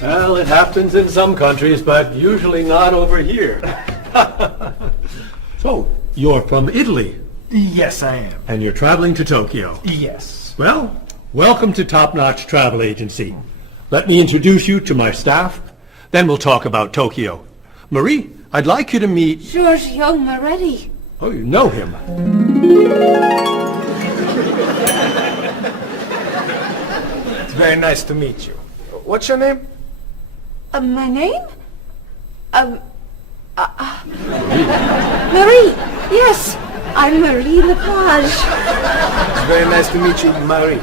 Well, it happens in some countries, but usually not over here. So, you're from Italy, Yes, I am. and you're traveling to Tokyo. Yes. Well, welcome to Top Notch Travel Agency. Let me introduce you to my staff, then we'll talk about Tokyo. Marie, I'd like you to meet... Giorgio Moretti. Oh, you know him. It's very nice to meet you. What's your name? My name? Marie. Yes, I'm Marie Lepage. It's very nice to meet you, Marie.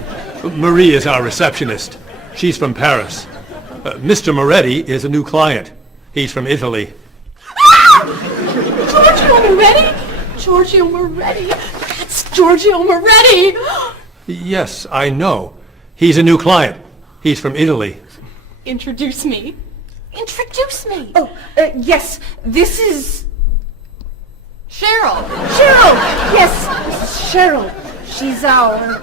Marie is our receptionist. She's from Paris. Mr. Moretti is a new client. He's from Italy. Giorgio Moretti? Giorgio Moretti. That's Giorgio Moretti. Yes, I know. He's a new client. He's from Italy. Introduce me. Introduce me. Oh, yes. This is... Cheryl. Cheryl. Yes, this is Cheryl. She's our...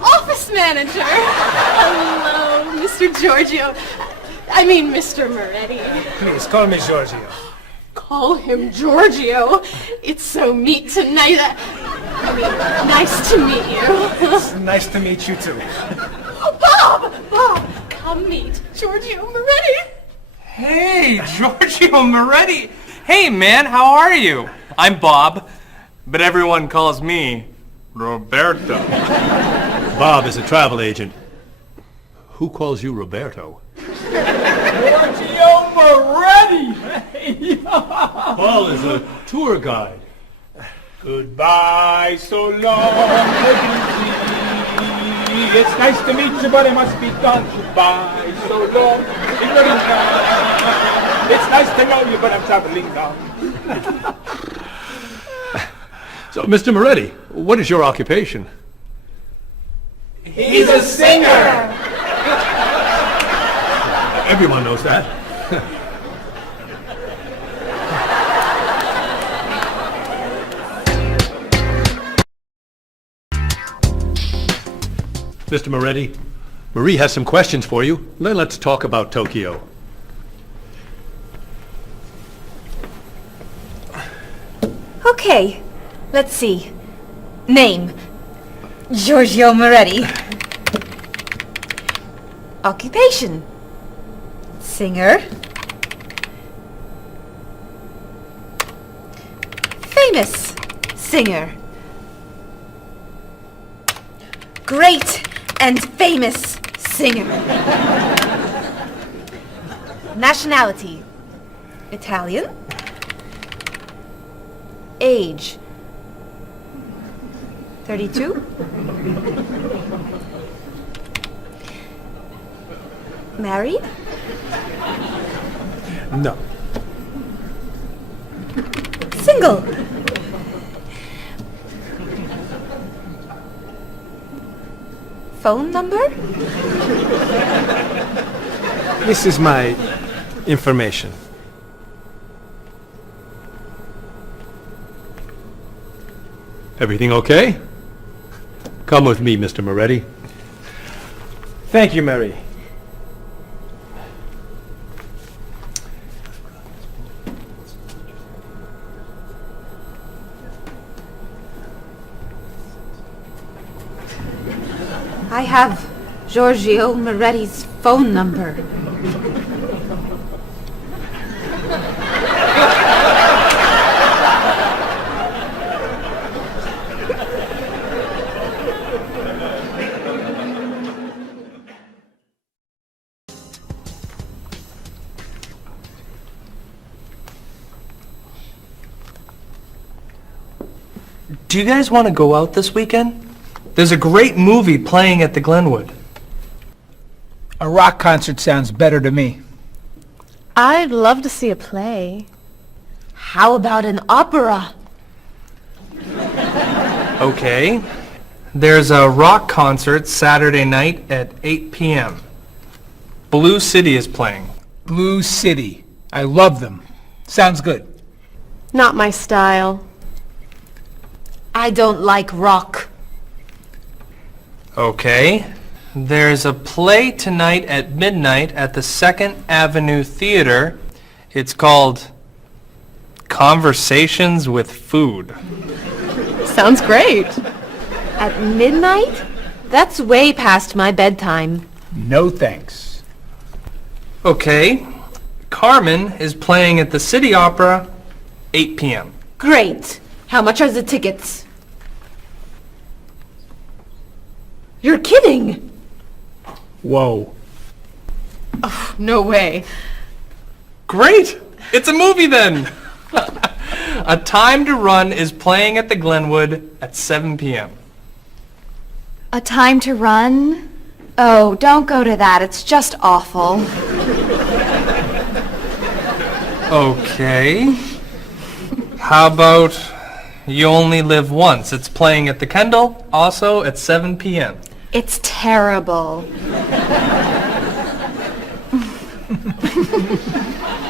office manager. Hello, Mr. Giorgio. I mean, Mr. Moretti. Please, call me Giorgio. Call him Giorgio. It's so neat tonight. I mean, nice to meet you. It's nice to meet you, too. Bob! Bob, come meet Giorgio Moretti. Hey, Giorgio Moretti. Hey, man, how are you? I'm Bob, but everyone calls me Roberto. Bob is a travel agent. Who calls you Roberto? Giorgio Moretti! Paul is a tour guide. Goodbye, so long, it's nice to meet you, but it must be done. Goodbye, so long, it's nice to know you, but I'm traveling now. So, Mr. Moretti, what is your occupation? He's a singer! Everyone knows that. Mr. Moretti, Marie has some questions for you. Then let's talk about Tokyo. Okay, let's see. Name, Giorgio Moretti. Occupation, singer. Famous singer. Great and famous singer. Nationality, Italian. Age, 32. Married? No. Single? Phone number? This is my information. Everything okay? Come with me, Mr. Moretti. Thank you, Mary. I have Giorgio Moretti's phone number. Do you guys want to go out this weekend? There's a great movie playing at the Glenwood. A rock concert sounds better to me. I'd love to see a play. How about an opera? Okay. There's a rock concert Saturday night at 8 p.m. Blue City is playing. Blue City. I love them. Sounds good. Not my style. I don't like rock. Okay. There's a play tonight at midnight at the 2nd Avenue Theater. It's called Conversations with Food. Sounds great. At midnight? That's way past my bedtime. No thanks. Okay. Carmen is playing at the City Opera, 8 p.m. Great. How much are the tickets? You're kidding! Whoa. No way. Great! It's a movie then! A Time to Run is playing at the Glenwood at 7 p.m. A Time to Run? Oh, don't go to that. It's just awful. Okay. How about You Only Live Once? It's playing at the Kendall, also at 7 p.m. It's terrible.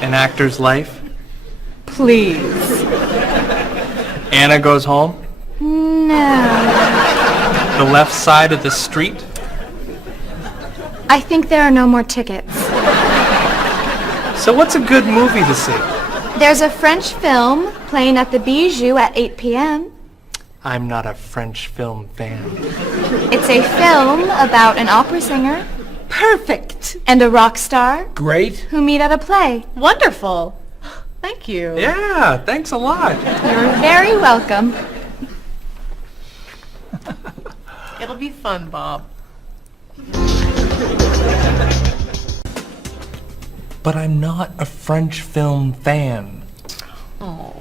An Actor's Life? Please. Anna Goes Home? No. The Left Side of the Street? I think there are no more tickets. So what's a good movie to see? There's a French film playing at the Bijou at 8 p.m. I'm not a French film fan. It's a film about an opera singer Perfect. and a rock star Great. who meet at a play. Wonderful. Thank you. Yeah, thanks a lot. You're very welcome. It'll be fun, Bob. But I'm not a French film fan. Oh.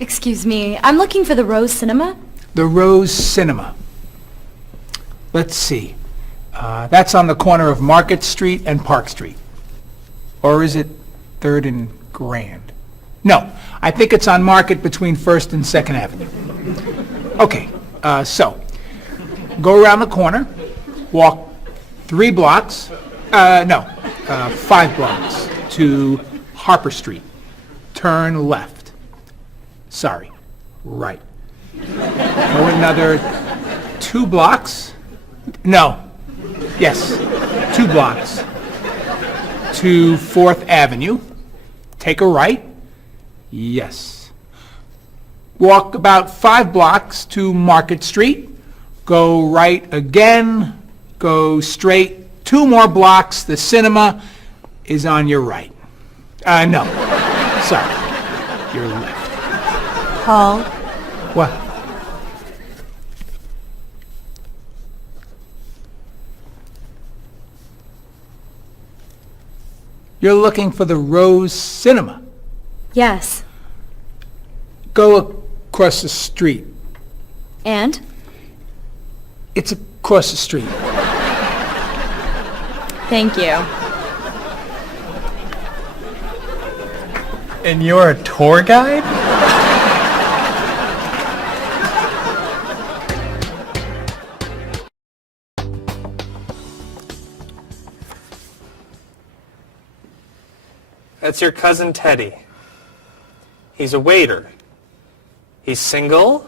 Excuse me, I'm looking for the Rose Cinema. The Rose Cinema. Let's see. That's on the corner of Market Street and Park Street. Or is it 3rd and Grand? No, I think it's on Market between 1st and 2nd Avenue. Okay, so go around the corner, walk 5 blocks to Harper Street. Turn left. Sorry, right. Go another 2 blocks. No. Yes, 2 blocks to 4th Avenue. Take a right. Yes. Walk about 5 blocks to Market Street. Go right again. Go straight 2 more blocks. The cinema is on your right. No. Sorry. Your left. Paul, What? You're looking for the Rose Cinema. Yes. Go across the street. And? It's across the street. Thank you. And you're a tour guide? That's your cousin Teddy. He's a waiter. He's single,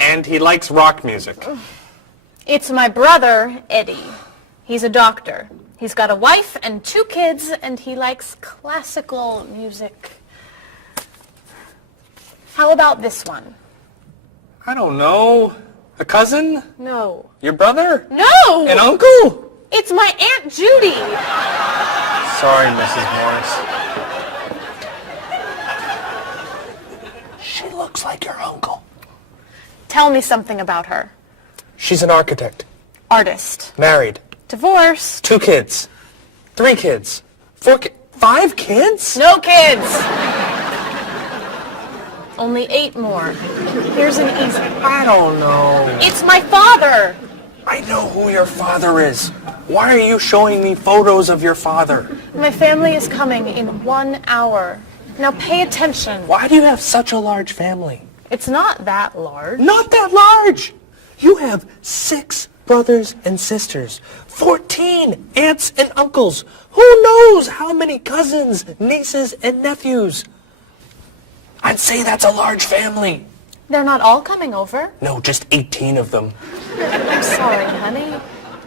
and he likes rock music. It's my brother, Eddie. He's a doctor. He's got a wife and 2 kids, and he likes classical music. How about this one? I don't know. A cousin? No. Your brother? No! An uncle? It's my Aunt Judy. Sorry, Mrs. Morris. She looks like your uncle. Tell me something about her. She's an architect. Artist. Married. Divorced. 2 kids. 3 kids. 5 kids? No kids. Only 8 more. Here's an easy. I don't know. It's my father. I know who your father is. Why are you showing me photos of your father? My family is coming in 1 hour. Now pay attention. Why do you have such a large family? It's not that large. Not that large. You have 6 brothers and sisters, 14 aunts and uncles. Who knows how many cousins, nieces, and nephews? I'd say that's a large family. They're not all coming over. No, just 18 of them. I'm sorry, honey.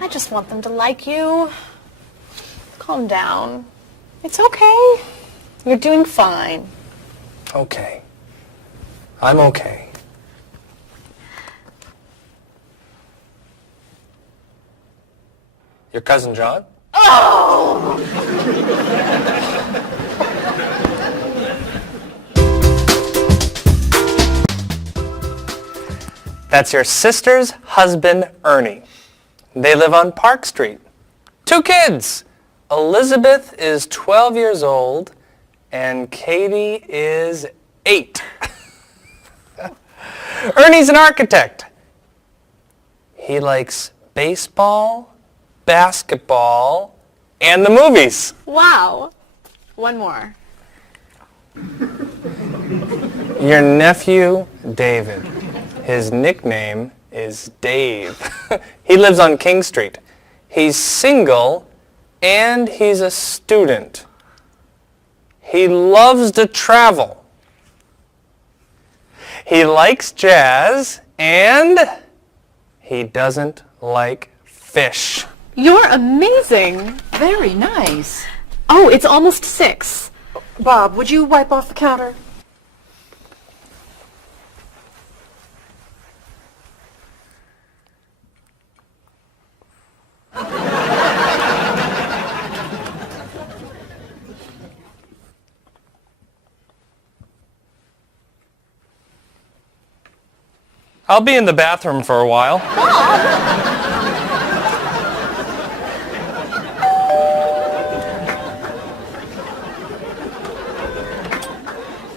I just want them to like you. Calm down. It's okay. You're doing fine. Okay. I'm okay. Your cousin John? That's your sister's husband, Ernie. They live on Park Street. 2 kids. Elizabeth is 12 years old, and Katie is 8. Ernie's an architect. He likes baseball, basketball, and the movies. Wow. One more. Your nephew, David. His nickname is Dave. He lives on King Street. He's single and he's a student. He loves to travel. He likes jazz and he doesn't like fish. You're amazing. Very nice. Oh, it's almost 6. Bob, would you wipe off the counter? I'll be in the bathroom for a while.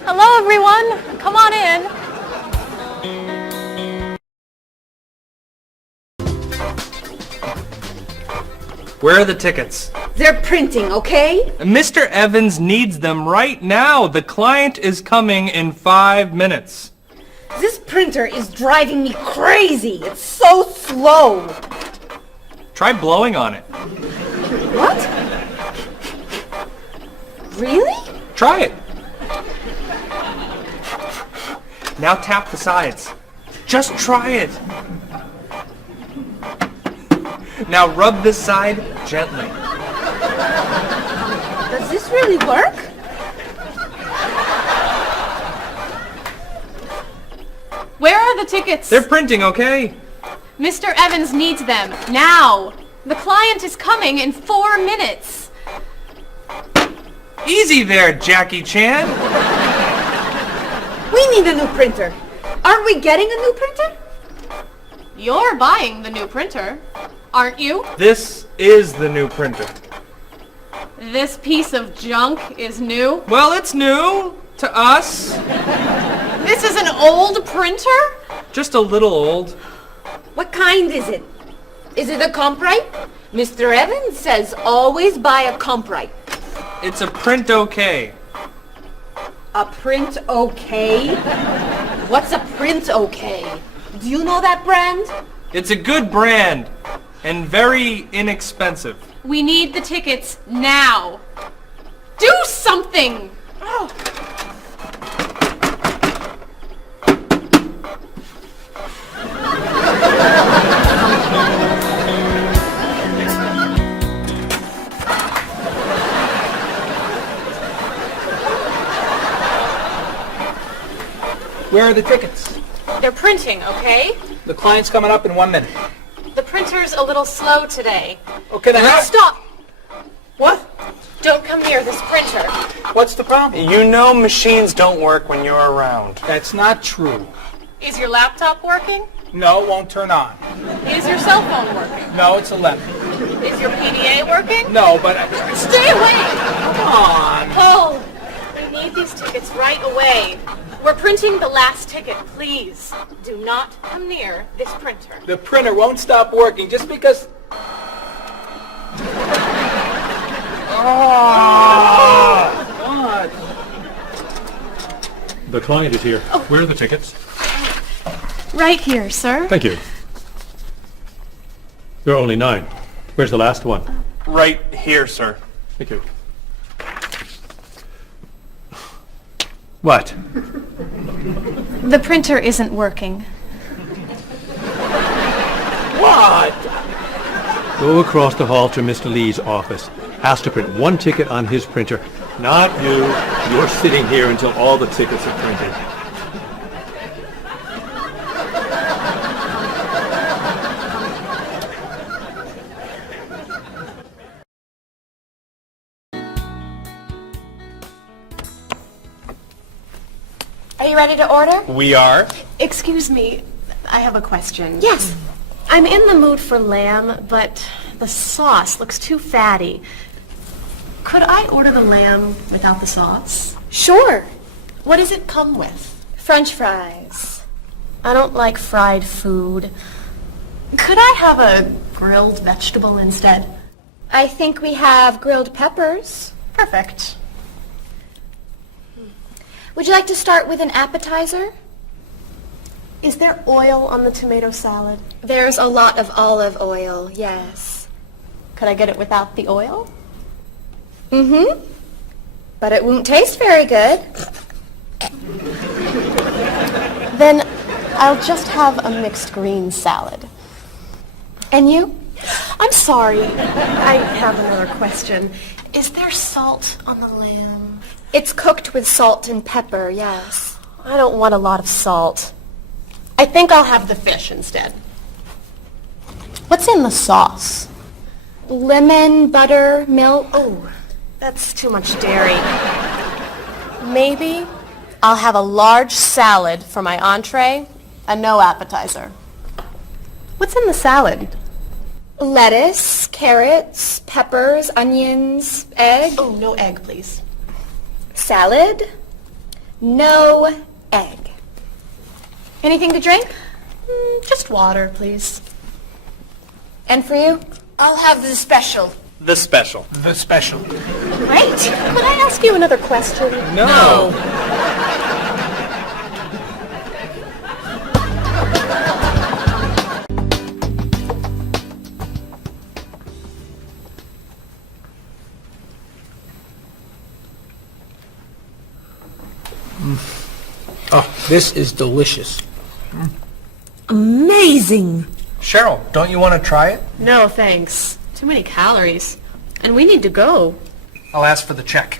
Hello, everyone. Come on in. Where are the tickets? They're printing, okay? Mr. Evans needs them right now. The client is coming in 5 minutes. This printer is driving me crazy. It's so slow. Try blowing on it. What? Really? Try it. Now tap the sides. Just try it. Now rub this side gently. Does this really work? Where are the tickets? They're printing, okay? Mr. Evans needs them now. The client is coming in 4 minutes. Easy there, Jackie Chan. We need a new printer. Aren't we getting a new printer? You're buying the new printer, aren't you? This is the new printer. This piece of junk is new. Well, it's new to us. This is an old printer? Just a little old. What kind is it? Is it a comprite? Mr. Evans says always buy a comprite. It's a print okay. A print okay? What's a print okay? Do you know that brand? It's a good brand and very inexpensive. We need the tickets now. Do something! Oh. Where are the tickets? They're printing, okay? The client's coming up in 1 minute. The printer's a little slow today. Okay, then how... Stop! What? Don't come near this printer. What's the problem? You know machines don't work when you're around. That's not true. Is your laptop working? No, it won't turn on. Is your cell phone working? No, it's 11. Is your PDA working? No, but... Stay away! Come on. Paul, we need these tickets right away. We're printing the last ticket, please. Do not come near this printer. The printer won't stop working just because... What? The client is here. Where are the tickets? Right here, sir. Thank you. There are only 9. Where's the last one? Right here, sir. Thank you. What? The printer isn't working. What? Go across the hall to Mr. Lee's office. Ask to print one ticket on his printer. Not you. You're sitting here until all the tickets are printed. Are you ready to order? We are. Excuse me, I have a question. Yes. I'm in the mood for lamb, but the sauce looks too fatty. Could I order the lamb without the sauce? Sure. What does it come with? French fries. I don't like fried food. Could I have a grilled vegetable instead? I think we have grilled peppers. Perfect. Would you like to start with an appetizer? Is there oil on the tomato salad? There's a lot of olive oil, yes. Could I get it without the oil? Mm-hmm. But it won't taste very good. Then I'll just have a mixed green salad. And you? I'm sorry, I have another question. Is there salt on the lamb? It's cooked with salt and pepper, yes. I don't want a lot of salt. I think I'll have the fish instead. What's in the sauce? Lemon, butter, milk. Oh, that's too much dairy. Maybe I'll have a large salad for my entree and no appetizer. What's in the salad? Lettuce, carrots, peppers, onions, egg. Oh, no egg, please. Salad, no egg. Anything to drink? Just water, please. And for you? I'll have the special. The special. The special. Great. Could I ask you another question? No. Oh, this is delicious. Amazing. Cheryl, don't you want to try it? No, thanks. Too many calories. And we need to go. I'll ask for the check.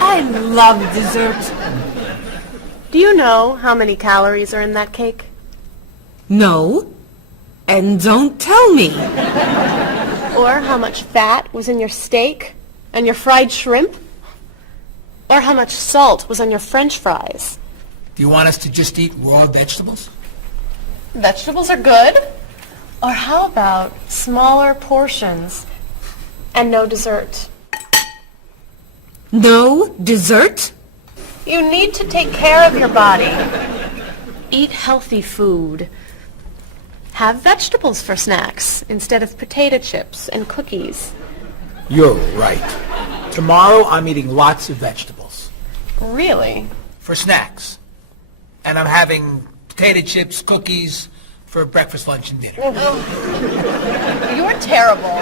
I love dessert. Do you know how many calories are in that cake? No. And don't tell me. Or how much fat was in your steak and your fried shrimp? Or how much salt was on your French fries? Do you want us to just eat raw vegetables? Vegetables are good. Or how about smaller portions and no dessert? No dessert? You need to take care of your body. Eat healthy food. Have vegetables for snacks instead of potato chips and cookies. You're right. Tomorrow I'm eating lots of vegetables. Really? For snacks. And I'm having potato chips, cookies for breakfast, lunch, and dinner. You're terrible.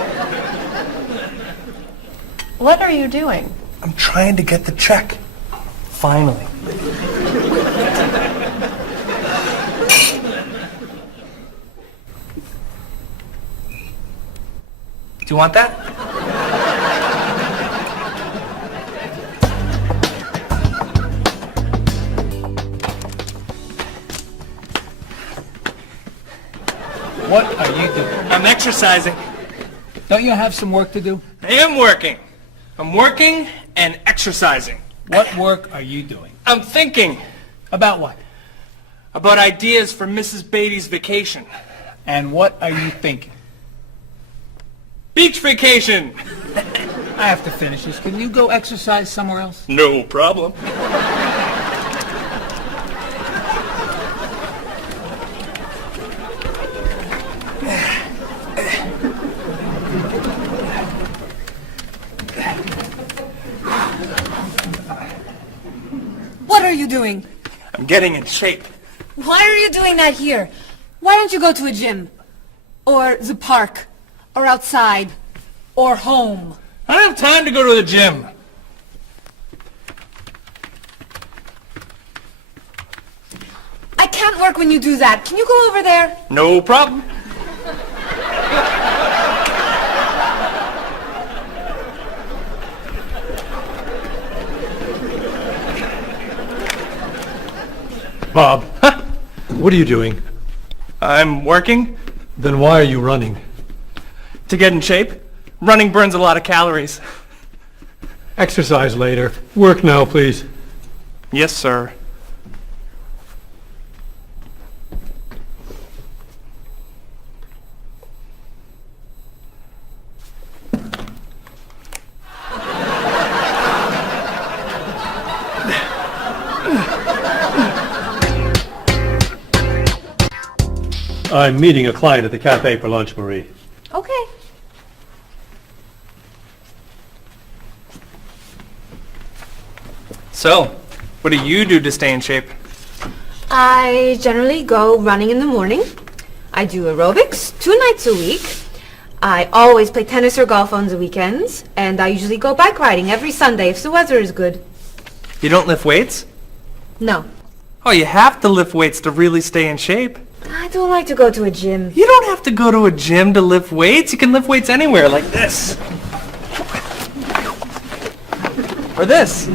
What are you doing? I'm trying to get the check. Finally. Do you want that? What are you doing? I'm exercising. Don't you have some work to do? I am working. I'm working and exercising. What work are you doing? I'm thinking About what? about ideas for Mrs. Beatty's vacation. And what are you thinking? Beach vacation! I have to finish this. Can you go exercise somewhere else? No problem. What are you doing? I'm getting in shape. Why are you doing that here? Why don't you go to a gym? Or the park? Or outside? Or home? I don't have time to go to the gym. can't work when you do that. Can you go over there? No problem. Bob, what are you doing? I'm working Then why are you running? to get in shape. Running burns a lot of calories. Exercise later. Work now, please. Yes, sir. I'm meeting a client at the cafe for lunch, Marie. Okay. So, what do you do to stay in shape? I generally go running in the morning. I do aerobics 2 nights a week. I always play tennis or golf on the weekends. And I usually go bike riding every Sunday if the weather is good. You don't lift weights? No. Oh, you have to lift weights to really stay in shape. I don't like to go to a gym. You don't have to go to a gym to lift weights. You can lift weights anywhere, like this. Or this.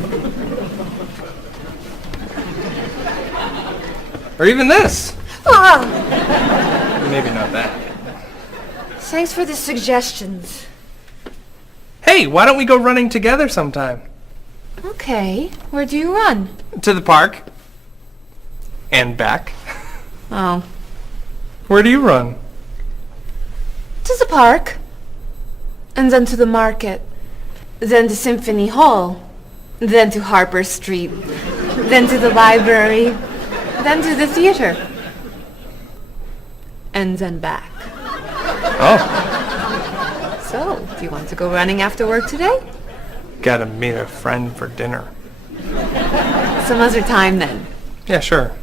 Or even this. Ah, Maybe not that. thanks for the suggestions. Hey, why don't we go running together sometime? Okay. Where do you run? To the park. And back. Oh. Where do you run? To the park. And then to the market. Then to Symphony Hall. Then to Harper Street. Then to the library. Then to the theater. And then back. Oh, So, do you want to go running after work today? gotta meet a friend for dinner. Some other time then. Yeah, sure.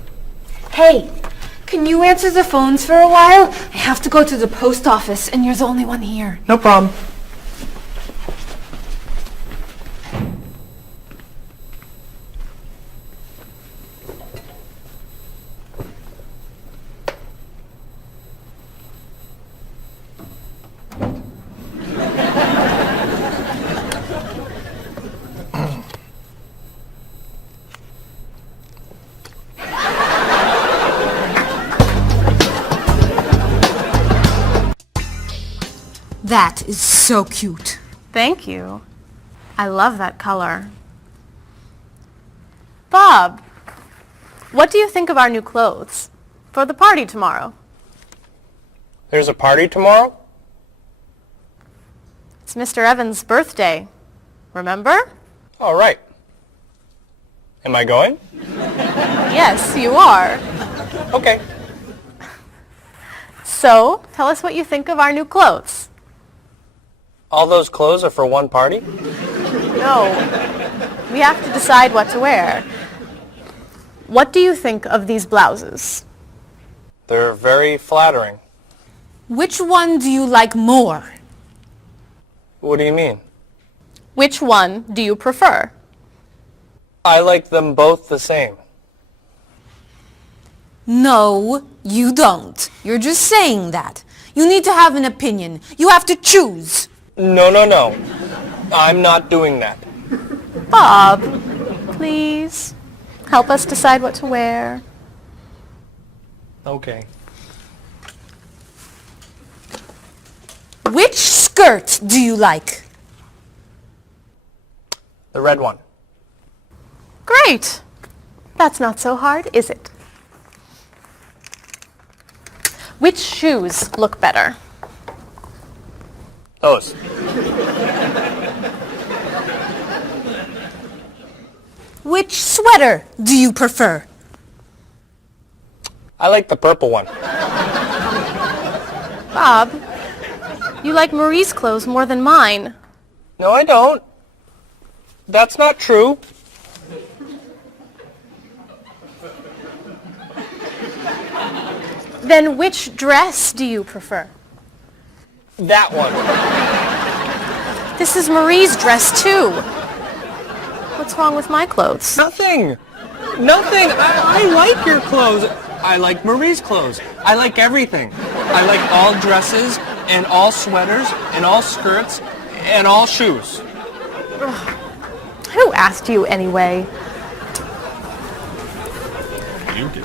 Hey, can you answer the phones for a while? I have to go to the post office and you're the only one here. No problem. That is so cute. Thank you. I love that color. Bob, what do you think of our new clothes for the party tomorrow? There's a party tomorrow? It's Mr. Evans' birthday. Remember? All right. Am I going? Yes, you are. Okay. So, tell us what you think of our new clothes. All those clothes are for one party? No, we have to decide what to wear. What do you think of these blouses? They're very flattering. Which one do you like more? What do you mean? Which one do you prefer? I like them both the same. No, you don't. You're just saying that. You need to have an opinion. You have to choose. No. I'm not doing that. Bob, please help us decide what to wear. Okay. Which skirt do you like? The red one. Great. That's not so hard, is it? Which shoes look better? Those. Which sweater do you prefer? I like the purple one. Bob, you like Marie's clothes more than mine. No, I don't. That's not true. Then which dress do you prefer? That one. This is Marie's dress too. What's wrong with my clothes? Nothing. I like your clothes. I like Marie's clothes. I like everything. I like all dresses and all sweaters and all skirts and all shoes. Who asked you anyway? You did.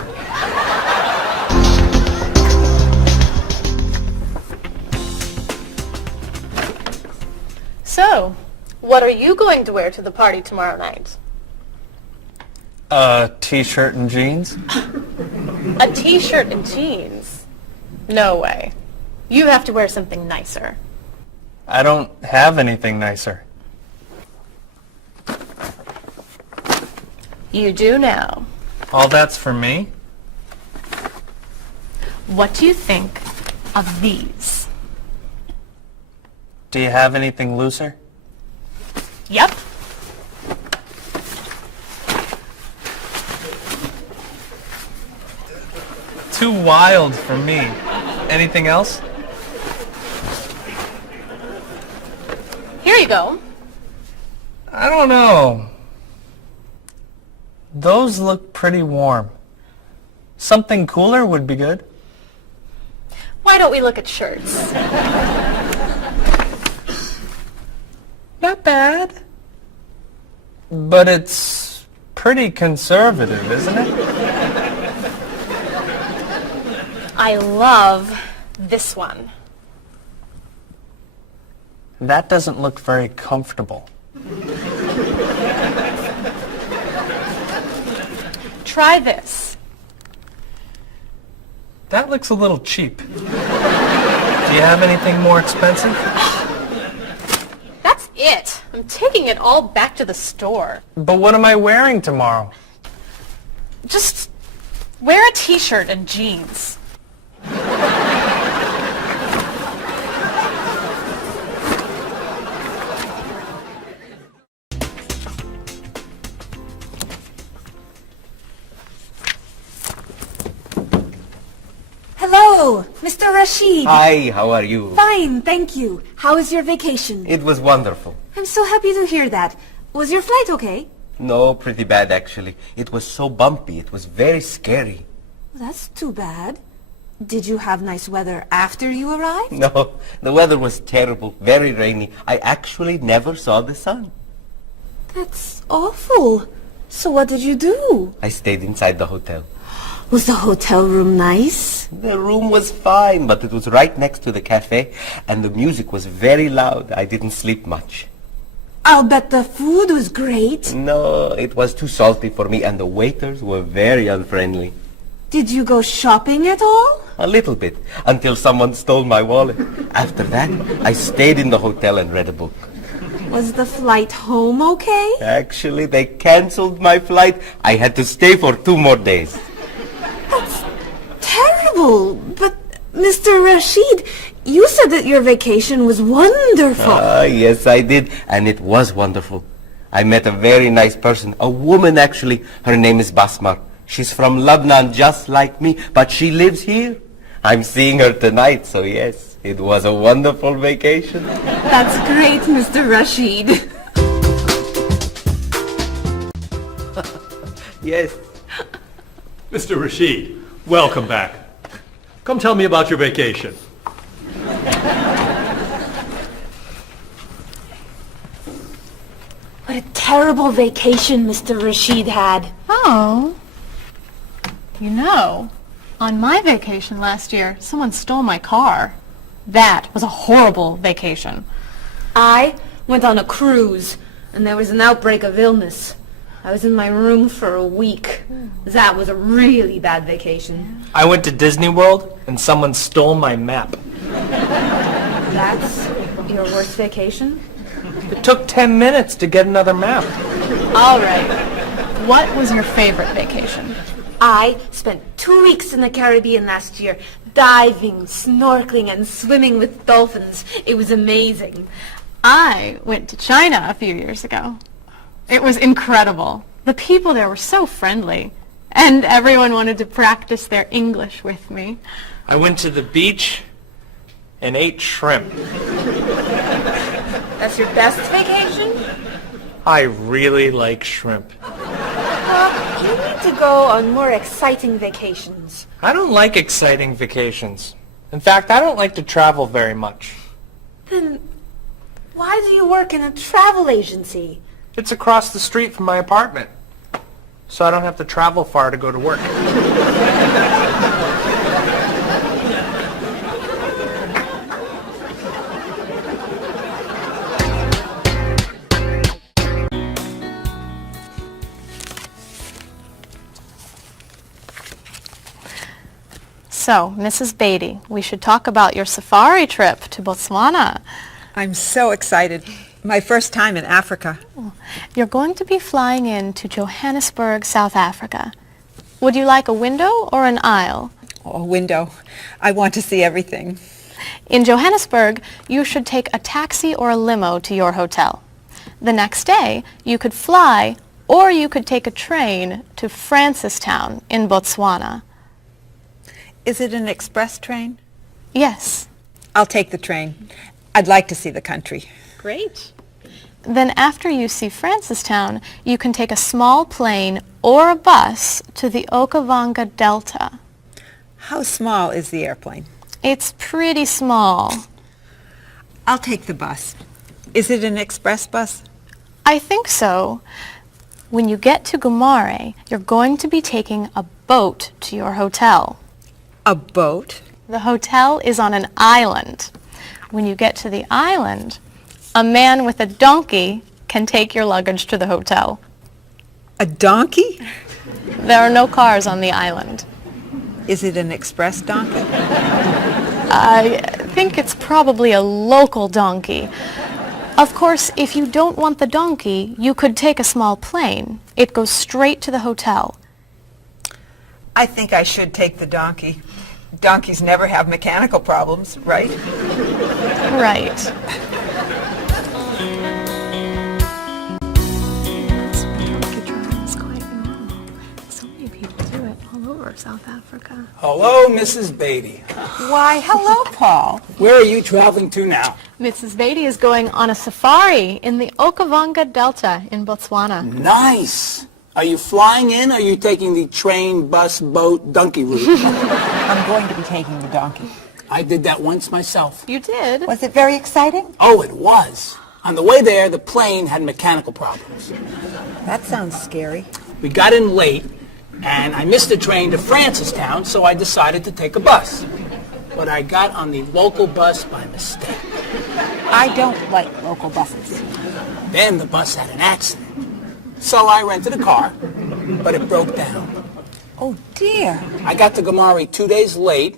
So, what are you going to wear to the party tomorrow night? A t-shirt and jeans? A t-shirt and jeans? No way. You have to wear something nicer. I don't have anything nicer. You do now. All that's for me? What do you think of these? Do you have anything looser? Yep. Too wild for me. Anything else? Here you go. I don't know. Those look pretty warm. Something cooler would be good. Why don't we look at shirts? Not bad. But it's pretty conservative, isn't it? I love this one. That doesn't look very comfortable. Try this. That looks a little cheap. Do you have anything more expensive? That's it. I'm taking it all back to the store. But what am I wearing tomorrow? Just wear a t-shirt and jeans. Hello, Mr. Rashid. Hi, how are you? Fine, thank you. How was your vacation? It was wonderful. I'm so happy to hear that. Was your flight okay? No, pretty bad actually. It was so bumpy. It was very scary. That's too bad. Did you have nice weather after you arrived? No, the weather was terrible, very rainy. I actually never saw the sun. That's awful. So what did you do? I stayed inside the hotel. Was the hotel room nice? The room was fine, but it was right next to the cafe, and the music was very loud. I didn't sleep much. I'll bet the food was great. No, it was too salty for me, and the waiters were very unfriendly. Did you go shopping at all? A little bit, until someone stole my wallet. After that, I stayed in the hotel and read a book. Was the flight home okay? Actually, they canceled my flight. I had to stay for 2 more days. That's terrible. But, Mr. Rashid, you said that your vacation was wonderful. Yes, I did. And it was wonderful. I met a very nice person. A woman, actually. Her name is Basmar. She's from Lebanon, just like me. But she lives here. I'm seeing her tonight, so yes. It was a wonderful vacation. That's great, Mr. Rashid. Yes. Mr. Rashid, welcome back. Come tell me about your vacation. What a terrible vacation Mr. Rashid had. Oh. You know, on my vacation last year, someone stole my car. That was a horrible vacation. I went on a cruise, and there was an outbreak of illness. I was in my room for a week. That was a really bad vacation. I went to Disney World and someone stole my map. That's your worst vacation? It took 10 minutes to get another map. All right. What was your favorite vacation? I spent 2 weeks in the Caribbean last year, diving, snorkeling, and swimming with dolphins. It was amazing. I went to China a few years ago. It was incredible. The people there were so friendly, and everyone wanted to practice their English with me. I went to the beach and ate shrimp. That's your best vacation? I really like shrimp. You need to go on more exciting vacations. I don't like exciting vacations. In fact, I don't like to travel very much. Then why do you work in a travel agency? It's across the street from my apartment, so I don't have to travel far to go to work. So, Mrs. Beatty, we should talk about your safari trip to Botswana. I'm so excited. My first time in Africa. You're going to be flying in to Johannesburg, South Africa. Would you like a window or an aisle? Oh, a window. I want to see everything. In Johannesburg, you should take a taxi or a limo to your hotel. The next day, you could fly or you could take a train to Francistown in Botswana. Is it an express train? Yes. I'll take the train. I'd like to see the country. Great. Then after you see Francistown, you can take a small plane or a bus to the Okavango Delta. How small is the airplane? It's pretty small. I'll take the bus. Is it an express bus? I think so. When you get to Gumare, you're going to be taking a boat to your hotel. A boat? The hotel is on an island. When you get to the island, a man with a donkey can take your luggage to the hotel. A donkey? There are no cars on the island. Is it an express donkey? I think it's probably a local donkey. Of course, if you don't want the donkey, you could take a small plane. It goes straight to the hotel. I think I should take the donkey. Donkeys never have mechanical problems, right? Right. So many people do it all over South Africa. Hello, Mrs. Beatty. Why, hello, Paul. Where are you traveling to now? Mrs. Beatty is going on a safari in the Okavango Delta in Botswana. Nice. Are you flying in, or are you taking the train, bus, boat, donkey route? I'm going to be taking the donkey. I did that once myself. You did? Was it very exciting? Oh, it was. On the way there, the plane had mechanical problems. That sounds scary. We got in late, and I missed the train to Francistown, so I decided to take a bus. But I got on the local bus by mistake. I don't like local buses. Then the bus had an accident. So I rented a car, but it broke down. Oh, dear. I got to Gumare 2 days late,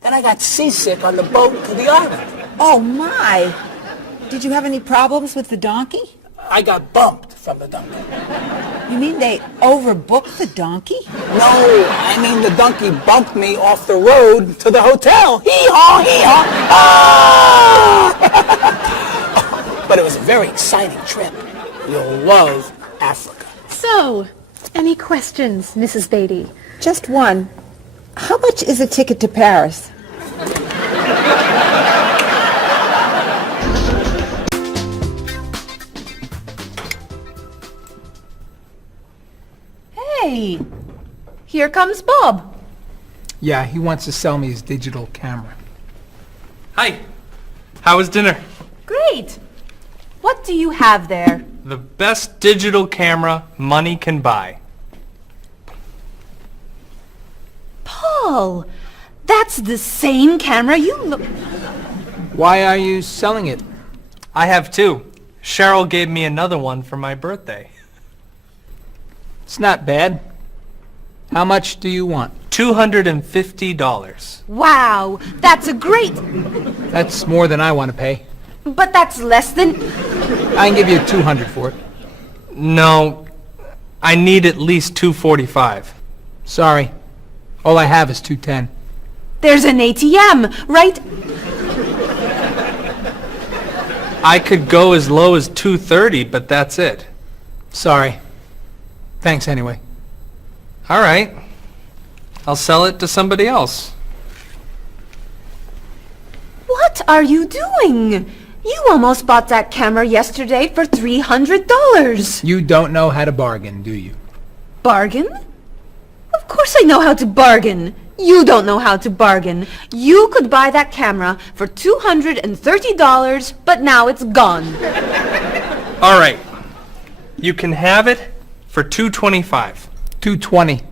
then I got seasick on the boat to the island. Oh, my. Did you have any problems with the donkey? I got bumped from the donkey. You mean they overbooked the donkey? No, I mean the donkey bumped me off the road to the hotel. Hee-haw, hee-haw, ah! But it was a very exciting trip. You'll love Africa. So, any questions, Mrs. Beatty? Just one. How much is a ticket to Paris? Hey, here comes Bob. Yeah, he wants to sell me his digital camera. Hi. How was dinner? Great. What do you have there? The best digital camera money can buy. Paul, that's the same camera you... Why are you selling it? I have two. Cheryl gave me another one for my birthday. It's not bad. How much do you want? $250. Wow, that's a great... That's more than I want to pay. But that's less than... I can give you $200 for it. No, I need at least $245. Sorry. All I have is $210. There's an ATM, right? I could go as low as $230, but that's it. Sorry. Thanks anyway. All right. I'll sell it to somebody else. What are you doing? You almost bought that camera yesterday for $300. You don't know how to bargain, do you? Bargain? Of course I know how to bargain. You don't know how to bargain. You could buy that camera for $230, but now it's gone. All right. You can have it for $225. $220.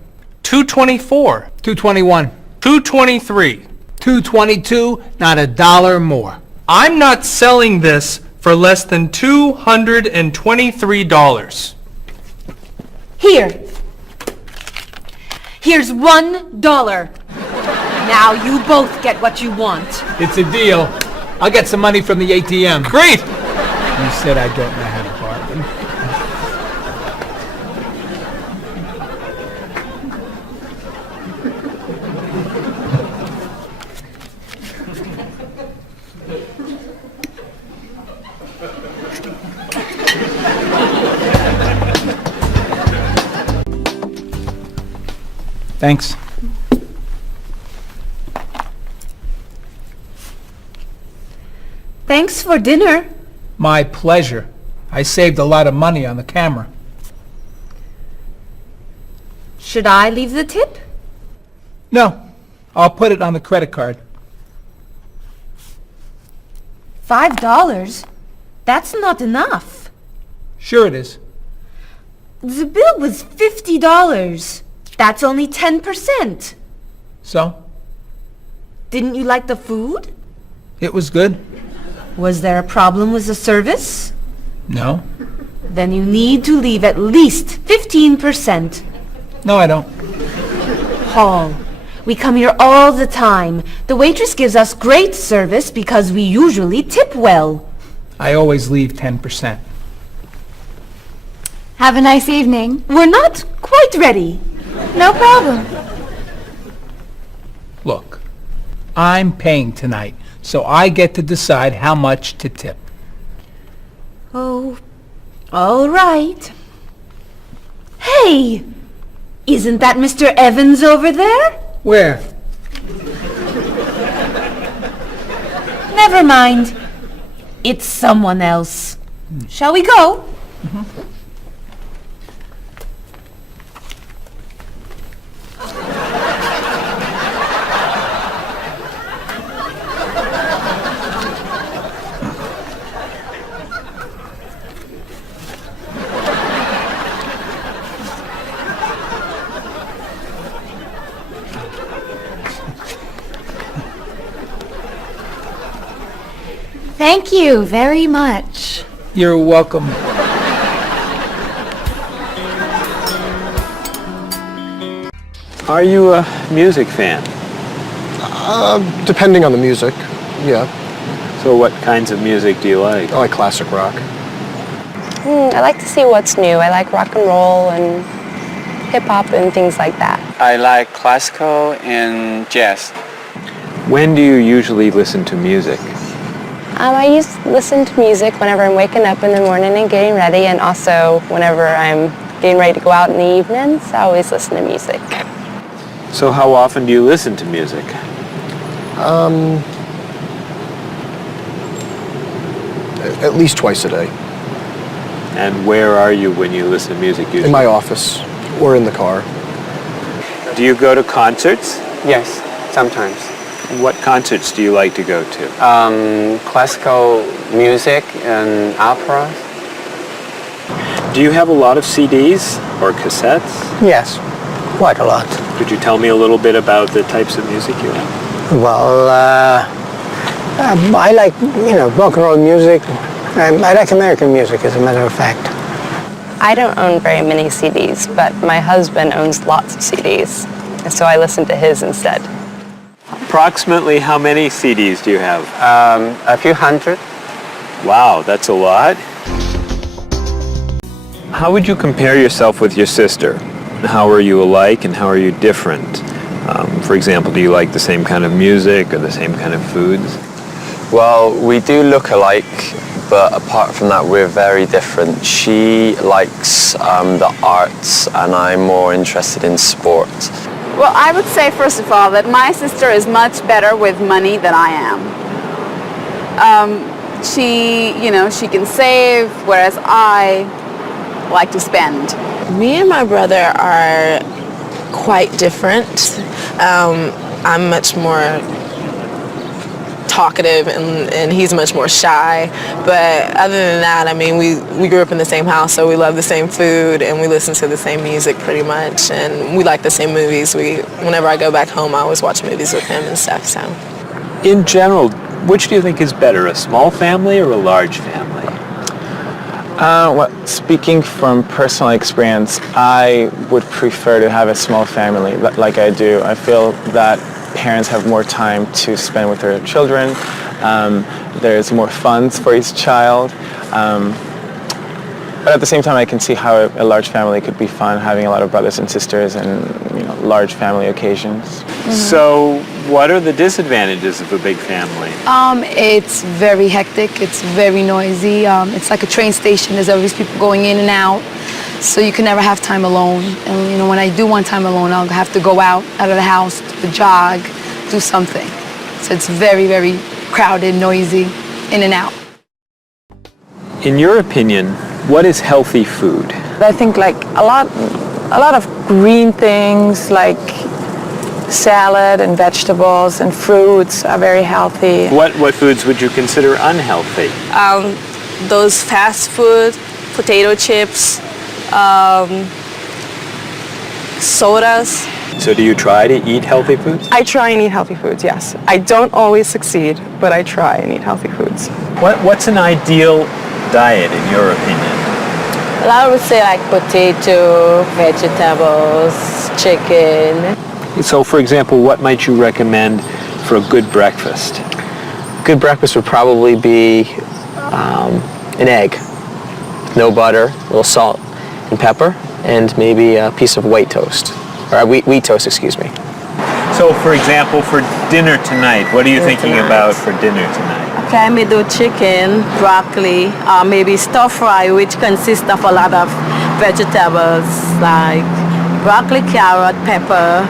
$224. $221. $223. $222, not a dollar more. I'm not selling this for less than $223. Here. Here's $1. Now you both get what you want. It's a deal. I'll get some money from the ATM. Great! You said I don't know how to bargain. Thanks. Thanks for dinner. My pleasure. I saved a lot of money on the camera. Should I leave the tip? No, I'll put it on the credit card. $5? That's not enough. Sure it is. The bill was $50. That's only 10%. So? Didn't you like the food? It was good. Was there a problem with the service? No. Then you need to leave at least 15%. No, I don't. Paul, we come here all the time. The waitress gives us great service because we usually tip well. I always leave 10%. Have a nice evening. We're not quite ready. No problem. Look, I'm paying tonight, so I get to decide how much to tip. Oh, all right. Hey! Isn't that Mr. Evans over there? Where? Never mind. It's someone else. Shall we go? Thank you very much. You're welcome. Are you a music fan? Depending on the music, yeah. So what kinds of music do you like? I like classic rock. I like to see what's new. I like rock and roll and hip-hop and things like that. I like classical and jazz. When do you usually listen to music? I used to listen to music whenever I'm waking up in the morning and getting ready, and also whenever I'm getting ready to go out in the evenings. I always listen to music. So how often do you listen to music? At least twice a day. And where are you when you listen to music usually? In my office or in the car. Do you go to concerts? Yes, sometimes. What concerts do you like to go to? Classical music and operas. Do you have a lot of CDs or cassettes? Yes, quite a lot. Could you tell me a little bit about the types of music you like? Well, I like, rock and roll music. I like American music, as a matter of fact. I don't own very many CDs, but my husband owns lots of CDs, and so I listen to his instead. Approximately how many CDs do you have? A few hundred. Wow, that's a lot. How would you compare yourself with your sister? How are you alike and how are you different? For example, do you like the same kind of music or the same kind of foods? Well, we do look alike, but apart from that, we're very different. She likes the arts and I'm more interested in sports. Well, I would say, first of all, that my sister is much better with money than I am. She can save, whereas I like to spend? Me and my brother are quite different. I'm much more talkative and he's much more shy. But other than that, I mean, we grew up in the same house, so we love the same food and we listen to the same music pretty much, and we like the same movies. Whenever I go back home, I always watch movies with him and stuff. So, In general, which do you think is better, a small family or a large family? Well, speaking from personal experience, I would prefer to have a small family like I do. I feel that parents have more time to spend with their children. There's more funds for each child. But at the same time, I can see how a large family could be fun, having a lot of brothers and sisters and large family occasions. So what are the disadvantages of a big family? It's very hectic, it's very noisy, it's like a train station, there's always people going in and out, so you can never have time alone. And when I do want time alone, I'll have to go out of the house, to jog, do something. So it's very, very crowded, noisy, in and out. In your opinion, what is healthy food? I think like a lot of green things like salad and vegetables and fruits are very healthy. What foods would you consider unhealthy? those fast food, potato chips, sodas. So do you try to eat healthy foods? I try and eat healthy foods, yes. I don't always succeed, but I try and eat healthy foods. What's an ideal diet in your opinion? Well, I would say like potato, vegetables, chicken. So for example, what might you recommend for a good breakfast? Good breakfast would probably be an egg, no butter, a little salt and pepper, and maybe a piece of white toast, or wheat toast, excuse me. So for example, for dinner tonight, what are you thinking about for dinner tonight? Okay, I may do chicken, broccoli, maybe stir fry, which consists of a lot of vegetables like broccoli, carrot, pepper,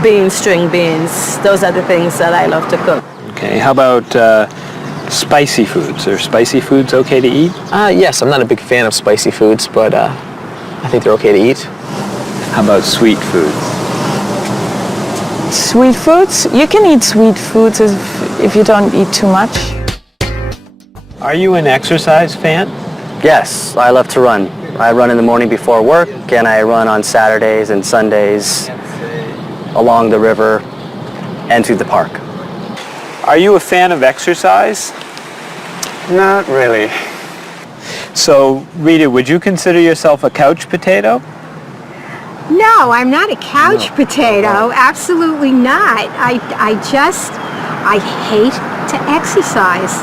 beans, string beans. Those are the things that I love to cook. Okay, how about spicy foods? Are spicy foods okay to eat? Yes, I'm not a big fan of spicy foods, but I think they're okay to eat. How about sweet foods? Sweet foods? You can eat sweet foods if you don't eat too much. Are you an exercise fan? Yes, I love to run. I run in the morning before work, and I run on Saturdays and Sundays along the river and through the park. Are you a fan of exercise? Not really. So, Rita, would you consider yourself a couch potato? No, I'm not a couch potato. Absolutely not. I hate to exercise.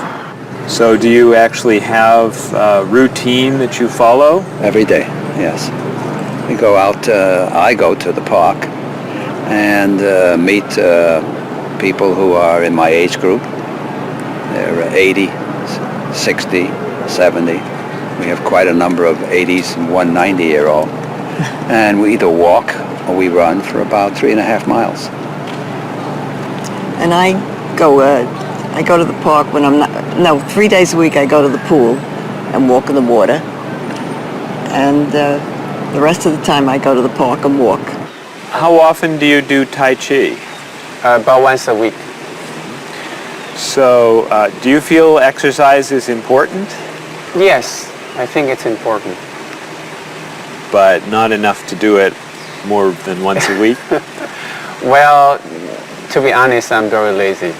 So do you actually have a routine that you follow? Every day, yes. We go out, I go to the park and meet people who are in my age group. They're 80, 60, 70. We have quite a number of 80s and one 90-year-old. And we either walk or we run for about 3.5 miles. And I go to the park when I'm not, 3 days a week I go to the pool and walk in the water. And the rest of the time I go to the park and walk. How often do you do Tai Chi? About once a week. So, do you feel exercise is important? Yes, I think it's important. But not enough to do it more than once a week? Well, to be honest, I'm very lazy.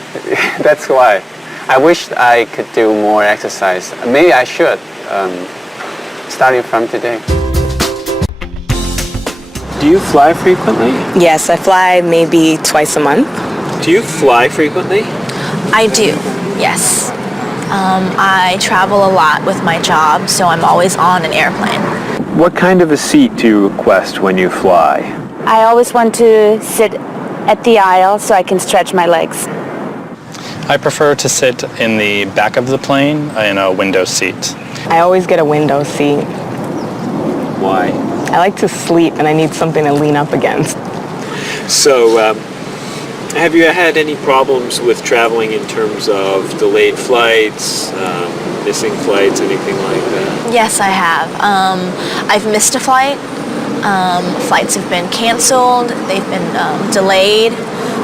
That's why. I wish I could do more exercise. Maybe I should, starting from today. Do you fly frequently? Yes, I fly maybe twice a month. Do you fly frequently? I do, yes. I travel a lot with my job, so I'm always on an airplane. What kind of a seat do you request when you fly? I always want to sit at the aisle so I can stretch my legs. I prefer to sit in the back of the plane in a window seat. I always get a window seat. Why? I like to sleep and I need something to lean up against. So, have you had any problems with traveling in terms of delayed flights, missing flights, anything like that? Yes, I have. I've missed a flight. Flights have been canceled. They've been delayed.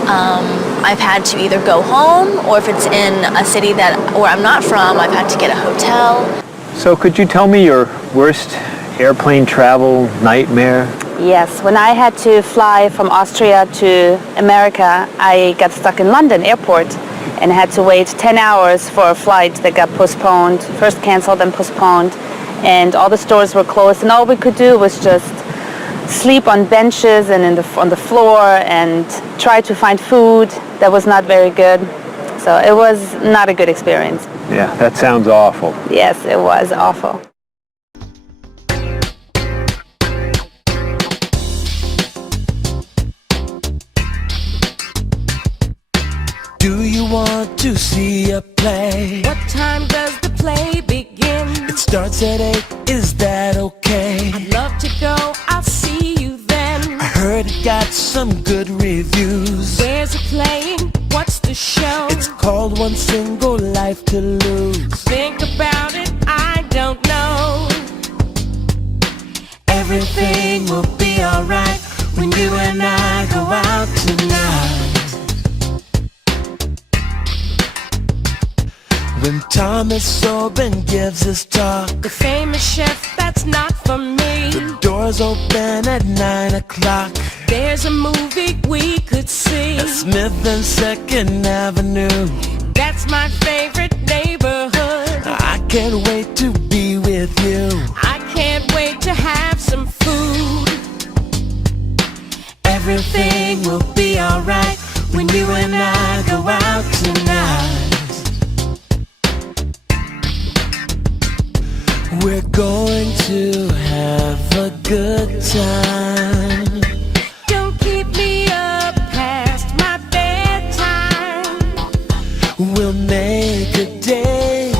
I've had to either go home, or if it's in a city where I'm not from, I've had to get a hotel. So could you tell me your worst airplane travel nightmare? Yes, when I had to fly from Austria to America, I got stuck in London airport and had to wait 10 hours for a flight that got postponed, first canceled and postponed, and all the stores were closed, and all we could do was just sleep on benches and on the floor and try to find food that was not very good. So it was not a good experience. Yeah, that sounds awful. Yes, it was awful. Do you want to see a play? What time does the play begin? It starts at 8, is that okay? I'd love to go, I'll see you then. I heard it got some good reviews. Where's it playing? What's the show? It's called One Single Life to Lose. Think about it, I don't know. Everything will be alright when you and I go out tonight. When Thomas Oben gives his talk, the famous chef, that's not for me. The doors open at 9 o'clock. There's a movie we could see at Smith and 2nd Avenue. That's my favorite neighborhood. I can't wait to be with you. I can't wait to have some food. Everything will be alright when you and I go out tonight. We're going to have a good time. Don't keep me up past my bedtime. We'll make a date.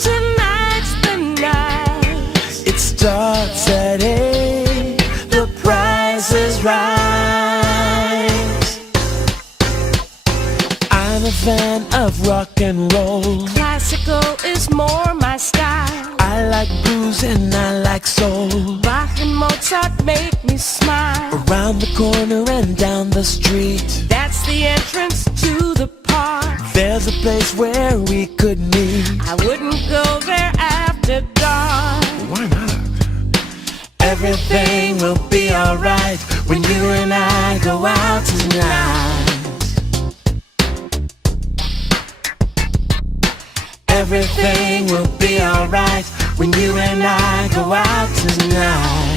Tonight's the night. It starts at 8. The price is right. I'm a fan of rock and roll. Classical is more my style. I like blues and I like soul. Bach and Mozart make me smile. Around the corner and down the street, that's the entrance to the park. There's a place where we could meet. I wouldn't go there after dark. Why not? Everything will be alright when you and I go out tonight. Everything will be alright when you and I go out tonight.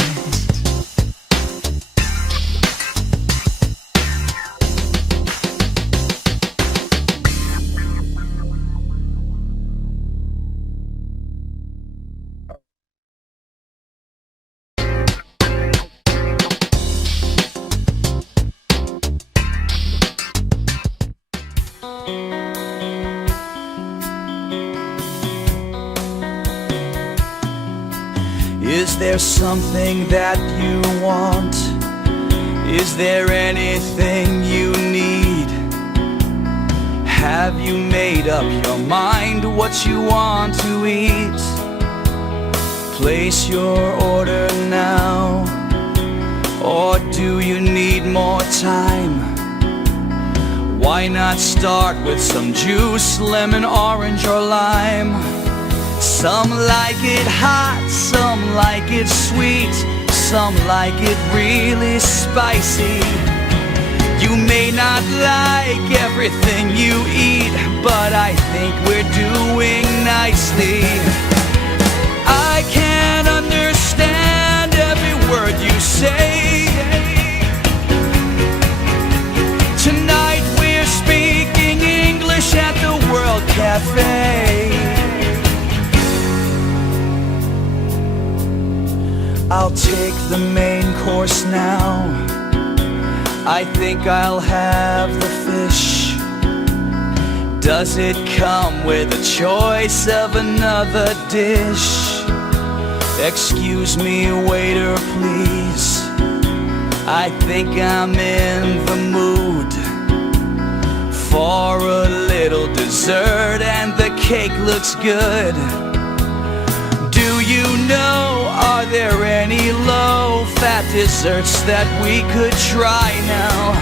Is there something that you want? Is there anything you need? Have you made up your mind what you want to eat? Place your order now, or do you need more time? Why not start with some juice, lemon, orange, or lime? Some like it hot, some like it sweet, some like it really spicy. You may not like everything you eat, but I think we're doing nicely. I can't understand every word you say. Tonight we're speaking English at the World Cafe. I'll take the main course now. I think I'll have the fish. Does it come with a choice of another dish? Excuse me, waiter, please. I think I'm in the mood for a little dessert, and the cake looks good. you know, are there any low-fat desserts that we could try now?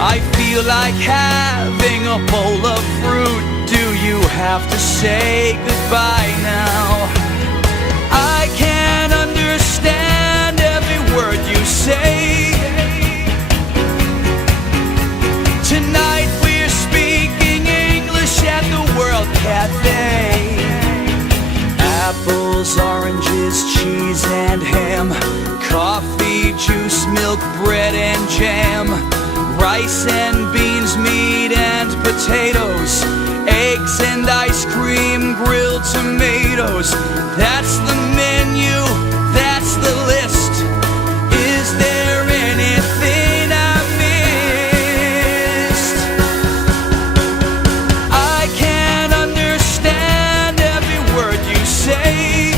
I feel like having a bowl of fruit. Do you have to say goodbye now? I can't understand every word you say. Tonight we're speaking English at the World Cafe. Apples, oranges, cheese and ham, coffee, juice, milk, bread and jam, rice and beans, meat and potatoes, eggs and ice cream, grilled tomatoes. That's the menu, that's the list. Is there anything I missed? I can't understand every word you say.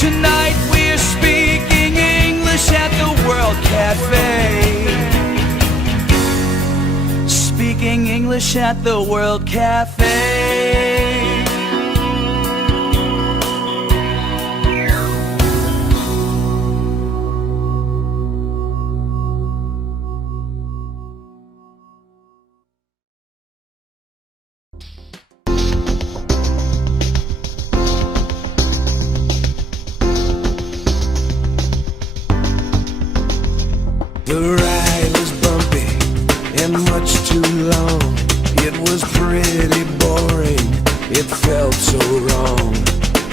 Tonight we're speaking English at the World Cafe. Speaking English at the World Cafe. The ride was bumpy and much too long. It was pretty boring, it felt so wrong.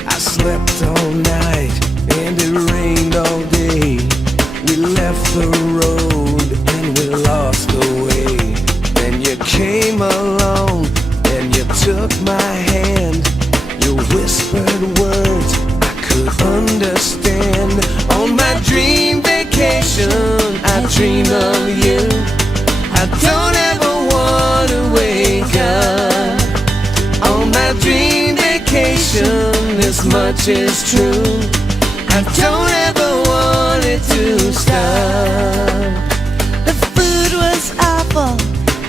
I slept all night and it rained all day. We left the road and we lost the way. Then you came along and you took my hand. You whispered words I could understand. On my dream vacation I dream of you. I don't ever want to wake up. On my dream vacation, this much is true. I don't ever want it to stop. The food was awful,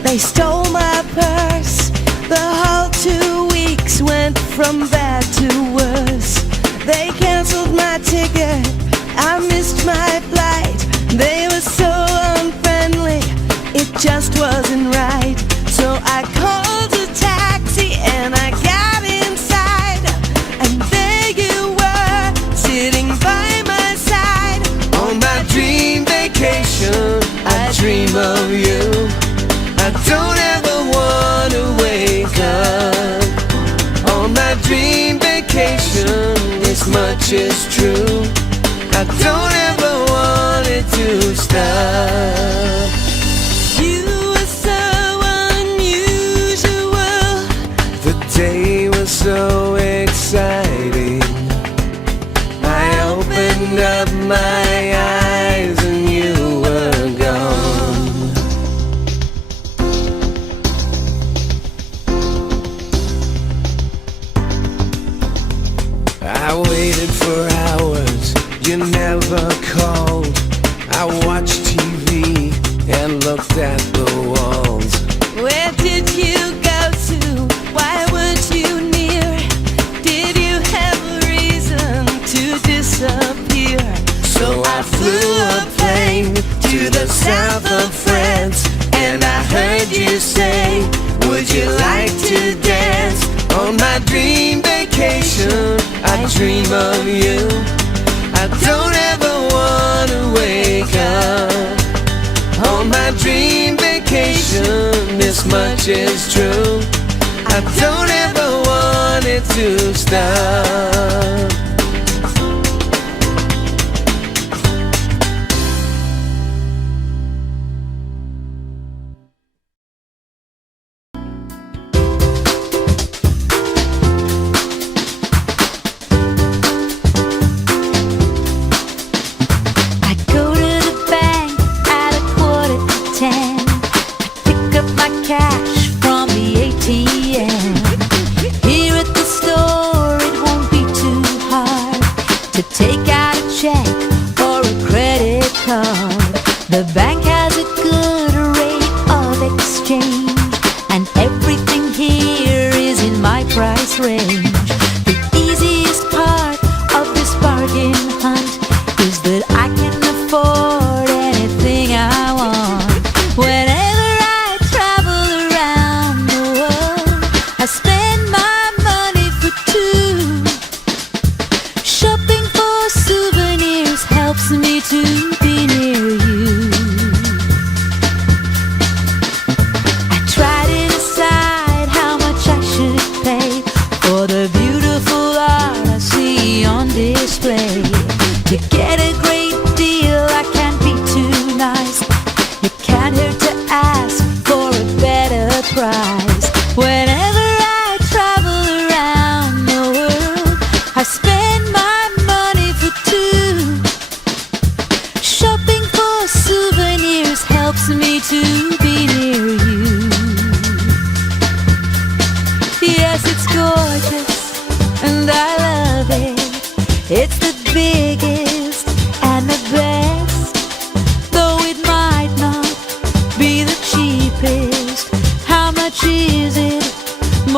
they stole my purse. The whole 2 weeks went from bad to worse. They canceled my ticket, I missed my flight. They were so unfriendly, it just wasn't right. So I called a taxi and I got inside. And there you were, sitting by my side. On my dream vacation, I dream of you. I don't ever want to wake up. On my dream vacation, this much is true. I don't ever want it to stop. You were so unusual. The day was so exciting. I opened up my eyes and you were gone. I waited for hours, you never called. I watched TV and looked at the walls. Where did you go to? Why weren't you near? Did you have a reason to disappear? So I flew a plane to the south of France, and I heard you say, would you like to dance? On my dream vacation, I dream of you. I don't ever want to wake up. On my dream vacation, this much is true. I don't ever want it to stop. Cash from the ATM. Here at the store it won't be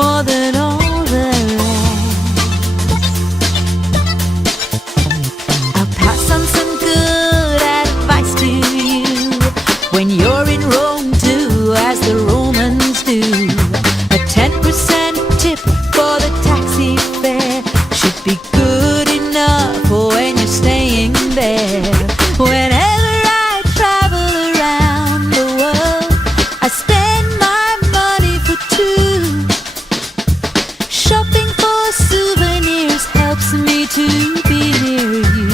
more than all the rest. I'll pass on some good advice to you when you're in Rome, do as the Romans do. A 10% tip for the taxi fare should be good enough when you're staying there. Whenever I travel around the world, I spend my money for two. Shopping for souvenirs helps me to be near you.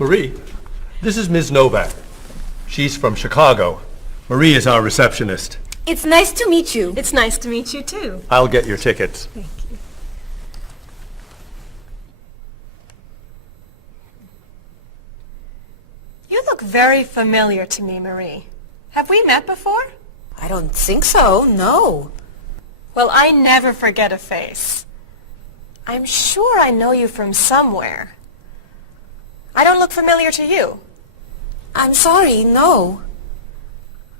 Marie, this is Ms. Novak. She's from Chicago. Marie is our receptionist. It's nice to meet you. It's nice to meet you too. I'll get your tickets. Thank you. You look very familiar to me, Marie. Have we met before? I don't think so, no. Well, I never forget a face. I'm sure I know you from somewhere. I don't look familiar to you. I'm sorry, no.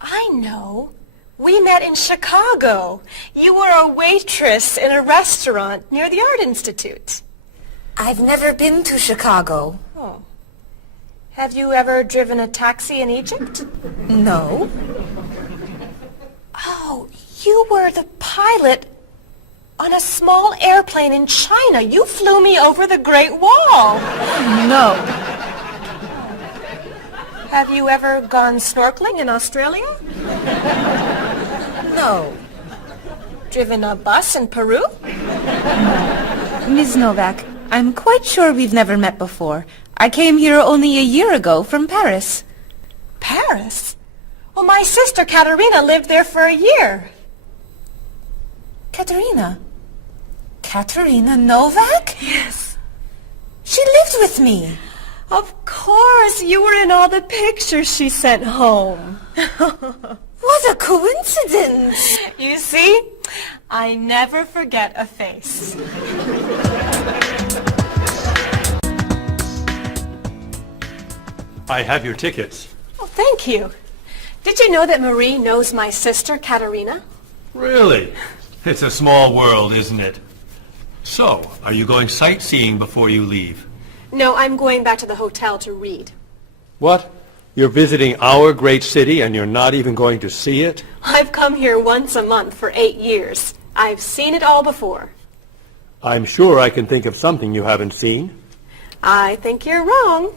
I know. We met in Chicago. You were a waitress in a restaurant near the Art Institute. I've never been to Chicago. Oh. Have you ever driven a taxi in Egypt? No. Oh, you were the pilot on a small airplane in China. You flew me over the Great Wall. No. Have you ever gone snorkeling in Australia? No. Driven a bus in Peru? Ms. Novak, I'm quite sure we've never met before. I came here only a year ago from Paris. Paris? Well, my sister Katerina lived there for a year. Katerina? Katerina Novak? Yes. She lived with me. Of course, you were in all the pictures she sent home. What a coincidence! You see, I never forget a face. I have your tickets. Oh, thank you. Did you know that Marie knows my sister, Katerina? Really? It's a small world, isn't it? So, are you going sightseeing before you leave? No, I'm going back to the hotel to read. What? You're visiting our great city and you're not even going to see it? I've come here once a month for 8 years. I've seen it all before. I'm sure I can think of something you haven't seen. I think you're wrong.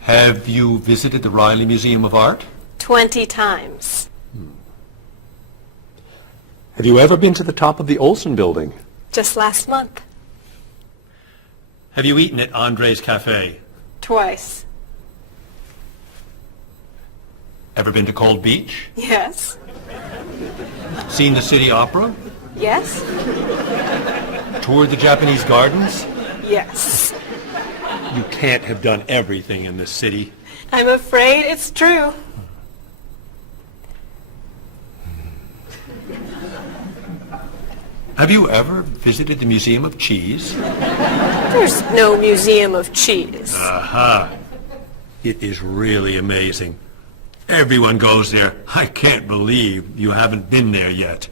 Have you visited the Riley Museum of Art? 20 times. Have you ever been to the top of the Olsen building? Just last month. Have you eaten at Andre's Cafe? Twice. Ever been to Cold Beach? Yes. Seen the City Opera? Yes. Toured the Japanese gardens? Yes. You can't have done everything in this city. I'm afraid it's true. Have you ever visited the Museum of Cheese? There's no museum of cheese. Aha. It is really amazing. Everyone goes there. I can't believe you haven't been there yet.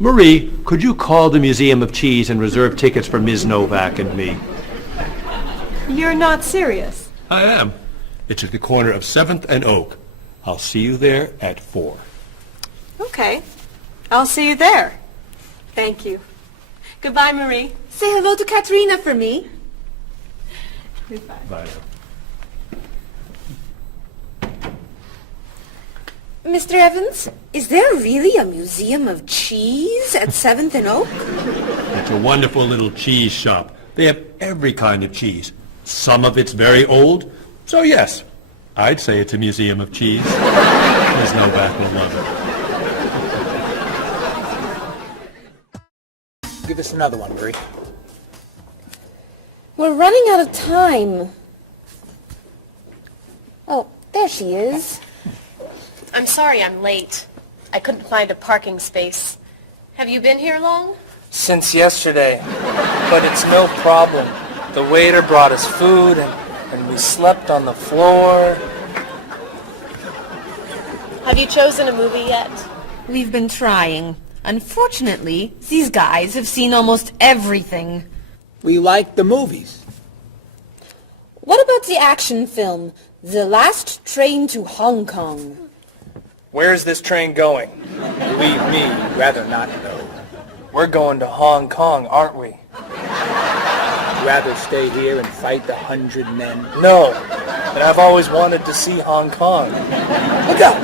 Marie, could you call the Museum of Cheese and reserve tickets for Ms. Novak and me? You're not serious. I am. It's at the corner of 7th and Oak. I'll see you there at 4. Okay. I'll see you there. Thank you. Goodbye, Marie. Say hello to Katerina for me. Goodbye. Bye. Mr. Evans, is there really a museum of cheese at 7th and Oak? It's a wonderful little cheese shop. They have every kind of cheese. Some of it's very old, so yes, I'd say it's a museum of cheese. Ms. Novak will love it. Give us another one, Marie. We're running out of time. Oh, there she is. I'm sorry I'm late. I couldn't find a parking space. Have you been here long? Since yesterday, but it's no problem. The waiter brought us food and we slept on the floor. Have you chosen a movie yet? We've been trying. Unfortunately, these guys have seen almost everything. We like the movies. What about the action film, The Last Train to Hong Kong? Where's this train going? Believe me, rather not know. We're going to Hong Kong, aren't we? Rather stay here and fight the 100 men? No, but I've always wanted to see Hong Kong. Look out!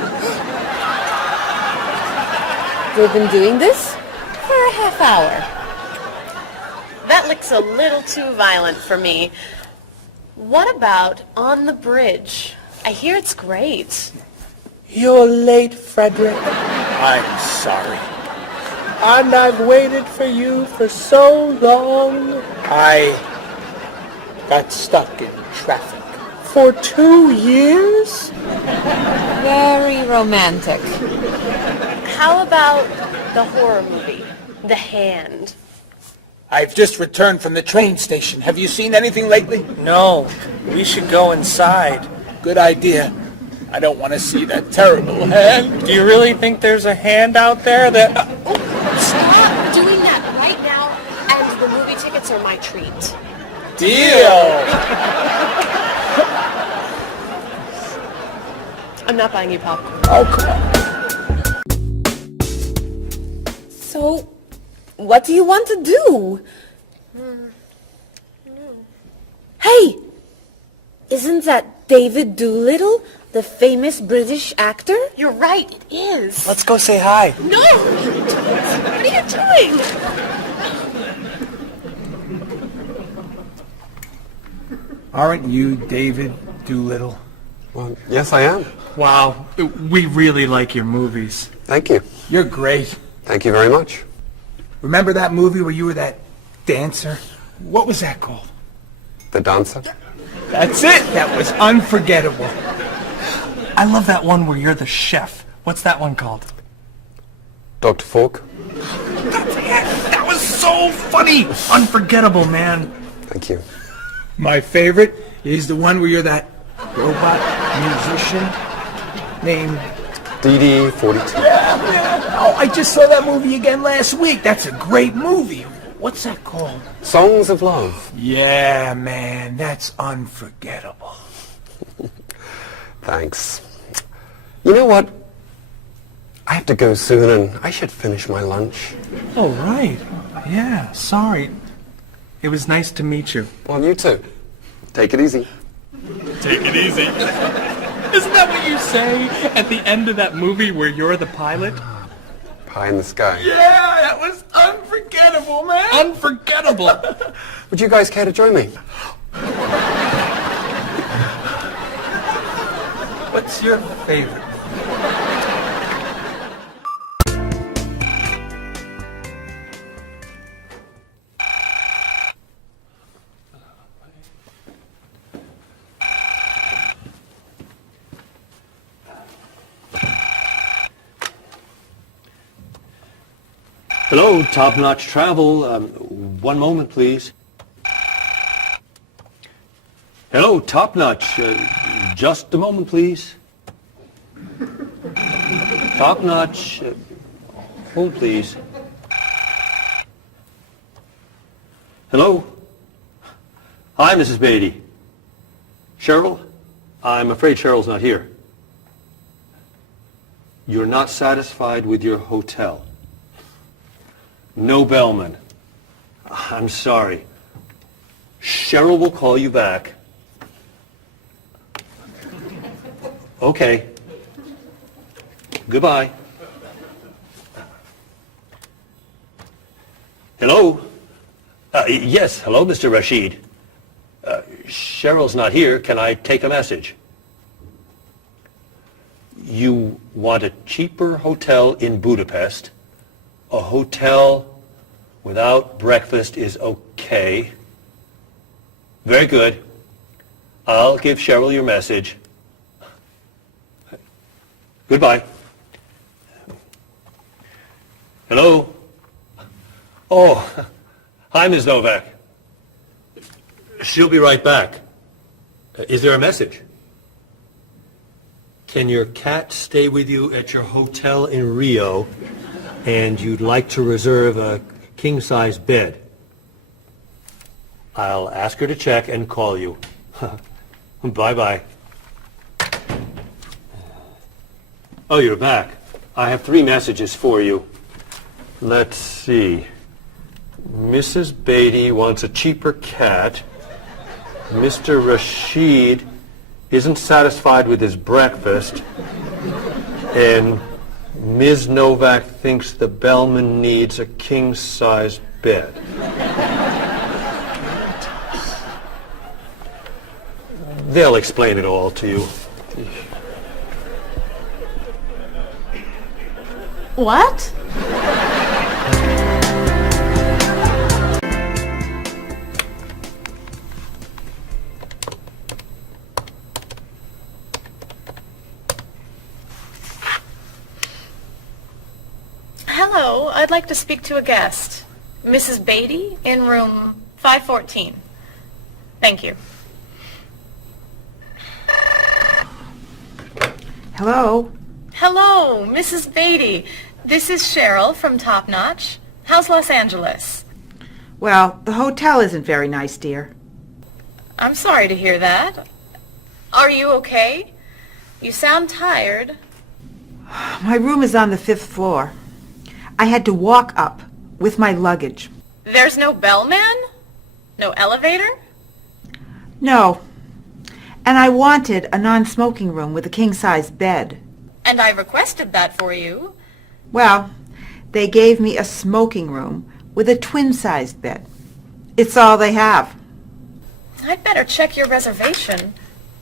We've been doing this for a half hour. That looks a little too violent for me. What about On the Bridge? I hear it's great. You're late, Frederick. I'm sorry. And I've waited for you for so long. I got stuck in traffic for 2 years. Very romantic. How about the horror movie, The Hand? I've just returned from the train station. Have you seen anything lately? No. We should go inside. Good idea. I don't want to see that terrible hand. Do you really think there's a hand out there that... Stop doing that right now, and the movie tickets are my treat. Deal! I'm not buying you popcorn. Oh, come on. So, what do you want to do? Hey! Isn't that David Doolittle, the famous British actor? You're right, it is. Let's go say hi. No! What are you doing? Aren't you David Doolittle? Well, yes, I am. Wow, we really like your movies. Thank you. You're great. Thank you very much. Remember that movie where you were that dancer? What was that called? The Dancer? That's it! That was unforgettable. I love that one where you're the chef. What's that one called? Dr. Fork? That was so funny! Unforgettable, man. Thank you. My favorite is the one where you're that robot musician named... DD-42. Yeah, man. Oh, I just saw that movie again last week. That's a great movie. What's that called? Songs of Love. Yeah, man. That's unforgettable. Thanks. You know what? I have to go soon and I should finish my lunch. Oh, right. Yeah, sorry. It was nice to meet you. Well, you too. Take it easy. Take it easy. Isn't that what you say at the end of that movie where you're the pilot? Pie in the sky. Yeah, that was unforgettable, man. Unforgettable. Would you guys care to join me? What's your favorite? Hello, top-notch travel. One moment, please. Hello, top-notch. Just a moment, please. Top-notch. Hold, please. Hello? Hi, Mrs. Beatty. Cheryl? I'm afraid Cheryl's not here. You're not satisfied with your hotel? No bellman. I'm sorry. Cheryl will call you back. Okay. Goodbye. Hello? Yes, hello, Mr. Rashid. Cheryl's not here. Can I take a message? You want a cheaper hotel in Budapest. A hotel without breakfast is okay. Very good. I'll give Cheryl your message. Goodbye. Hello? Oh, hi, Ms. Novak. She'll be right back. Is there a message? Can your cat stay with you at your hotel in Rio, and you'd like to reserve a king-size bed? I'll ask her to check and call you. Bye-bye. Oh, you're back. I have 3 messages for you. Let's see. Mrs. Beatty wants a cheaper cat. Mr. Rashid isn't satisfied with his breakfast. And Ms. Novak thinks the bellman needs a king-size bed. They'll explain it all to you. What? Hello, I'd like to speak to a guest. Mrs. Beatty in room 514. Thank you. Hello? Hello, Mrs. Beatty. This is Cheryl from Top Notch. How's Los Angeles? Well, the hotel isn't very nice, dear. I'm sorry to hear that. Are you okay? You sound tired. My room is on the 5th floor. I had to walk up with my luggage. There's no bellman? No elevator? No. And I wanted a non-smoking room with a king-size bed. And I requested that for you. Well, they gave me a smoking room with a twin-sized bed. It's all they have. I'd better check your reservation.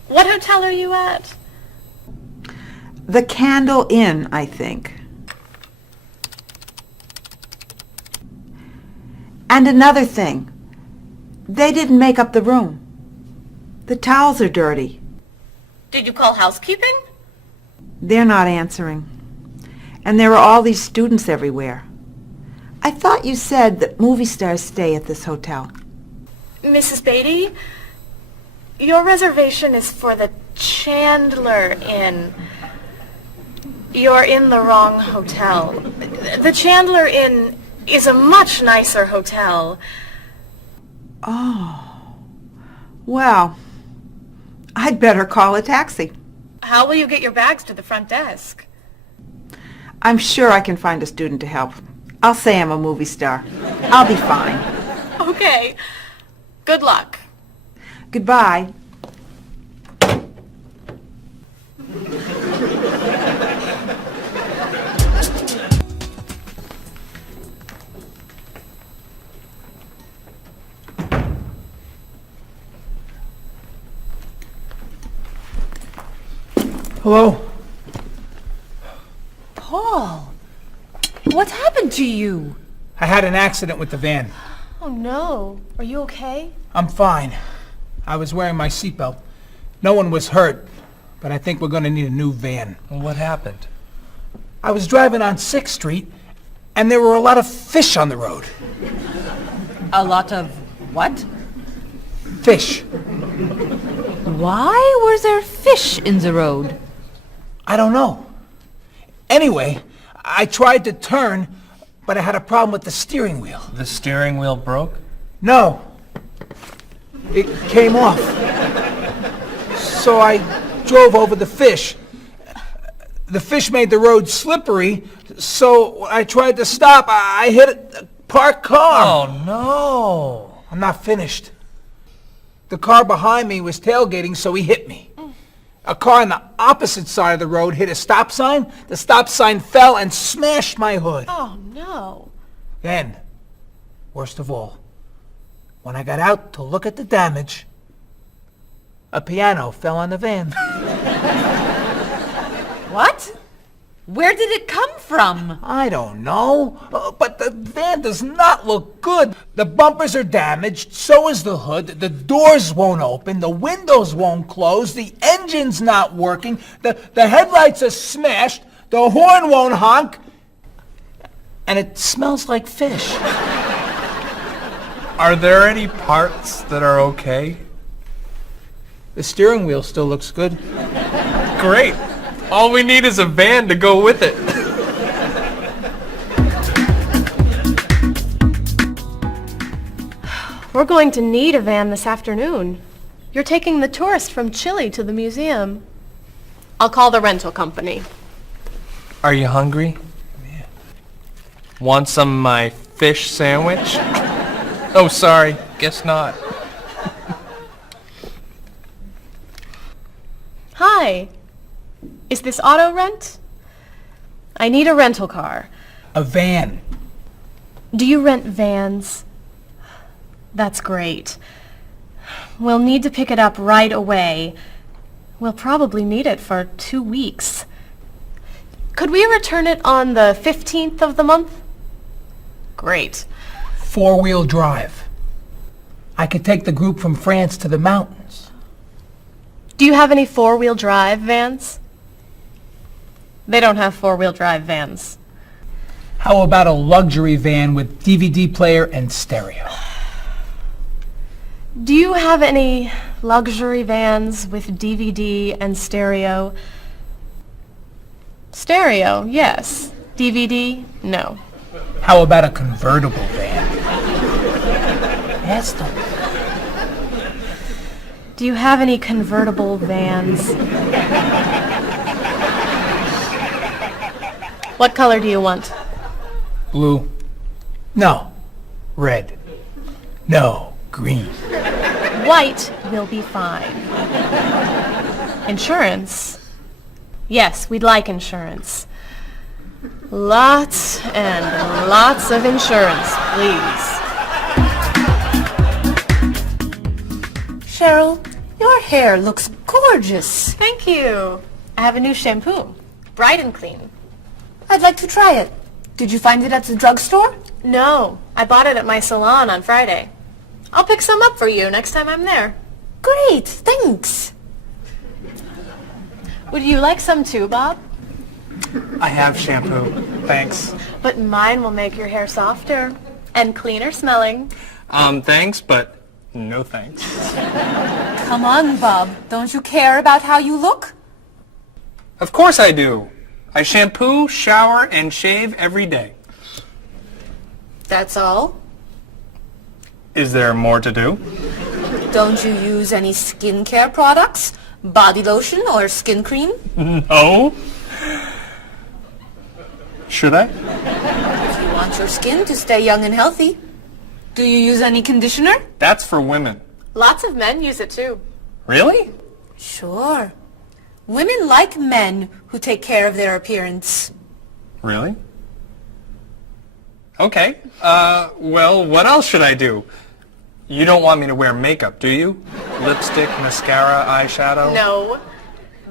What hotel are you at? The Candle Inn, I think. And another thing. They didn't make up the room. The towels are dirty. Did you call housekeeping? They're not answering. And there are all these students everywhere. I thought you said that movie stars stay at this hotel. Mrs. Beatty, your reservation is for the Chandler Inn. You're in the wrong hotel. The Chandler Inn is a much nicer hotel. Oh. Well, I'd better call a taxi. How will you get your bags to the front desk? I'm sure I can find a student to help. I'll say I'm a movie star. I'll be fine. Okay. Good luck. Goodbye. Hello? Paul, what happened to you? I had an accident with the van. Oh no. Are you okay? I'm fine. I was wearing my seatbelt. No one was hurt, but I think we're going to need a new van. What happened? I was driving on 6th Street, and there were a lot of fish on the road. A lot of what? Fish. Why were there fish in the road? I don't know. Anyway, I tried to turn, but I had a problem with the steering wheel. The steering wheel broke? No. It came off. So I drove over the fish. The fish made the road slippery, so I tried to stop. I hit a parked car. Oh, no. I'm not finished. The car behind me was tailgating, so he hit me. A car on the opposite side of the road hit a stop sign. The stop sign fell and smashed my hood. Oh, no. Then, worst of all, when I got out to look at the damage, a piano fell on the van. What? Where did it come from? I don't know, but the van does not look good. The bumpers are damaged, so is the hood, the doors won't open, the windows won't close, the engine's not working, the headlights are smashed, the horn won't honk, and it smells like fish. Are there any parts that are okay? The steering wheel still looks good. Great. All we need is a van to go with it. We're going to need a van this afternoon. You're taking the tourist from Chile to the museum. I'll call the rental company. Are you hungry? Yeah. Want some of my fish sandwich? Oh, sorry. Guess not. Hi. Is this auto rent? I need a rental car. A van. Do you rent vans? That's great. We'll need to pick it up right away. We'll probably need it for 2 weeks. Could we return it on the 15th of the month? Great. 4-wheel drive. I could take the group from France to the mountains. Do you have any 4-wheel drive vans? They don't have 4-wheel drive vans. How about a luxury van with DVD player and stereo? Do you have any luxury vans with DVD and stereo? Stereo, yes. DVD, no. How about a convertible van? Ask them. Do you have any convertible vans? What color do you want? Blue. No. Red. No. Green. White will be fine. Insurance? Yes, we'd like insurance. Lots and lots of insurance, please. Cheryl, your hair looks gorgeous. Thank you. I have a new shampoo. Bright and clean. I'd like to try it. Did you find it at the drugstore? No, I bought it at my salon on Friday. I'll pick some up for you next time I'm there. Great, thanks. Would you like some too, Bob? I have shampoo. Thanks. But mine will make your hair softer and cleaner smelling. Thanks, but no thanks. Come on, Bob. Don't you care about how you look? Of course I do. I shampoo, shower, and shave every day. That's all? Is there more to do? Don't you use any skincare products? Body lotion or skin cream? No. Should I? If you want your skin to stay young and healthy. Do you use any conditioner? That's for women. Lots of men use it too. Really? Sure. Women like men who take care of their appearance. Really? Okay. Well, what else should I do? You don't want me to wear makeup, do you? Lipstick, mascara, eyeshadow? No.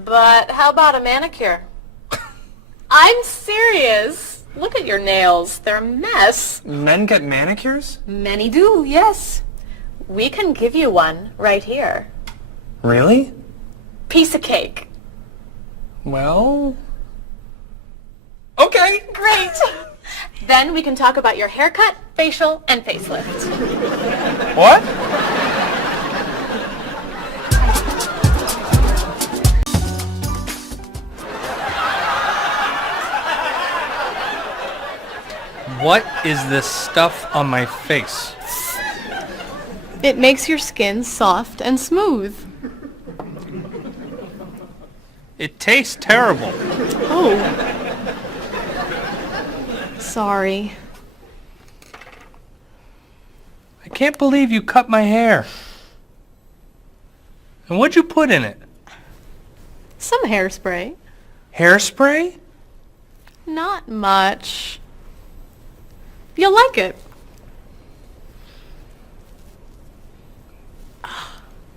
But how about a manicure? I'm serious. Look at your nails. They're a mess. Men get manicures? Many do, yes. We can give you one right here. Really? Piece of cake. Well... Okay. Great. Then we can talk about your haircut, facial, and facelift. What? What is this stuff on my face? It makes your skin soft and smooth. It tastes terrible. Oh. Sorry. I can't believe you cut my hair. And what'd you put in it? Some hairspray. Hairspray? Not much. You'll like it.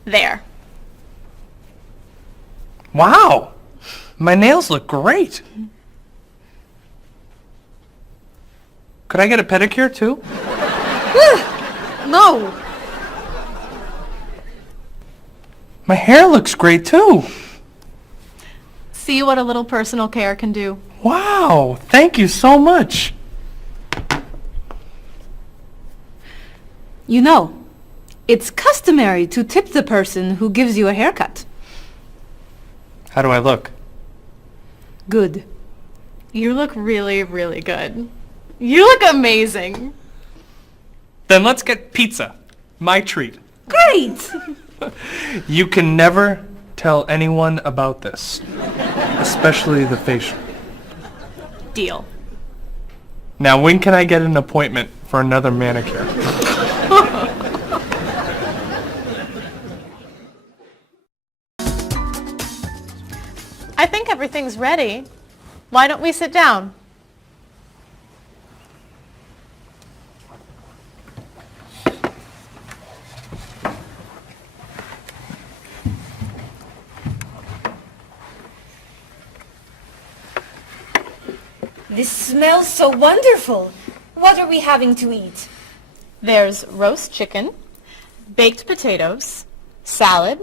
There. Wow! My nails look great. Could I get a pedicure too? No. My hair looks great too. See what a little personal care can do. Wow! Thank you so much. You know, it's customary to tip the person who gives you a haircut. How do I look? Good. You look really, really good. You look amazing. Then let's get pizza. My treat. Great! You can never tell anyone about this, especially the facial. Deal. Now, when can I get an appointment for another manicure? I think everything's ready. Why don't we sit down? This smells so wonderful. What are we having to eat? There's roast chicken, baked potatoes, salad,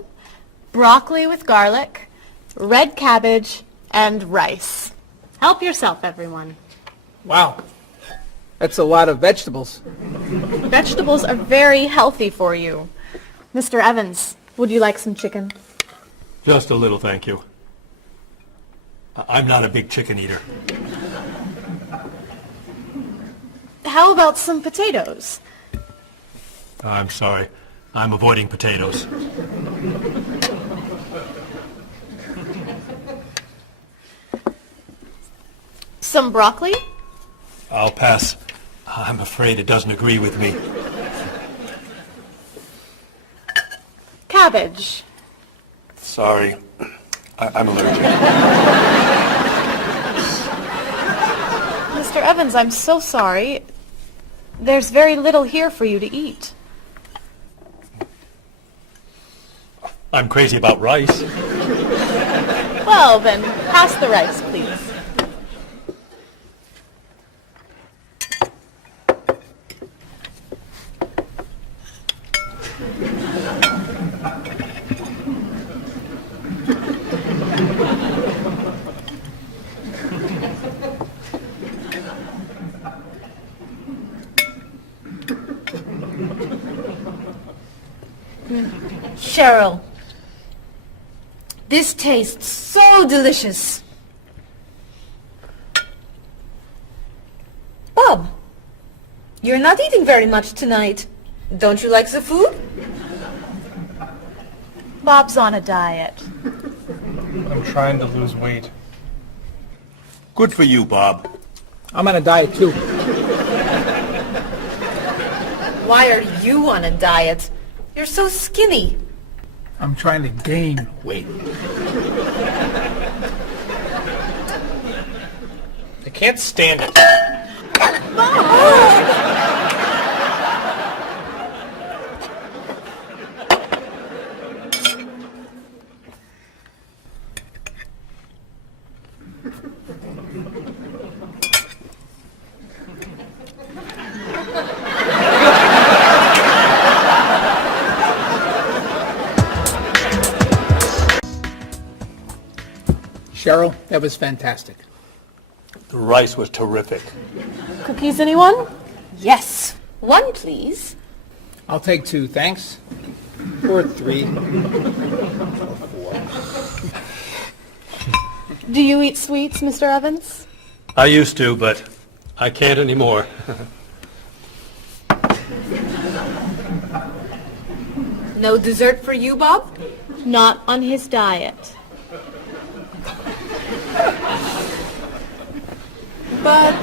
broccoli with garlic, red cabbage, and rice. Help yourself, everyone. Wow. That's a lot of vegetables. Vegetables are very healthy for you. Mr. Evans, would you like some chicken? Just a little, thank you. I'm not a big chicken eater. How about some potatoes? I'm sorry. I'm avoiding potatoes. Some broccoli? I'll pass. I'm afraid it doesn't agree with me. Cabbage? Sorry. I'm allergic. Mr. Evans, I'm so sorry. There's very little here for you to eat. I'm crazy about rice. Well, then, pass the rice, please. Cheryl, this tastes so delicious. Bob, you're not eating very much tonight. Don't you like the food? Bob's on a diet. I'm trying to lose weight. Good for you, Bob. I'm on a diet too. Why are you on a diet? You're so skinny. I'm trying to gain weight. I can't stand it. Cheryl, that was fantastic. The rice was terrific. Cookies, anyone? Yes. One, please. I'll take 2, thanks. Or 3. Or 4. Do you eat sweets, Mr. Evans? I used to, but I can't anymore. No dessert for you, Bob? Not on his diet. But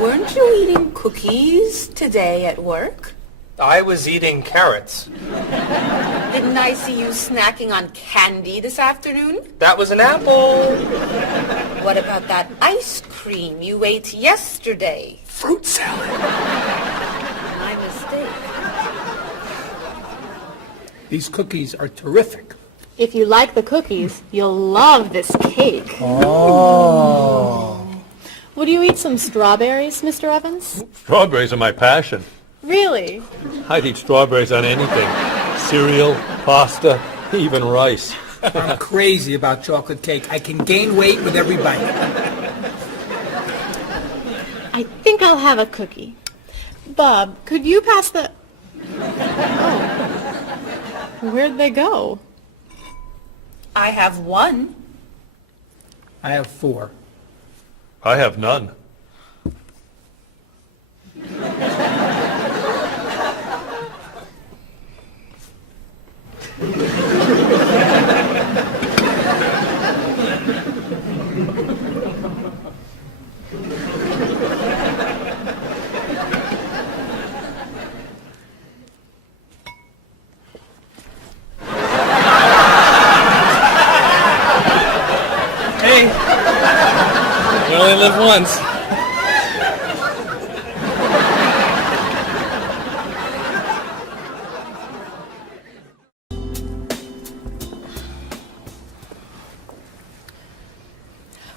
weren't you eating cookies today at work? I was eating carrots. Didn't I see you snacking on candy this afternoon? That was an apple. What about that ice cream you ate yesterday? Fruit salad. My mistake. These cookies are terrific. If you like the cookies, you'll love this cake. Oh. Would you eat some strawberries, Mr. Evans? Strawberries are my passion. Really? I'd eat strawberries on anything. Cereal, pasta, even rice. I'm crazy about chocolate cake. I can gain weight with every bite. I think I'll have a cookie. Bob, could you pass the... Oh. Where'd they go? I have one. I have 4. I have none. Hey, you only live once.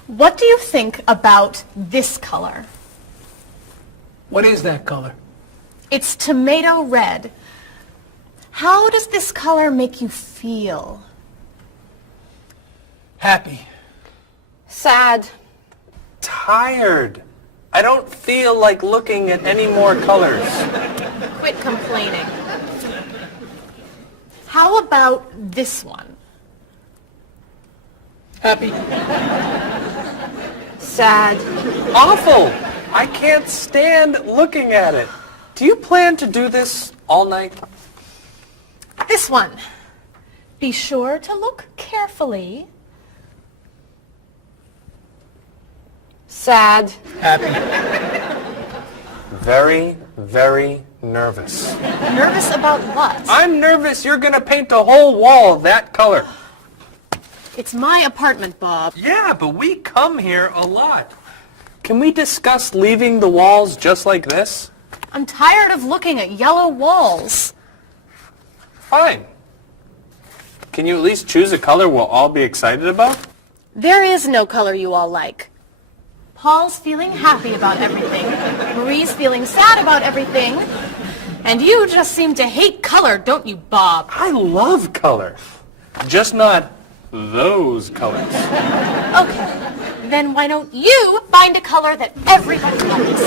What do you think about this color? What is that color? It's tomato red. How does this color make you feel? Happy. Sad. Tired. I don't feel like looking at any more colors. Quit complaining. How about this one? Happy. Sad. Awful. I can't stand looking at it. Do you plan to do this all night? This one. Be sure to look carefully. Sad. Happy. Very, very nervous. Nervous about what? I'm nervous you're gonna paint a whole wall that color. It's my apartment, Bob. Yeah, but we come here a lot. Can we discuss leaving the walls just like this? I'm tired of looking at yellow walls. Fine. Can you at least choose a color we'll all be excited about? There is no color you all like. Paul's feeling happy about everything. Marie's feeling sad about everything. And you just seem to hate color, don't you, Bob? I love color. Just not those colors. Okay, then why don't you find a color that everybody likes?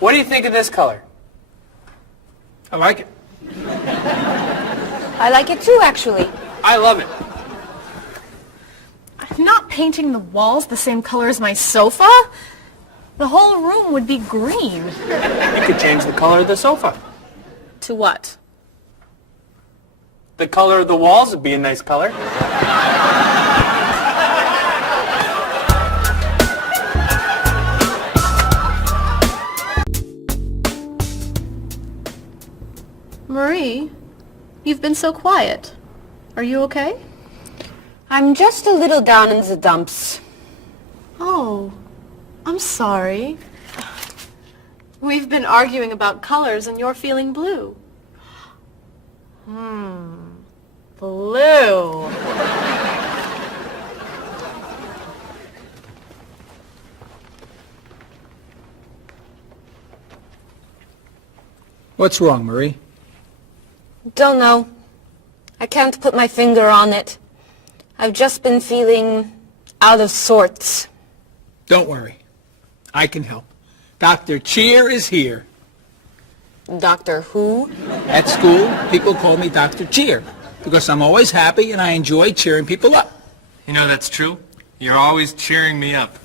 What do you think of this color? I like it. I like it too, actually. I love it. I'm not painting the walls the same color as my sofa. The whole room would be green. You could change the color of the sofa. To what? The color of the walls would be a nice color. Marie, you've been so quiet. Are you okay? I'm just a little down in the dumps. Oh, I'm sorry. We've been arguing about colors and you're feeling blue. Blue. What's wrong, Marie? Don't know. I can't put my finger on it. I've just been feeling out of sorts. Don't worry. I can help. Dr. Cheer is here. Doctor who? At school, people call me Dr. Cheer because I'm always happy and I enjoy cheering people up. You know that's true. You're always cheering me up.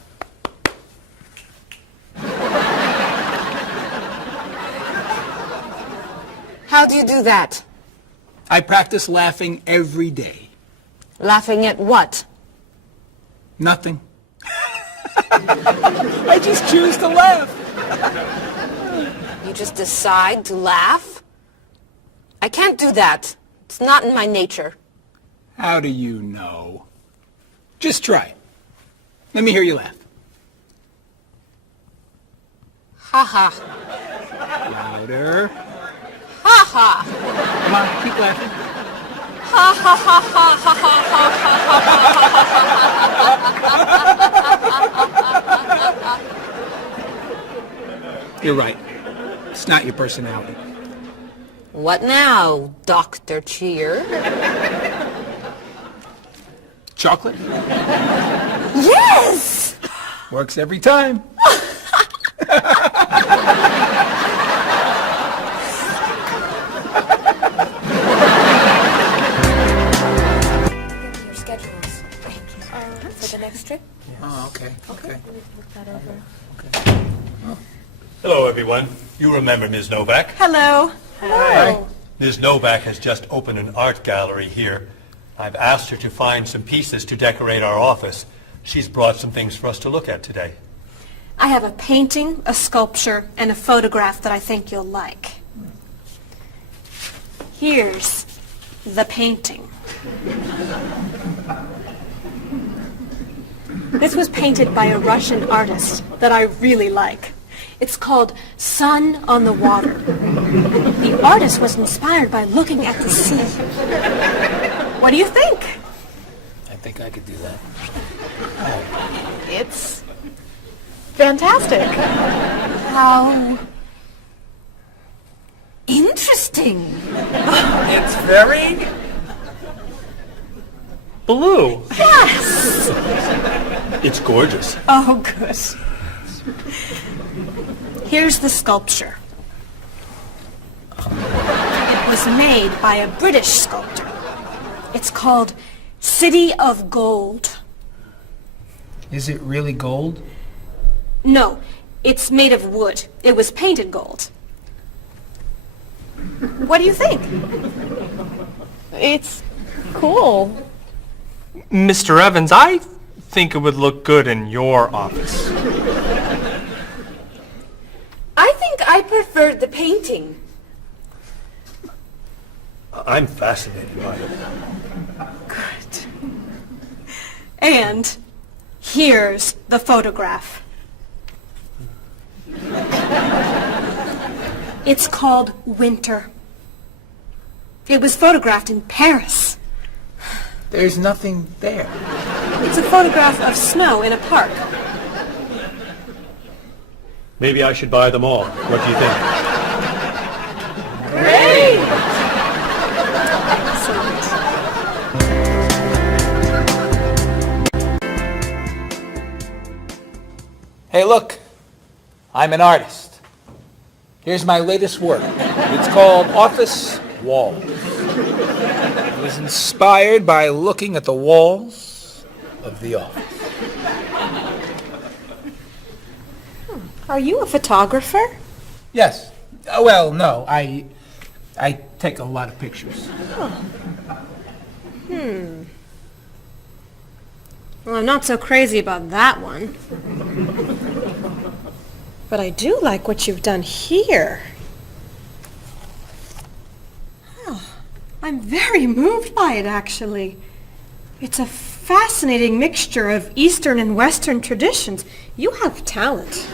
How do you do that? I practice laughing every day. Laughing at what? Nothing. I just choose to laugh. You just decide to laugh? I can't do that. It's not in my nature. How do you know? Just try. Let me hear you laugh. Ha ha. Louder. Ha ha. Come on, keep laughing. Ha ha ha ha ha ha ha. You're right. It's not your personality. What now, Dr. Cheer? Chocolate? Yes! Works every time. Your schedules. For the next trip? Oh, okay. Okay. Look that over. Hello, everyone. You remember Ms. Novak? Hello. Hi. Ms. Novak has just opened an art gallery here. I've asked her to find some pieces to decorate our office. She's brought some things for us to look at today. I have a painting, a sculpture, and a photograph that I think you'll like. Here's the painting. This was painted by a Russian artist that I really like. It's called Sun on the Water. The artist was inspired by looking at the sea. What do you think? I think I could do that. It's fantastic. How interesting. It's very blue. Yes. It's gorgeous. Oh, good. Here's the sculpture. It was made by a British sculptor. It's called City of Gold. Is it really gold? No, it's made of wood. It was painted gold. What do you think? It's cool. Mr. Evans, I think it would look good in your office. I think I preferred the painting. I'm fascinated by it. Good. And here's the photograph. It's called Winter. It was photographed in Paris. There's nothing there. It's a photograph of snow in a park. Maybe I should buy them all. What do you think? Great! Hey, look. I'm an artist. Here's my latest work. It's called Office Walls. It was inspired by looking at the walls of the office. Are you a photographer? Yes. Well, no. I take a lot of pictures. Well, I'm not so crazy about that one. But I do like what you've done here. Oh, I'm very moved by it, actually. It's a fascinating mixture of Eastern and Western traditions. You have talent.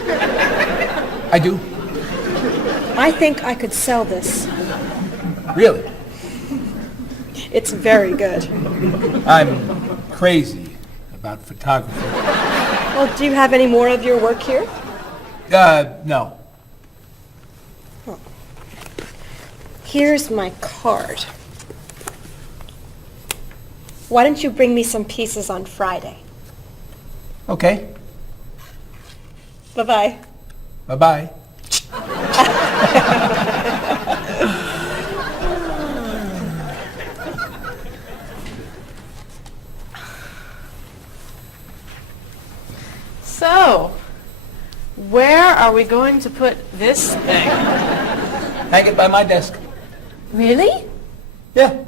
I do. I think I could sell this. Really? It's very good. I'm crazy about photography. Well, do you have any more of your work here? No. Here's my card. Why don't you bring me some pieces on Friday? Okay. Bye-bye. Bye-bye. So, where are we going to put this thing? Hang it by my desk. Really? Yeah.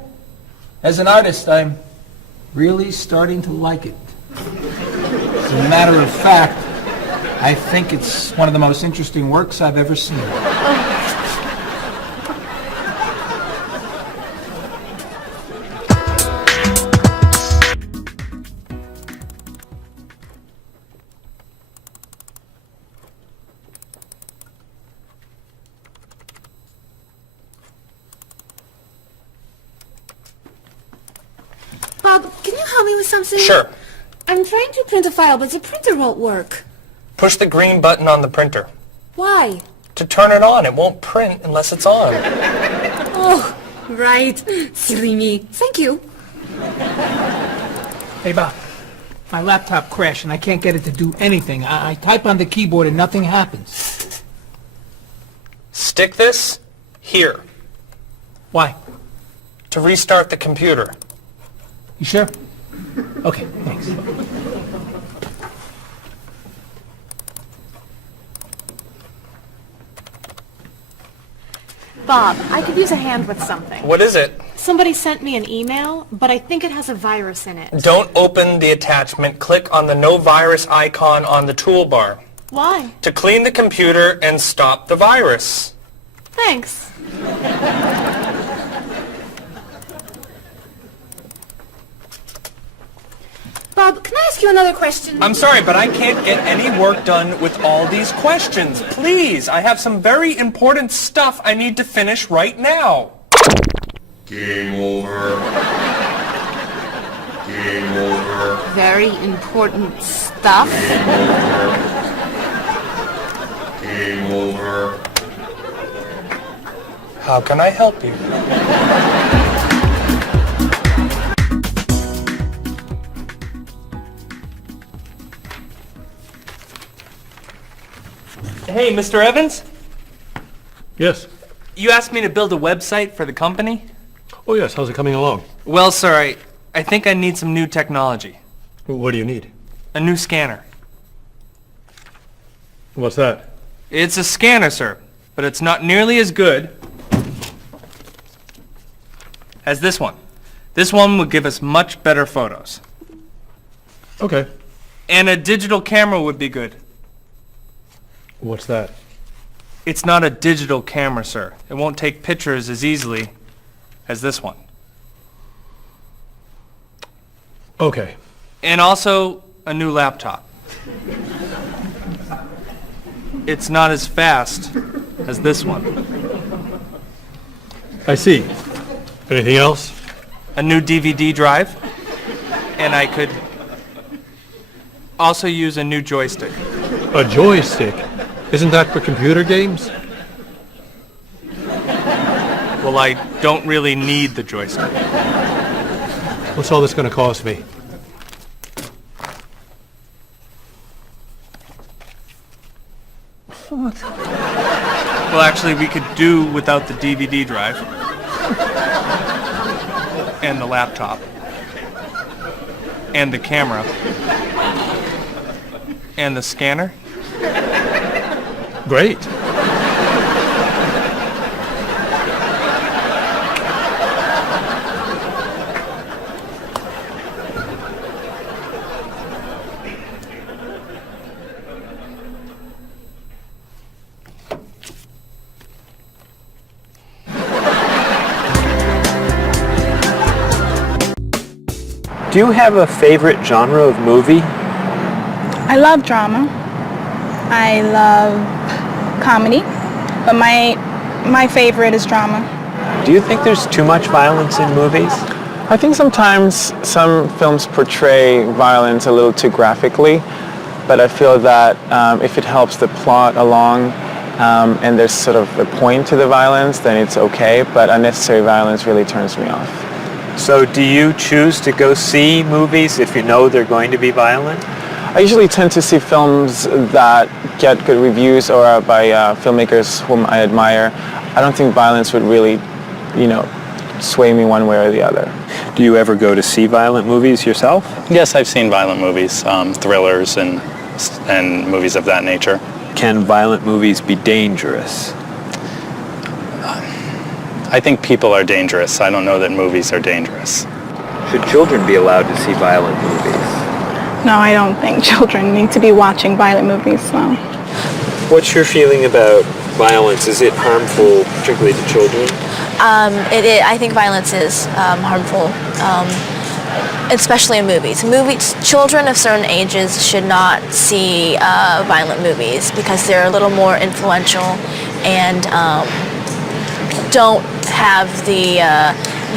As an artist, I'm really starting to like it. As a matter of fact, I think it's one of the most interesting works I've ever seen. Bob, can you help me with something? Sure. I'm trying to print a file, but the printer won't work. Push the green button on the printer. Why? To turn it on. It won't print unless it's on. Oh, right. Silly me. Thank you. Hey, Bob. My laptop crashed and I can't get it to do anything. I type on the keyboard and nothing happens. Stick this here. Why? To restart the computer. You sure? Okay, thanks. Bob, I could use a hand with something. What is it? Somebody sent me an email, but I think it has a virus in it. Don't open the attachment. Click on the no virus icon on the toolbar. Why? To clean the computer and stop the virus. Thanks. Bob, can I ask you another question? I'm sorry, but I can't get any work done with all these questions. Please, I have some very important stuff I need to finish right now. Game over. Game over. Very important stuff. Game over. How can I help you? Hey, Mr. Evans? Yes. You asked me to build a website for the company? Oh, yes. How's it coming along? Well, sir, I think I need some new technology. What do you need? A new scanner. What's that? It's a scanner, sir, but it's not nearly as good as this one. This one would give us much better photos. Okay. And a digital camera would be good. What's that? It's not a digital camera, sir. It won't take pictures as easily as this one. Okay. And also a new laptop. It's not as fast as this one. I see. Anything else? A new DVD drive. And I could also use a new joystick. A joystick? Isn't that for computer games? Well, I don't really need the joystick. What's all this going to cost me? What? Well, actually, we could do without the DVD drive. And the laptop. And the camera. And the scanner. Great. Do you have a favorite genre of movie? I love drama. I love comedy, but my favorite is drama. Do you think there's too much violence in movies? I think sometimes some films portray violence a little too graphically, but I feel that if it helps the plot along and there's sort of a point to the violence, then it's okay, but unnecessary violence really turns me off. So do you choose to go see movies if you know they're going to be violent? I usually tend to see films that get good reviews or are by filmmakers whom I admire. I don't think violence would really, sway me one way or the other. Do you ever go to see violent movies yourself? Yes, I've seen violent movies, thrillers and movies of that nature. Can violent movies be dangerous? I think people are dangerous. I don't know that movies are dangerous. Should children be allowed to see violent movies? No, I don't think children need to be watching violent movies, no. What's your feeling about violence? Is it harmful, particularly to children? I think violence is harmful, especially in movies. Children of certain ages should not see violent movies because they're a little more influential and don't have the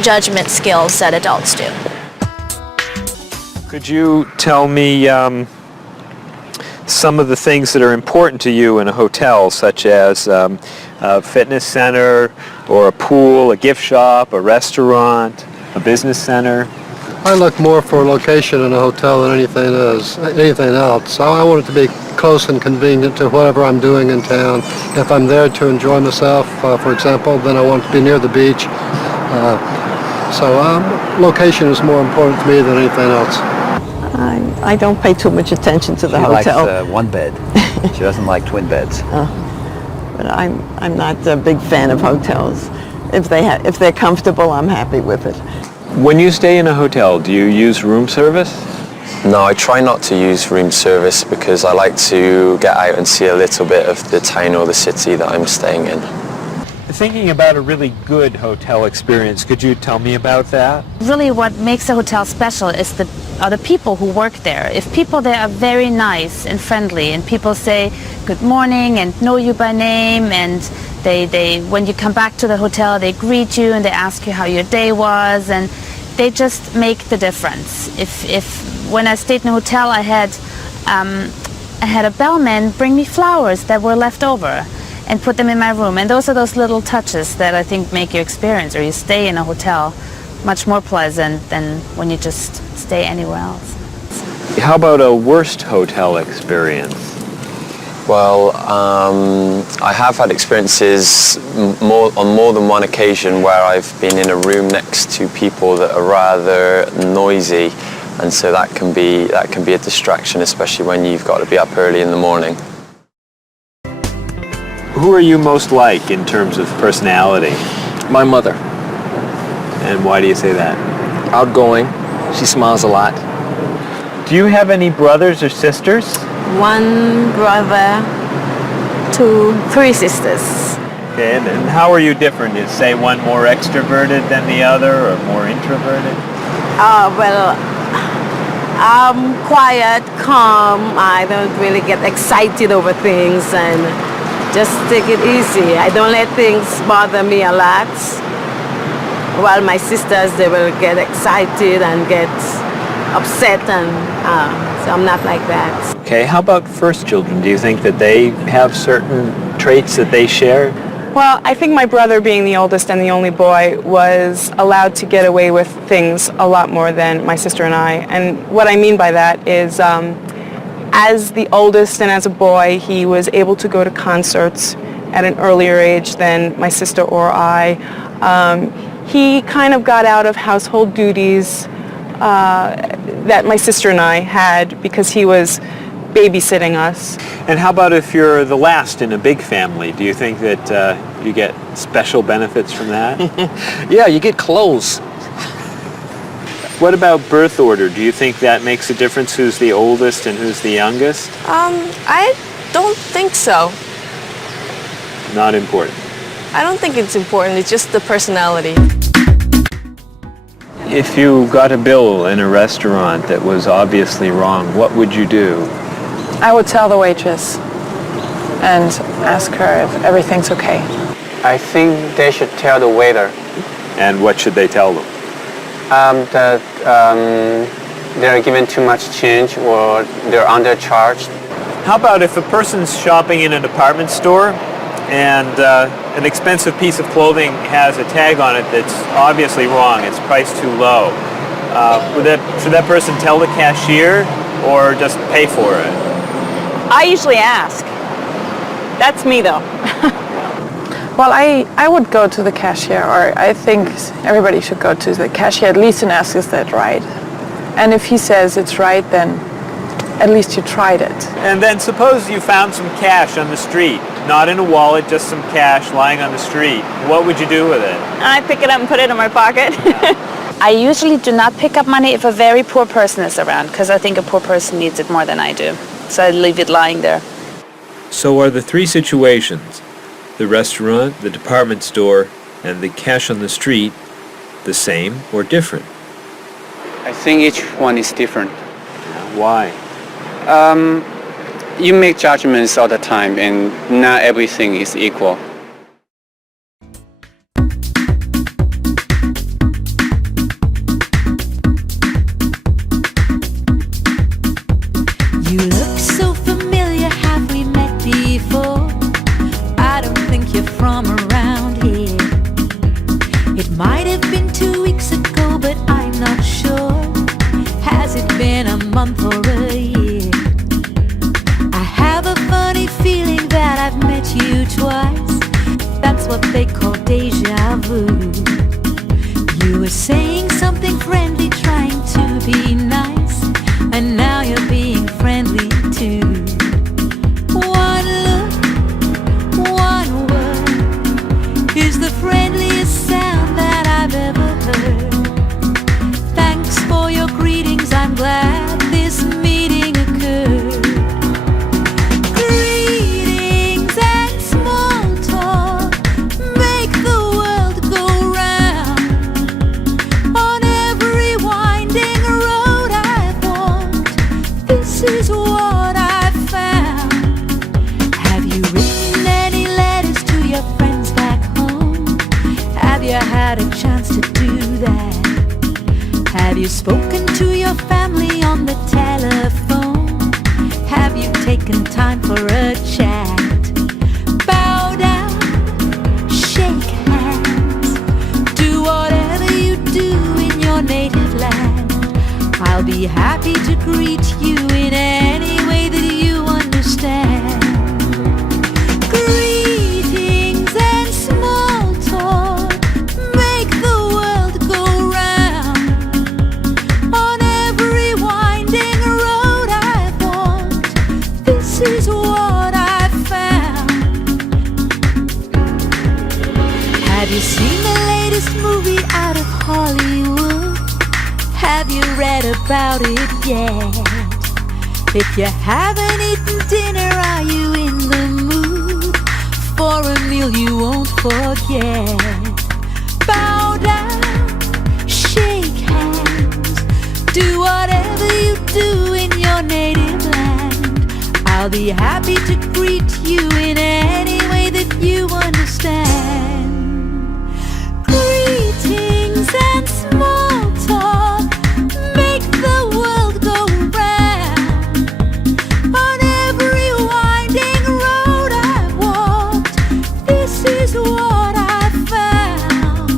judgment skills that adults do. Could you tell me some of the things that are important to you in a hotel, such as a fitness center or a pool, a gift shop, a restaurant, a business center? I look more for location in a hotel than anything else. I want it to be close and convenient to whatever I'm doing in town. If I'm there to enjoy myself, for example, then I want to be near the beach. So location is more important to me than anything else. I don't pay too much attention to the hotel. She likes one bed. She doesn't like twin beds. But I'm not a big fan of hotels. If they're comfortable, I'm happy with it. When you stay in a hotel, do you use room service? No, I try not to use room service because I like to get out and see a little bit of the town or the city that I'm staying in. Thinking about a really good hotel experience, could you tell me about that? Really what makes a hotel special is are the people who work there. If people there are very nice and friendly and people say good morning and know you by name, and they when you come back to the hotel they greet you and they ask you how your day was, and they just make the difference. If when I stayed in a hotel I had a bellman bring me flowers that were left over and put them in my room, and those are those little touches that I think make your experience or you stay in a hotel much more pleasant than when you just stay anywhere else. How about a worst hotel experience? Well, I have had experiences on more than one occasion where I've been in a room next to people that are rather noisy, and so that can be a distraction, especially when you've got to be up early in the morning. Who are you most like in terms of personality? My mother. And why do you say that? Outgoing. She smiles a lot. Do you have any brothers or sisters? One brother, three sisters. Okay, and how are you different? Is, say, one more extroverted than the other or more introverted? Well, I'm quiet, calm. I don't really get excited over things and just take it easy. I don't let things bother me a lot. While my sisters, they will get excited and get upset, and so I'm not like that. Okay, how about first children? Do you think that they have certain traits that they share? Well, I think my brother, being the oldest and the only boy, was allowed to get away with things a lot more than my sister and I. And what I mean by that is, as the oldest and as a boy, he was able to go to concerts at an earlier age than my sister or I. He kind of got out of household duties that my sister and I had because he was babysitting us. And how about if you're the last in a big family? Do you think that you get special benefits from that? Yeah, you get clothes. What about birth order? Do you think that makes a difference who's the oldest and who's the youngest? I don't think so. Not important. I don't think it's important. It's just the personality. If you got a bill in a restaurant that was obviously wrong, what would you do? I would tell the waitress and ask her if everything's okay. I think they should tell the waiter. And what should they tell them? That they're given too much change or they're undercharged. How about if a person's shopping in a department store and an expensive piece of clothing has a tag on it that's obviously wrong, it's priced too low. Should that person tell the cashier or just pay for it? I usually ask. That's me though. Well, I would go to the cashier, or I think everybody should go to the cashier at least and ask, is that right? And if he says it's right, then at least you tried it. And then suppose you found some cash on the street, not in a wallet, just some cash lying on the street. What would you do with it? I pick it up and put it in my pocket. I usually do not pick up money if a very poor person is around, because I think a poor person needs it more than I do. So I leave it lying there. So are the three situations, the restaurant, the department store, and the cash on the street, the same or different? I think each one is different. Why? You make judgments all the time, and not everything is equal. You look so familiar, have we met before? I don't think you're from around here. It might have been 2 weeks ago, but I'm not sure. Has it been a month or a year? I have a funny feeling that I've met you twice. That's what they call deja vu. You were saying something friendly, trying to be nice, and now you're being friendly too. One look, one word is the friendliest sound that I've ever heard. Thanks for your greetings, I'm glad this meeting occurred. Greetings and small talk make the world go round. On every winding road I've walked, this is what I've found. Have you written any letters to your friends back home? Have you had a chance to do that? Have you spoken to your family on the telephone? Have you taken time for a chat? Bow down, shake hands, do whatever you do in your native land. I'll be happy to greet you in any way that you understand. Greetings and small talk make the world go round. On every winding road I've walked, this is what I've found. Have you seen the latest movie out of Hollywood? Have you read about it yet? If you haven't eaten dinner, are you in the mood for a meal you won't forget? Bow down, shake hands, do whatever you do in your native land. I'll be happy to greet you in any way that you understand. Greetings and small talk make the world go round. On every winding road I've walked, this is what I've found.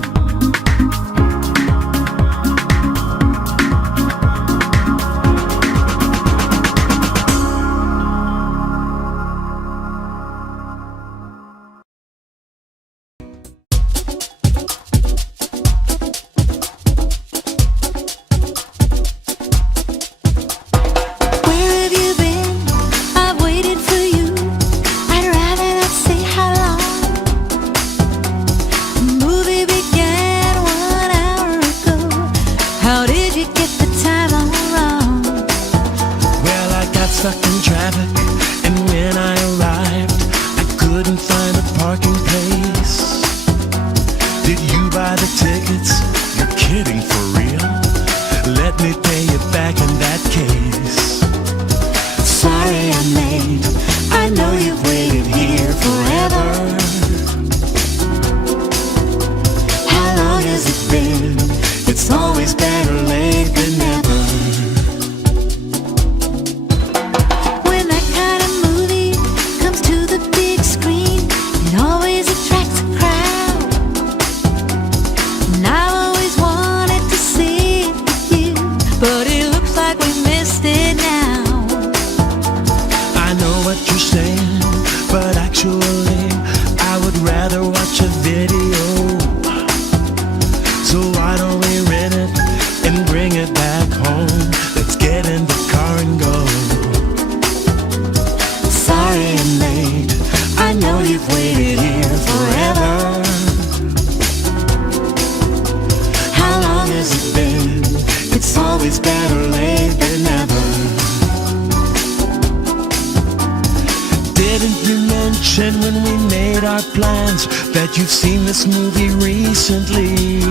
Didn't you mention when we made our plans that you've seen this movie recently?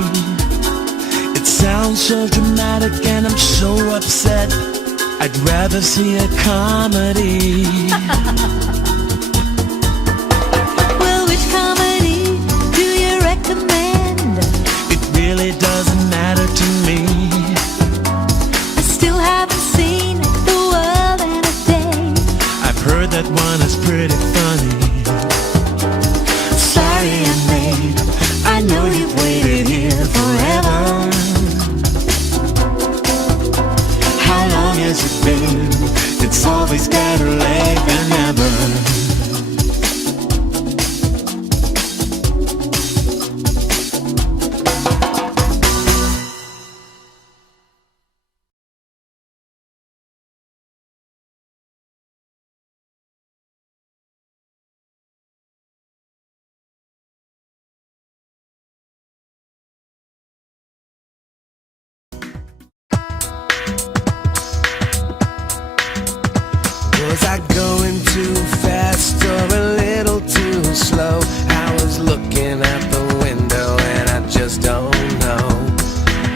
It sounds so dramatic and I'm so upset. I'd rather see a comedy. Well, which comedy do you recommend? It really doesn't matter to me. I still haven't seen The World and a Day. I've heard that one is pretty funny. Sorry I'm late, I know you've waited here forever. How long has it been? It's always better late than never. Was I going too fast or a little too slow? I was looking out the window and I just don't know.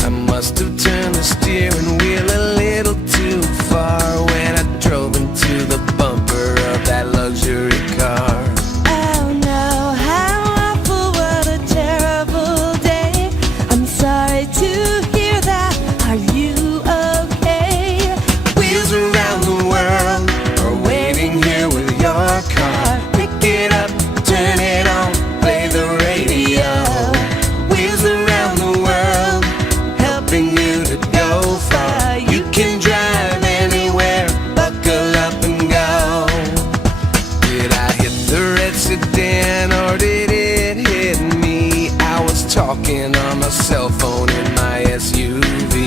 I must have turned the steering wheel a little too far when I drove into the bumper of that luxury car. Oh no, how awful, what a terrible day. I'm sorry to hear that. Are you okay? Wheels around the world are waiting here with your car. Pick it up, turn it on, play the radio. Wheels around the world, helping you to go far. You can drive anywhere, buckle up and go. Did I hit the red sedan or did it hit me? I was talking on my cell phone in my SUV.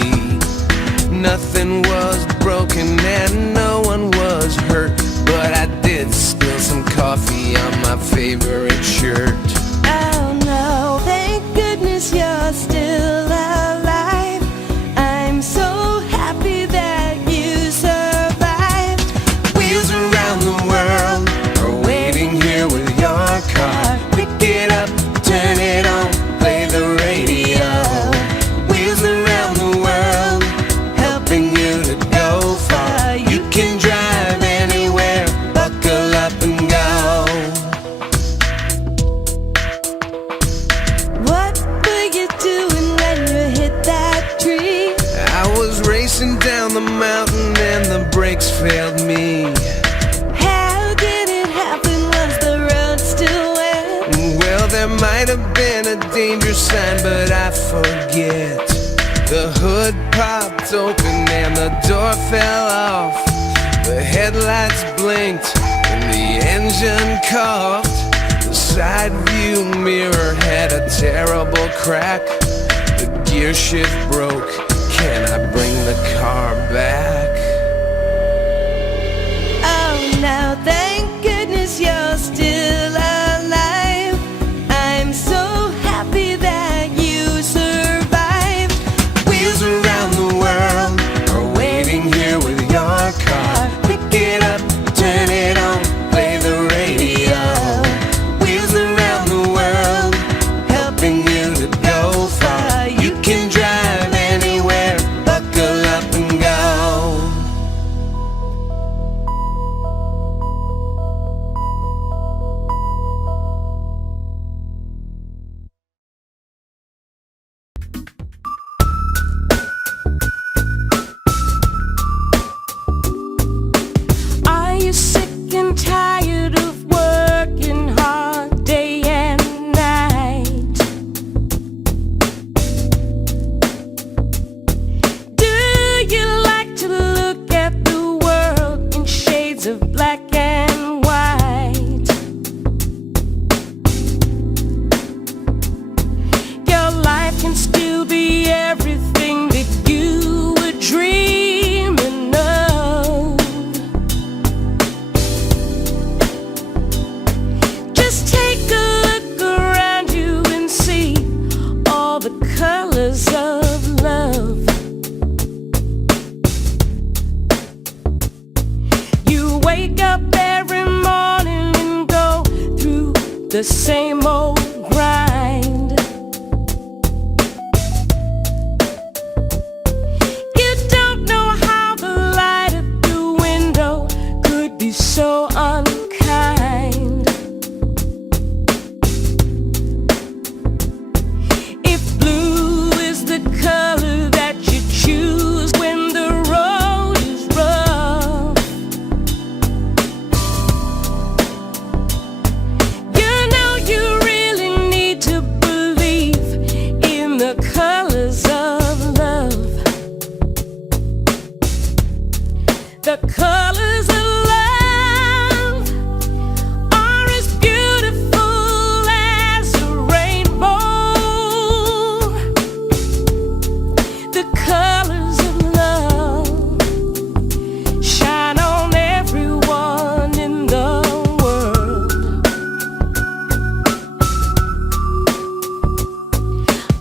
Nothing was broken and no one was hurt, but I did spill some coffee on my favorite shirt. Oh no, thank goodness you're still alive. I'm so happy that you survived. Wheels around the world are waiting here with your car. Pick it up, turn it on, play the radio. Wheels around the world, helping you to go far. You can drive anywhere, buckle up and go. What were you doing when you hit that tree? I was racing down the mountain and the brakes failed me. How did it happen? Was the road still wet? Well, there might have been a danger sign, but I forget. The hood popped open and the door fell off. The headlights blinked and the engine coughed. The side view mirror had a terrible crack. The gear shift broke. Can I bring the car back? Oh no, thank goodness you're still alive. I'm so happy that you survived. Wheels around the world are waiting here with your car. Pick it up, turn it on, play the radio. Wheels around the world, helping you to go far. You can drive anywhere, buckle up and go. the same old grind. You don't know how the light at the window could be so unkind. If blue is the color that you choose when the road is rough, you know you really need to believe in the colors of love. The colors of love are as beautiful as a rainbow. The colors of love shine on everyone in the world.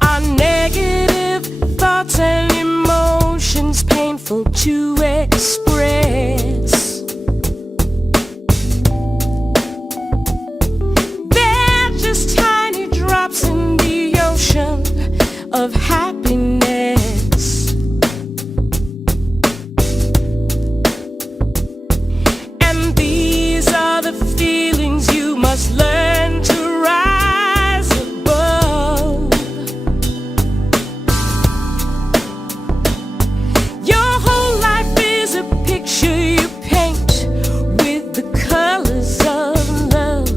Our negative thoughts and emotions painful to express. They're just tiny drops in the ocean of happiness. And these are the feelings you must learn to rise above. Your whole life is a picture you paint with the colors of love.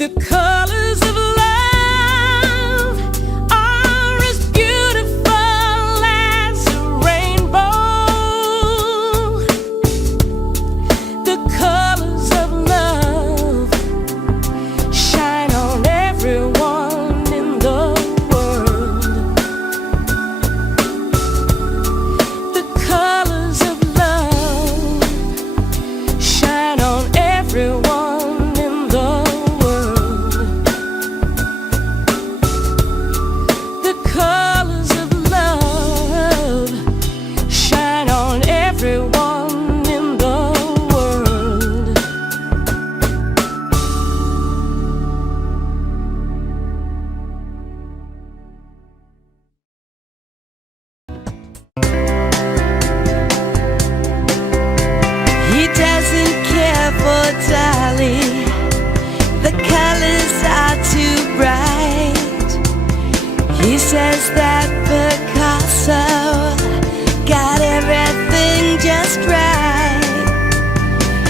The colors of love are as beautiful as a rainbow. The colors of love shine on everyone in the world. The colors of love shine on everyone in the world. The colors of love shine on everyone in the world. He doesn't care for Dolly. The colors are too bright. He says that Picasso got everything just right.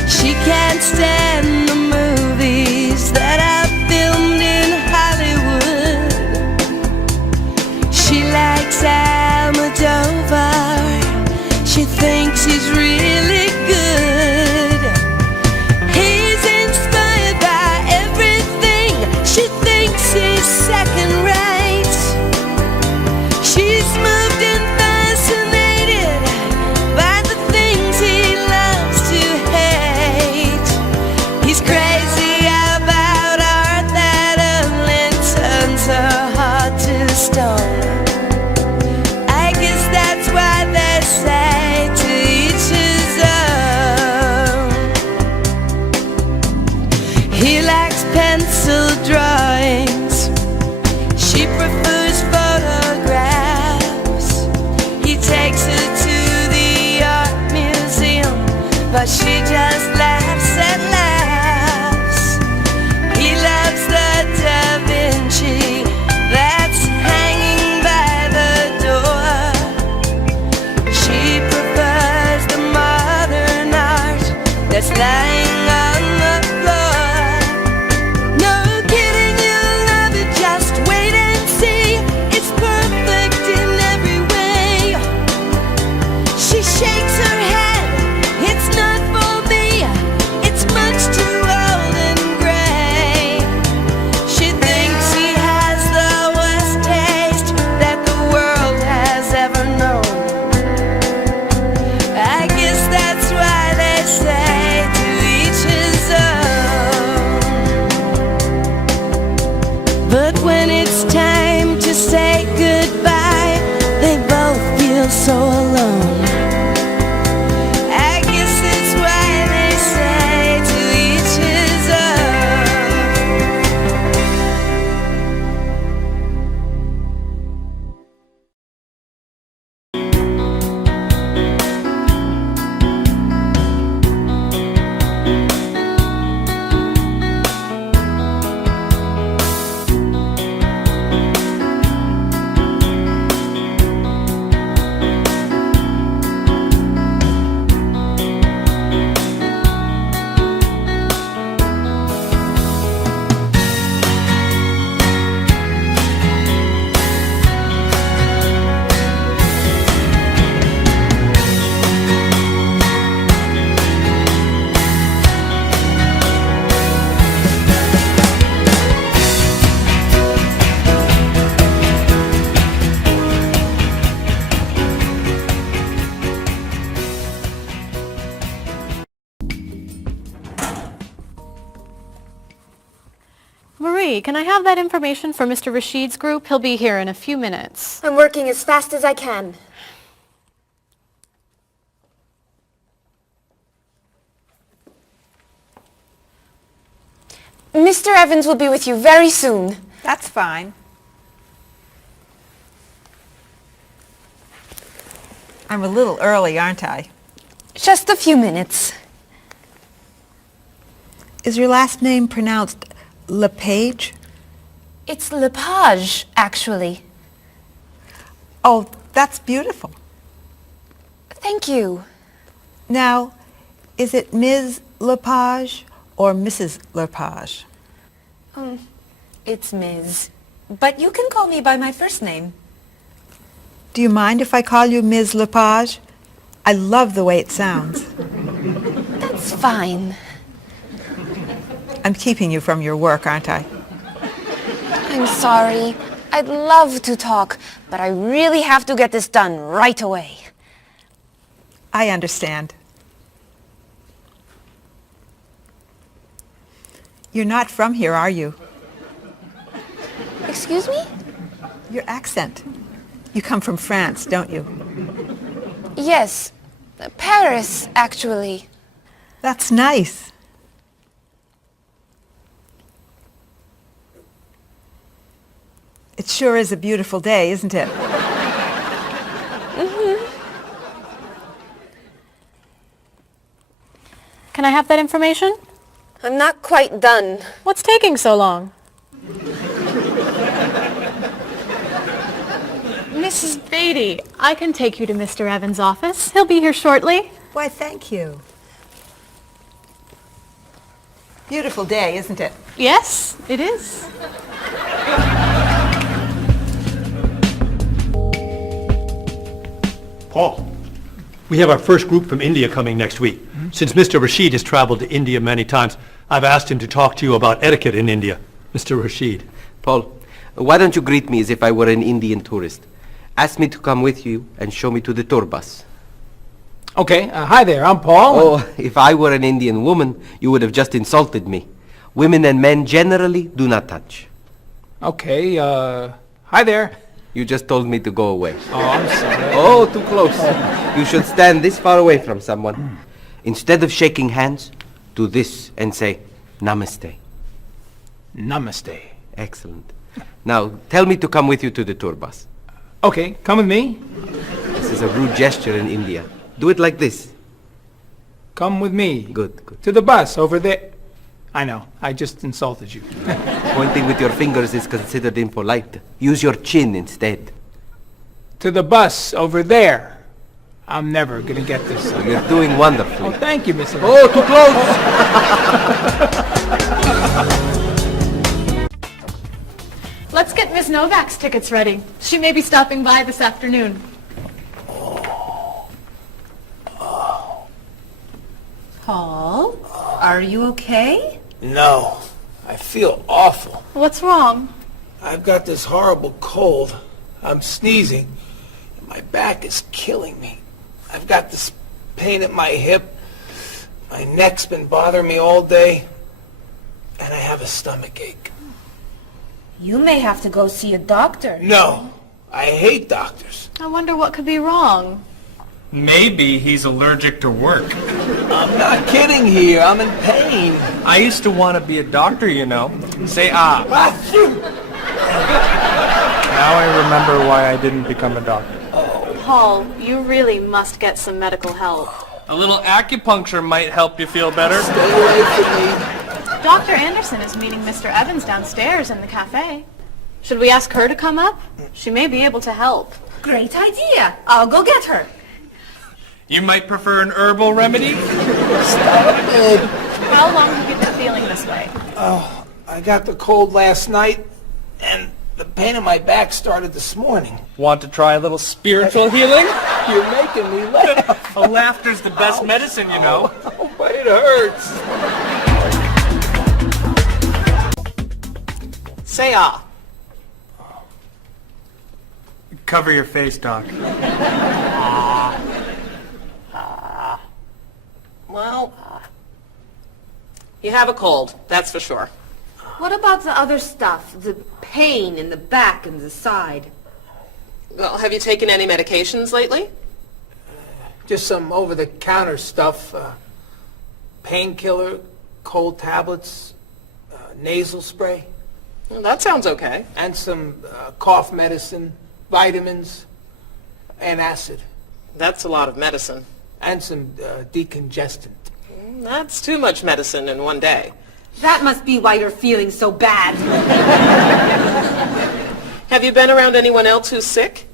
She can't stand the movies that are filmed in Hollywood. She likes Almodovar. She thinks he's really good. He's inspired by everything. She thinks he's second rate. She's moved and fascinated by the things he loves to hate. He's crazy about art that only turns her heart to stone. I guess that's why they say to each his own. He likes pencil drawings. She prefers photographs. He takes her to the art museum, but she just laughs and laughs. He loves the Da Vinci that's hanging by the door. She prefers the modern art that's lying on the floor. No kidding, you'll love it, just wait and see. It's perfect in every way. She shakes her head, it's not for me. It's much too old and gray. She thinks he has the worst taste that the world has ever known. I guess that's why they say to each Marie, can I have that information for Mr. Rashid's group? He'll be here in a few minutes. I'm working as fast as I can. Mr. Evans will be with you very soon. That's fine. I'm a little early, aren't I? Just a few minutes. Is your last name pronounced LePage? It's Lepage, actually. Oh, that's beautiful. Thank you. Now, is it Ms. Lepage or Mrs. Lepage? It's Ms. But you can call me by my first name. Do you mind if I call you Ms. Lepage? I love the way it sounds. That's fine. I'm keeping you from your work, aren't I? I'm sorry. I'd love to talk, but I really have to get this done right away. I understand. You're not from here, are you? Excuse me? Your accent. You come from France, don't you? Yes. Paris, actually. That's nice. It sure is a beautiful day, isn't it? Can I have that information? I'm not quite done. What's taking so long? Mrs. Beatty, I can take you to Mr. Evans' office. He'll be here shortly. Why, thank you. Beautiful day, isn't it? Yes, it is. Paul, we have our first group from India coming next week. Since Mr. Rashid has traveled to India many times, I've asked him to talk to you about etiquette in India. Mr. Rashid. Paul, why don't you greet me as if I were an Indian tourist? Ask me to come with you and show me to the tour bus. Okay, hi there, I'm Paul. Oh, if I were an Indian woman, you would have just insulted me. Women and men generally do not touch. Okay, hi there. You just told me to go away. Oh, I'm sorry. Oh, too close. You should stand this far away from someone. Instead of shaking hands, do this and say, Namaste. Namaste. Excellent. Now, tell me to come with you to the tour bus. Okay, come with me. This is a rude gesture in India. Do it like this. Come with me. Good, good. To the bus over there. I know, I just insulted you. Pointing with your fingers is considered impolite. Use your chin instead. To the bus over there. I'm never gonna get this. You're doing wonderfully. Oh, thank you, Mr. Oh, too close! Let's get Miss Novak's tickets ready. She may be stopping by this afternoon. Paul, are you okay? No, I feel awful. What's wrong? I've got this horrible cold. I'm sneezing, and my back is killing me. I've got this pain at my hip. My neck's been bothering me all day, and I have a stomach ache. You may have to go see a doctor. No, I hate doctors. I wonder what could be wrong. Maybe he's allergic to work. I'm not kidding here. I'm in pain. I used to want to be a doctor, you know. Say ah. Now I remember why I didn't become a doctor. Paul, you really must get some medical help. A little acupuncture might help you feel better. Stay away from me. Dr. Anderson is meeting Mr. Evans downstairs in the cafe. Should we ask her to come up? She may be able to help. Great idea. I'll go get her. You might prefer an herbal remedy? Stop it. How long have you been feeling this way? Oh, I got the cold last night, and the pain in my back started this morning. Want to try a little spiritual healing? You're making me laugh. Oh, laughter's the best medicine, you know. Oh, but it hurts. Say ah. Cover your face, Doc. Well, you have a cold, that's for sure. What about the other stuff? The pain in the back and the side? Well, have you taken any medications lately? Just some over-the-counter stuff. Painkiller, cold tablets, nasal spray. Well, that sounds okay. And some cough medicine, vitamins, and acid. That's a lot of medicine. And some decongestant. That's too much medicine in one day. That must be why you're feeling so bad. Have you been around anyone else who's sick?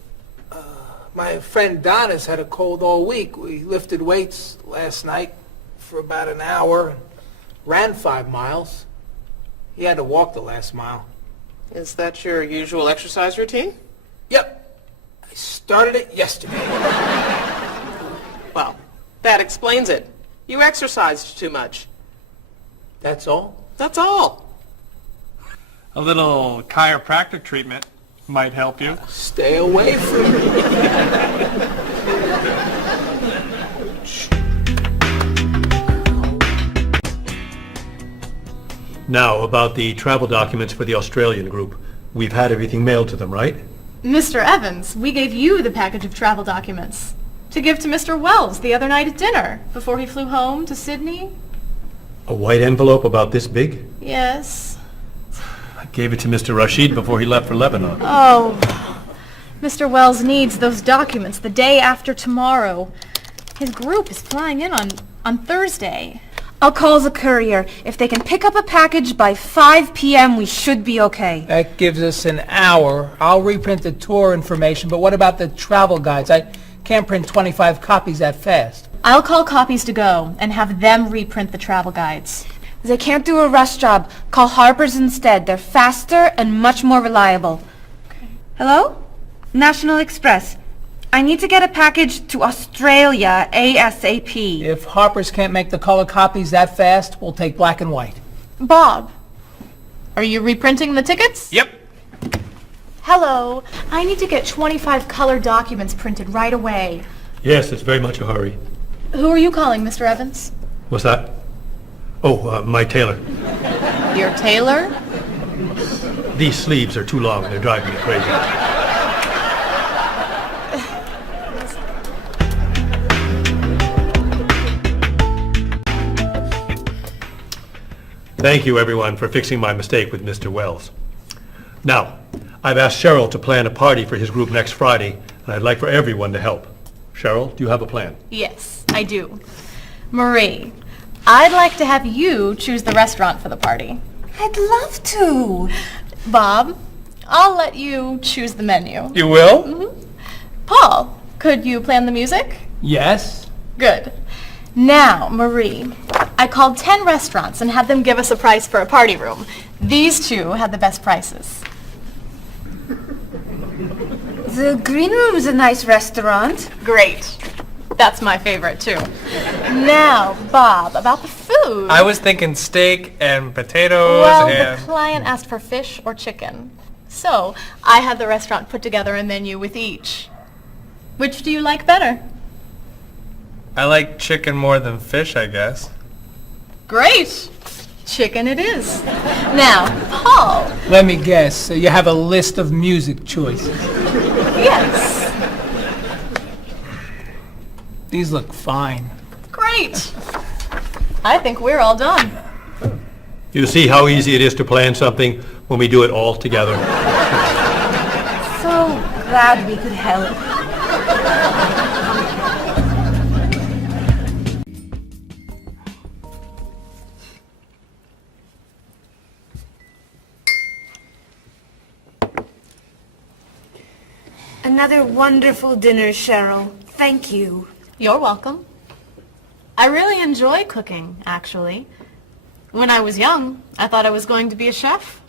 My friend Don has had a cold all week. We lifted weights last night for about an hour, ran 5 miles. He had to walk the last mile. Is that your usual exercise routine? Yep. I started it yesterday. Well, that explains it. You exercised too much. That's all? That's all. A little chiropractic treatment might help you. Stay away from me. Now, about the travel documents for the Australian group. We've had everything mailed to them, right? Mr. Evans, we gave you the package of travel documents to give to Mr. Wells the other night at dinner before he flew home to Sydney. A white envelope about this big? Yes. I gave it to Mr. Rashid before he left for Lebanon. Oh, Mr. Wells needs those documents the day after tomorrow. His group is flying in on Thursday. I'll call the courier. If they can pick up a package by 5 p.m., we should be okay. That gives us an hour. I'll reprint the tour information, but what about the travel guides? I can't print 25 copies that fast. I'll call Copies to Go and have them reprint the travel guides. They can't do a rush job. Call Harper's instead. They're faster and much more reliable. Okay. Hello? National Express. I need to get a package to Australia ASAP. If Harper's can't make the color copies that fast, we'll take black and white. Bob, are you reprinting the tickets? Yep. Hello. I need to get 25 color documents printed right away. Yes, it's very much a hurry. Who are you calling, Mr. Evans? What's that? Oh, my tailor. Your tailor? These sleeves are too long. They're driving me crazy. Thank you, everyone, for fixing my mistake with Mr. Wells. Now, I've asked Cheryl to plan a party for his group next Friday, and I'd like for everyone to help. Cheryl, do you have a plan? Yes, I do. Marie, I'd like to have you choose the restaurant for the party. I'd love to. Bob, I'll let you choose the menu. You will? Mm-hmm. Paul, could you plan the music? Yes. Good. Now, Marie, I called 10 restaurants and had them give us a price for a party room. These two had the best prices. The Green Room's a nice restaurant. Great. That's my favorite, too. Now, Bob, about the food. I was thinking steak and potatoes Well, and... the client asked for fish or chicken. So, I had the restaurant put together a menu with each. Which do you like better? I like chicken more than fish, I guess. Great. Chicken it is. Now, Paul. Let me guess. You have a list of music choices. Yes. These look fine. Great. I think we're all done. You see how easy it is to plan something when we do it all together? So glad we could help. Another wonderful dinner, Cheryl. Thank you. You're welcome. I really enjoy cooking, actually. When I was young, I thought I was going to be a chef.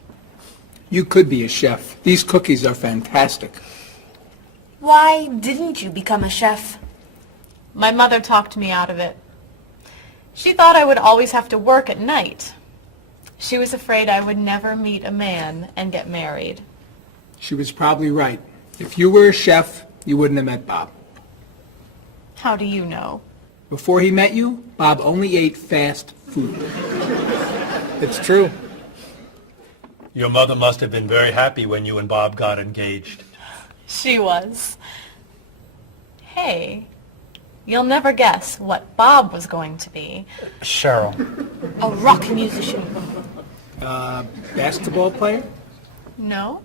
You could be a chef. These cookies are fantastic. Why didn't you become a chef? My mother talked me out of it. She thought I would always have to work at night. She was afraid I would never meet a man and get married. She was probably right. If you were a chef, you wouldn't have met Bob. How do you know? Before he met you, Bob only ate fast food. It's true. Your mother must have been very happy when you and Bob got engaged. She was. Hey, you'll never guess what Bob was going to be. Cheryl. A rock musician. Basketball player? No.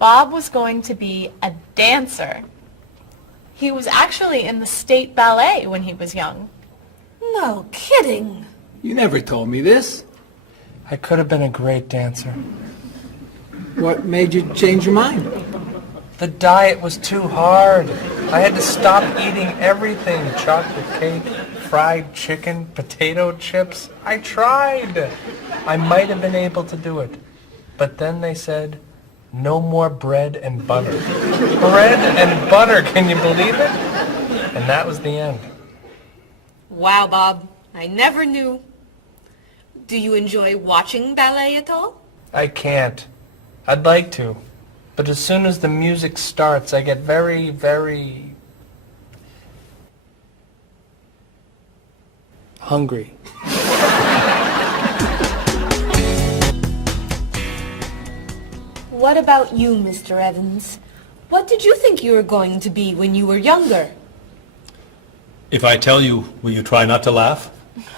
Bob was going to be a dancer. He was actually in the state ballet when he was young. No kidding. You never told me this. I could have been a great dancer. What made you change your mind? The diet was too hard. I had to stop eating everything. Chocolate cake, fried chicken, potato chips. I tried. I might have been able to do it. But then they said, no more bread and butter. Bread and butter, can you believe it? And that was the end. Wow, Bob. I never knew. Do you enjoy watching ballet at all? I can't. I'd like to. But as soon as the music starts, I get very, very hungry. What about you, Mr. Evans? What did you think you were going to be when you were younger? If I tell you, will you try not to laugh?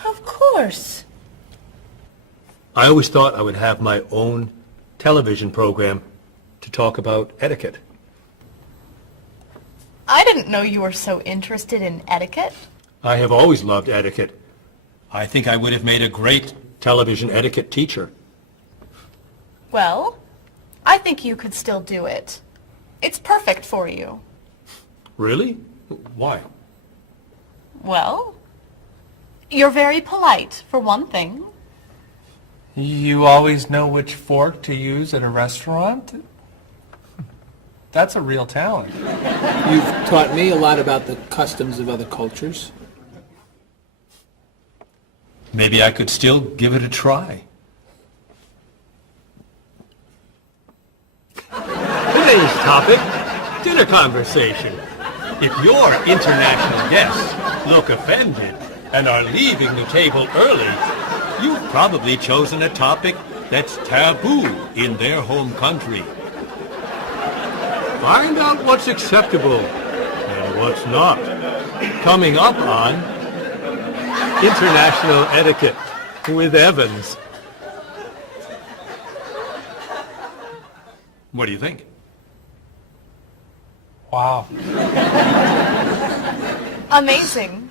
Of course. I always thought I would have my own television program to talk about etiquette. I didn't know you were so interested in etiquette. I have always loved etiquette. I think I would have made a great television etiquette teacher. Well, I think you could still do it. It's perfect for you. Really? Why? Well, you're very polite, for one thing. You always know which fork to use at a restaurant? That's a real talent. You've taught me a lot about the customs of other cultures. Maybe I could still give it a try. Today's topic, dinner conversation. If your international guests look offended and are leaving the table early, you've probably chosen a topic that's taboo in their home country. Find out what's acceptable and what's not. Coming up on International Etiquette with Evans. What do you think? Wow. Amazing.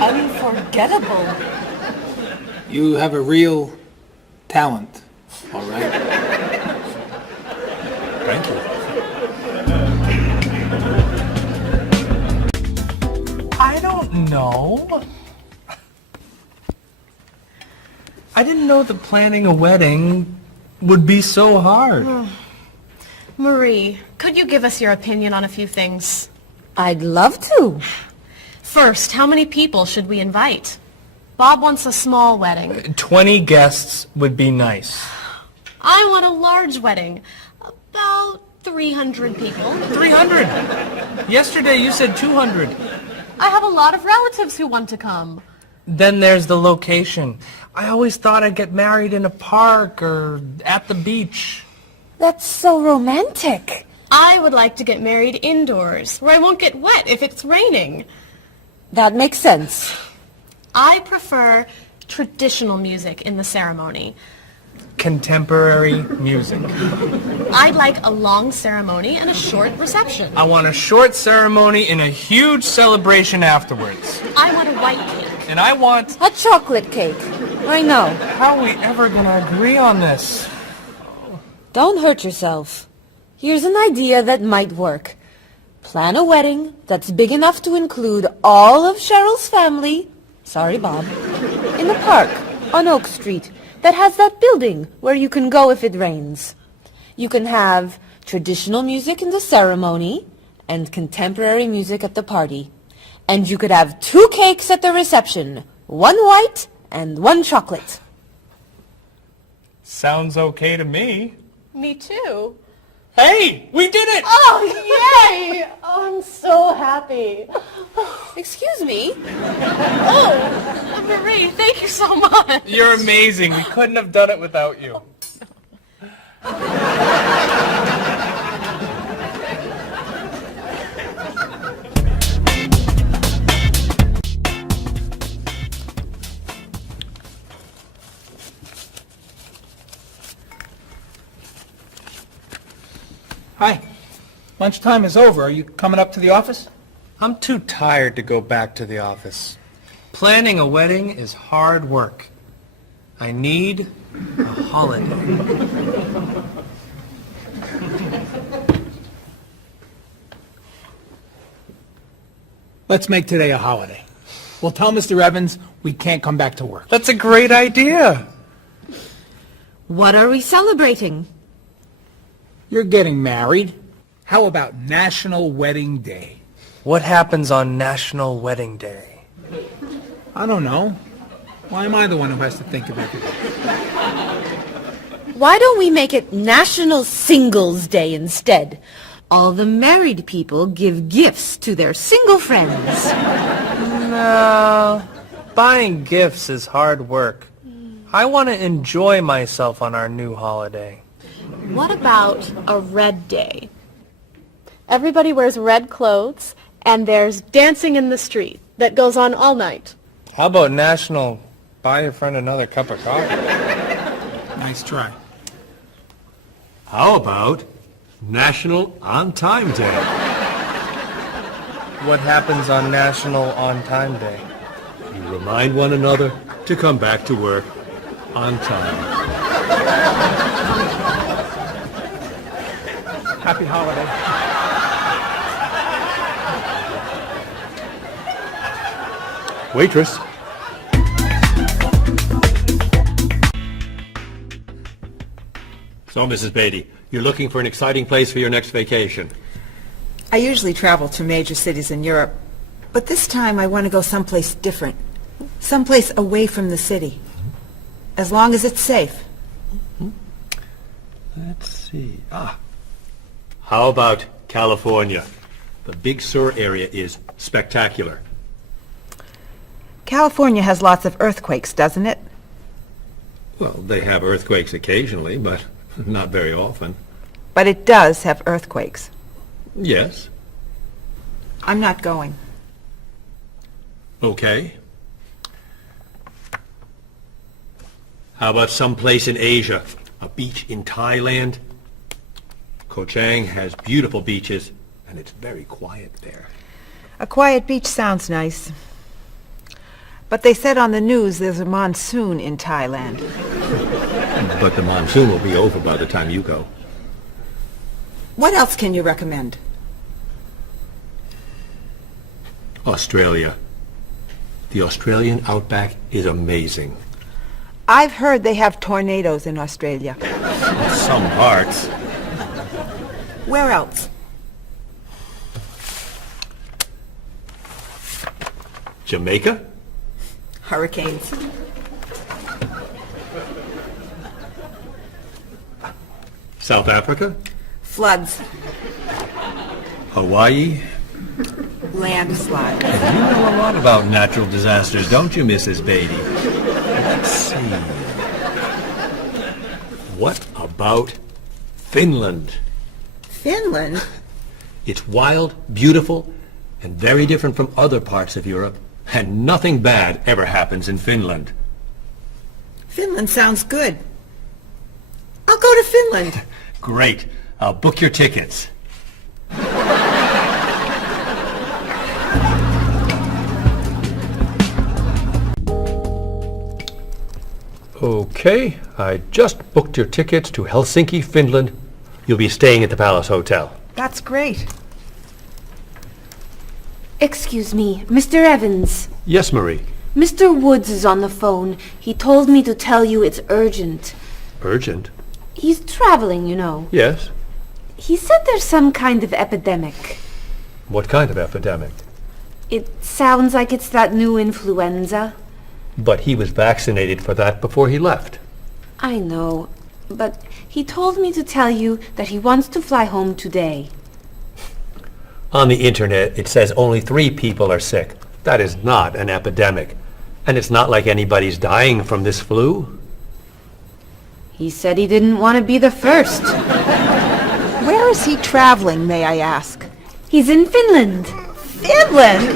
Unforgettable. You have a real talent, all right? Thank you. I don't know. I didn't know that planning a wedding would be so hard. Marie, could you give us your opinion on a few things? I'd love to. First, how many people should we invite? Bob wants a small wedding. 20 guests would be nice. I want a large wedding. About 300 people. 300? Yesterday you said 200. I have a lot of relatives who want to come. Then there's the location. I always thought I'd get married in a park or at the beach. That's so romantic. I would like to get married indoors, where I won't get wet if it's raining. That makes sense. I prefer traditional music in the ceremony. Contemporary music. I'd like a long ceremony and a short reception. I want a short ceremony and a huge celebration afterwards. I want a white cake. And I want... a chocolate cake. I know. How are we ever gonna agree on this? Don't hurt yourself. Here's an idea that might work. Plan a wedding that's big enough to include all of Cheryl's family, sorry Bob, in a park on Oak Street that has that building where you can go if it rains. You can have traditional music in the ceremony and contemporary music at the party. And you could have 2 cakes at the reception, 1 white and 1 chocolate. Sounds okay to me. Me too. Hey, we did it! Oh, yay! Oh, I'm so happy. Excuse me? Oh, Marie. Hey, thank you so much. You're amazing. We couldn't have done it without you. Hi. Lunchtime is over. Are you coming up to the office? I'm too tired to go back to the office. Planning a wedding is hard work. I need a holiday. Let's make today a holiday. We'll tell Mr. Evans we can't come back to work. That's a great idea. What are we celebrating? You're getting married. How about National Wedding Day? What happens on National Wedding Day? I don't know. Why am I the one who has to think of everything? Why don't we make it National Singles Day instead? All the married people give gifts to their single friends. No, buying gifts is hard work. I want to enjoy myself on our new holiday. What about a red day? Everybody wears red clothes, and there's dancing in the street that goes on all night. How about National Buy Your Friend Another Cup of Coffee? Nice try. How about National On Time Day? What happens on National On Time Day? You remind one another to come back to work on time. Happy holiday. Waitress. So, Mrs. Beatty, you're looking for an exciting place for your next vacation. I usually travel to major cities in Europe, but this time I want to go someplace different. Someplace away from the city. As long as it's safe. Let's see. How about California? The Big Sur area is spectacular. California has lots of earthquakes, doesn't it? Well, they have earthquakes occasionally, but not very often. But it does have earthquakes. Yes. I'm not going. Okay. How about someplace in Asia? A beach in Thailand? Koh Chang has beautiful beaches, and it's very quiet there. A quiet beach sounds nice. But they said on the news there's a monsoon in Thailand. But the monsoon will be over by the time you go. What else can you recommend? Australia. The Australian outback is amazing. I've heard they have tornadoes in Australia. Some parts. Where else? Jamaica? Hurricanes. South Africa? Floods. Hawaii? Landslides. You know a lot about natural disasters, don't you, Mrs. Beatty? Let's see. What about Finland? Finland? It's wild, beautiful, and very different from other parts of Europe, and nothing bad ever happens in Finland. Finland sounds good. I'll go to Finland. Great. I'll book your tickets. Okay, I just booked your tickets to Helsinki, Finland. You'll be staying at the Palace Hotel. That's great. Excuse me, Mr. Evans. Yes, Marie. Mr. Woods is on the phone. He told me to tell you it's urgent. Urgent? He's traveling, you know. Yes. He said there's some kind of epidemic. What kind of epidemic? It sounds like it's that new influenza. But he was vaccinated for that before he left. I know, but he told me to tell you that he wants to fly home today. On the internet, it says only 3 people are sick. That is not an epidemic. And it's not like anybody's dying from this flu. He said he didn't want to be the first. Where is he traveling, may I ask? He's in Finland. Finland?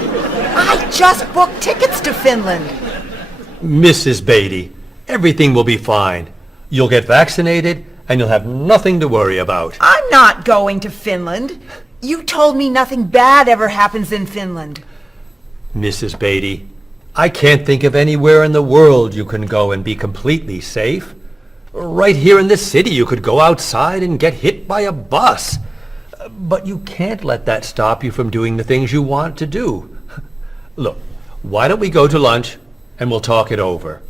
I just booked tickets to Finland. Mrs. Beatty, everything will be fine. You'll get vaccinated and you'll have nothing to worry about. I'm not going to Finland. You told me nothing bad ever happens in Finland. Mrs. Beatty, I can't think of anywhere in the world you can go and be completely safe. Right here in this city you could go outside and get hit by a bus. But you can't let that stop you from doing the things you want to do. Look, why don't we go to lunch and we'll talk it over?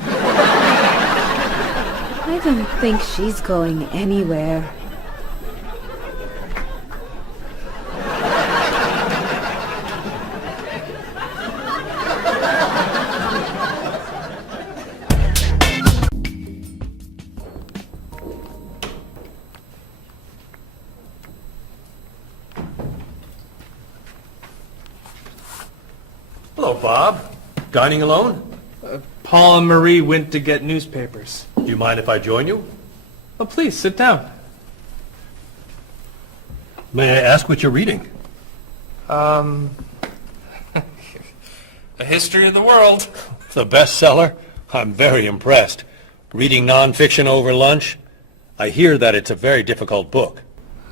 I don't think she's going anywhere. Hello, Bob. Dining alone? Paul and Marie went to get newspapers. Do you mind if I join you? Oh, please, sit down. May I ask what you're reading? A history of the world. The bestseller? I'm very impressed. Reading nonfiction over lunch? I hear that it's a very difficult book.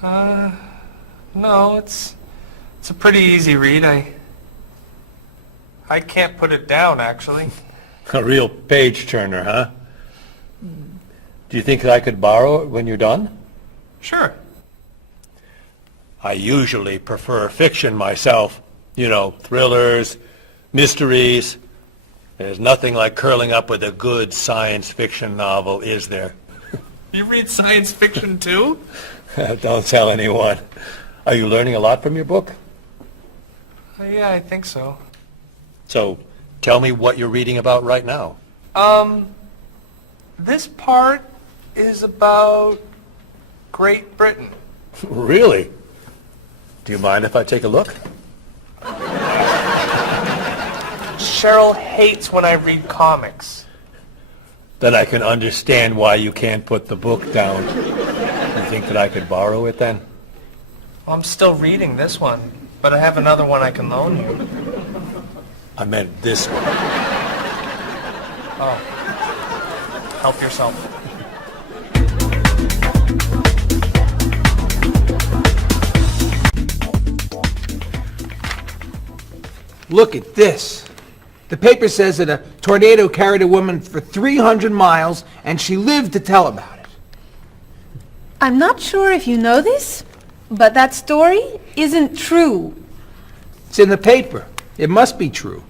No, it's a pretty easy read. I can't put it down, actually. A real page-turner, huh? Do you think I could borrow it when you're done? Sure. I usually prefer fiction myself. You know, thrillers, mysteries. There's nothing like curling up with a good science fiction novel, is there? You read science fiction too? Don't tell anyone. Are you learning a lot from your book? Yeah, I think so. So, tell me what you're reading about right now. This part is about Great Britain. Really? Do you mind if I take a look? Cheryl hates when I read comics. Then I can understand why you can't put the book down. You think that I could borrow it then? Well, I'm still reading this one, but I have another one I can loan you. I meant this one. Oh. Help yourself. Look at this. The paper says that a tornado carried a woman for 300 miles and she lived to tell about it. I'm not sure if you know this, but that story isn't true. It's in the paper. It must be true.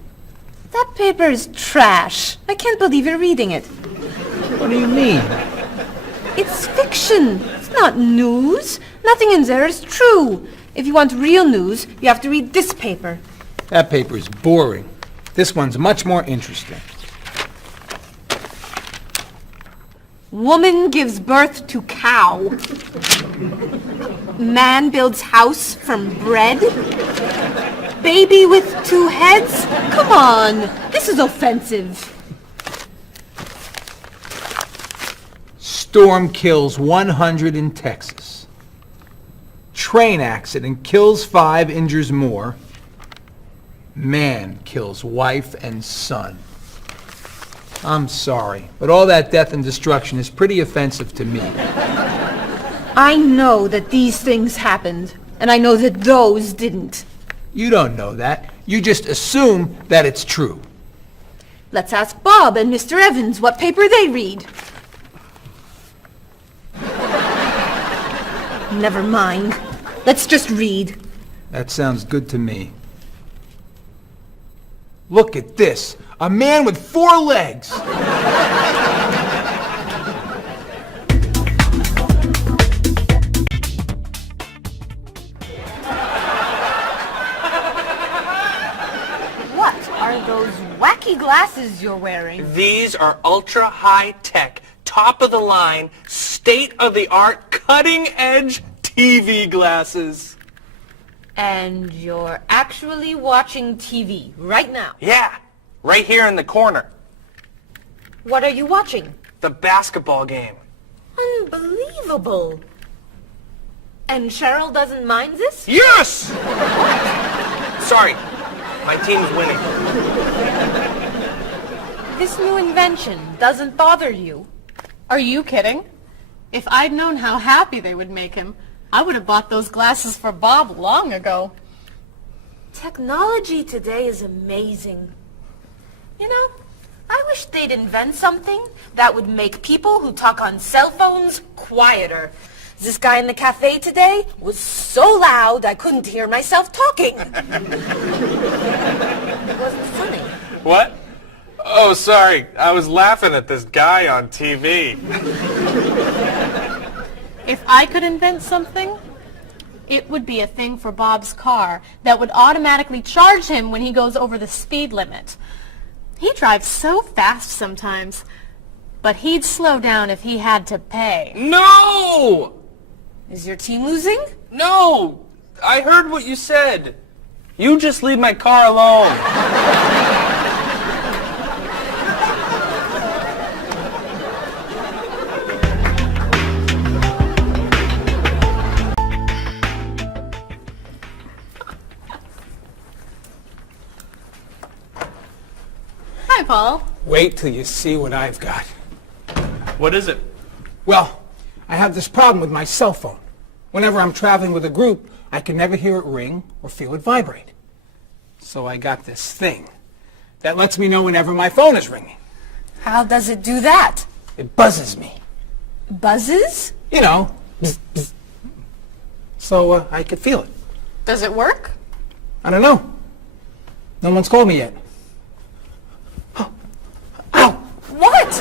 That paper is trash. I can't believe you're reading it. What do you mean? It's fiction. It's not news. Nothing in there is true. If you want real news, you have to read this paper. That paper is boring. This one's much more interesting. Woman gives birth to cow. Man builds house from bread. Baby with 2 heads? Come on, this is offensive. Storm kills 100 in Texas. Train accident kills 5, injures more. Man kills wife and son. I'm sorry, but all that death and destruction is pretty offensive to me. I know that these things happened, and I know that those didn't. You don't know that. You just assume that it's true. Let's ask Bob and Mr. Evans what paper they read. Never mind. Let's just read. That sounds good to me. Look at this. A man with 4 legs. What are those wacky glasses you're wearing? These are ultra high tech, top of the line, state of the art, cutting edge TV glasses. And you're actually watching TV right now? Yeah, right here in the corner. What are you watching? The basketball game. Unbelievable. And Cheryl doesn't mind this? Yes! Sorry, my team's winning. This new invention doesn't bother you? Are you kidding? If I'd known how happy they would make him, I would have bought those glasses for Bob long ago. Technology today is amazing. You know, I wish they'd invent something that would make people who talk on cell phones quieter. This guy in the cafe today was so loud I couldn't hear myself talking. It wasn't funny. What? Oh, sorry. I was laughing at this guy on TV. If I could invent something, it would be a thing for Bob's car that would automatically charge him when he goes over the speed limit. He drives so fast sometimes, but he'd slow down if he had to pay. No! Is your team losing? No! I heard what you said. You just leave my car alone. Hi, Paul. Wait till you see what I've got. What is it? Well, I have this problem with my cell phone. Whenever I'm traveling with a group, I can never hear it ring or feel it vibrate. So I got this thing that lets me know whenever my phone is ringing. How does it do that? It buzzes me. Buzzes? You know, bzz, bzz. So I could feel it. Does it work? I don't know. No one's called me yet. Ow! What?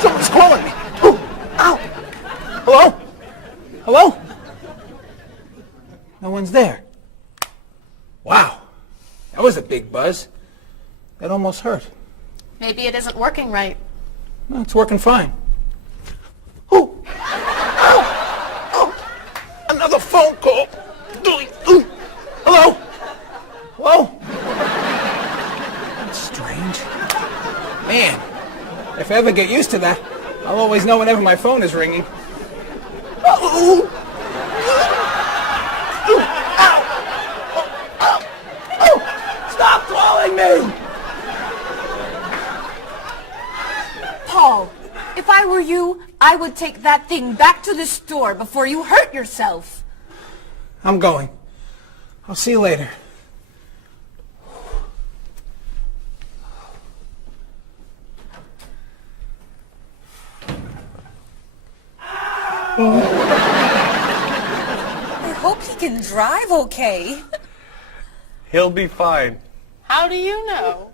Someone's calling me. Ooh, ow! Hello? Hello? No one's there. Wow. That was a big buzz. That almost hurt. Maybe it isn't working right. No, it's working fine. Ooh! Ow! Oh! Another phone call. Ooh. Hello? Hello? That's strange. Man, if I ever get used to that, I'll always know whenever my phone is ringing. Oh! Ow! Oh! Oh! Stop calling me! Paul, if I were you, I would take that thing back to the store before you hurt yourself. I'm going. I'll see you later. I hope he can drive okay. He'll be fine. How do you know?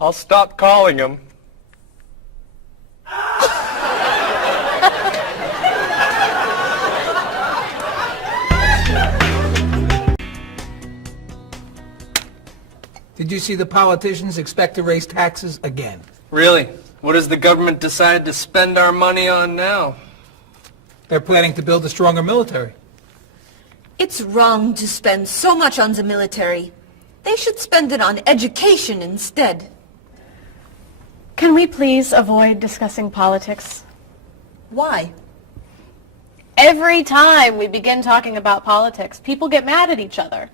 I'll stop calling him. Did you see the politicians expect to raise taxes again? Really? What has the government decided to spend our money on now? They're planning to build a stronger military. It's wrong to spend so much on the military. They should spend it on education instead. Can we please avoid discussing politics? Why? Every time we begin talking about politics, people get mad at each other.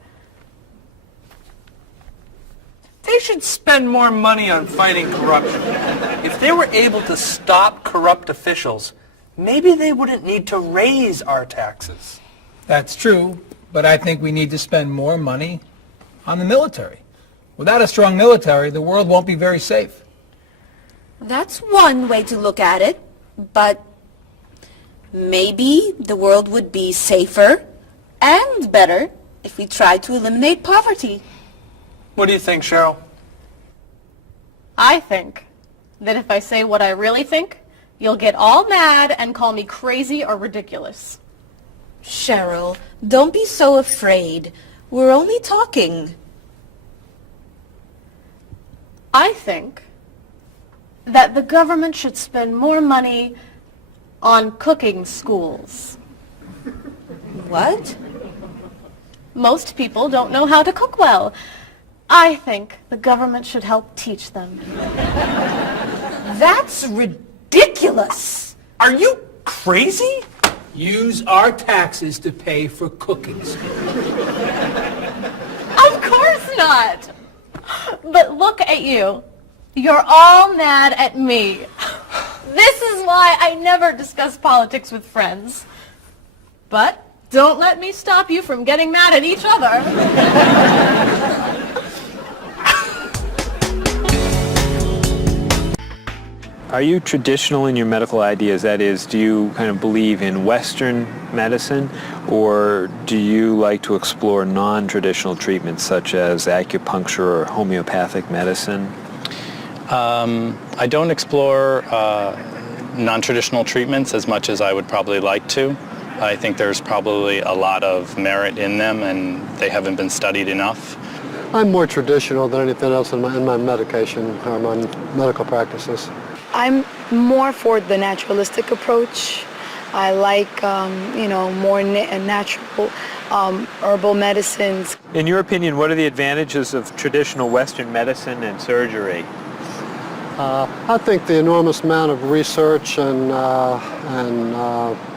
They should spend more money on fighting corruption. If they were able to stop corrupt officials, maybe they wouldn't need to raise our taxes. That's true, but I think we need to spend more money on the military. Without a strong military, the world won't be very safe. That's one way to look at it, but maybe the world would be safer and better if we tried to eliminate poverty. What do you think, Cheryl? I think that if I say what I really think, you'll get all mad and call me crazy or ridiculous. Cheryl, don't be so afraid. We're only talking. I think that the government should spend more money on cooking schools. What? Most people don't know how to cook well. I think the government should help teach them. That's ridiculous. Are you crazy? Use our taxes to pay for cooking school. Of course not. But look at you. You're all mad at me. This is why I never discuss politics with friends. But don't let me stop you from getting mad at each other. Are you traditional in your medical ideas? That is, do you kind of believe in Western medicine, or do you like to explore non-traditional treatments such as acupuncture or homeopathic medicine? I don't explore non-traditional treatments as much as I would probably like to. I think there's probably a lot of merit in them, and they haven't been studied enough. I'm more traditional than anything else in my medication or my medical practices. I'm more for the naturalistic approach. I like, more natural herbal medicines. In your opinion, what are the advantages of traditional Western medicine and surgery? I think the enormous amount of research and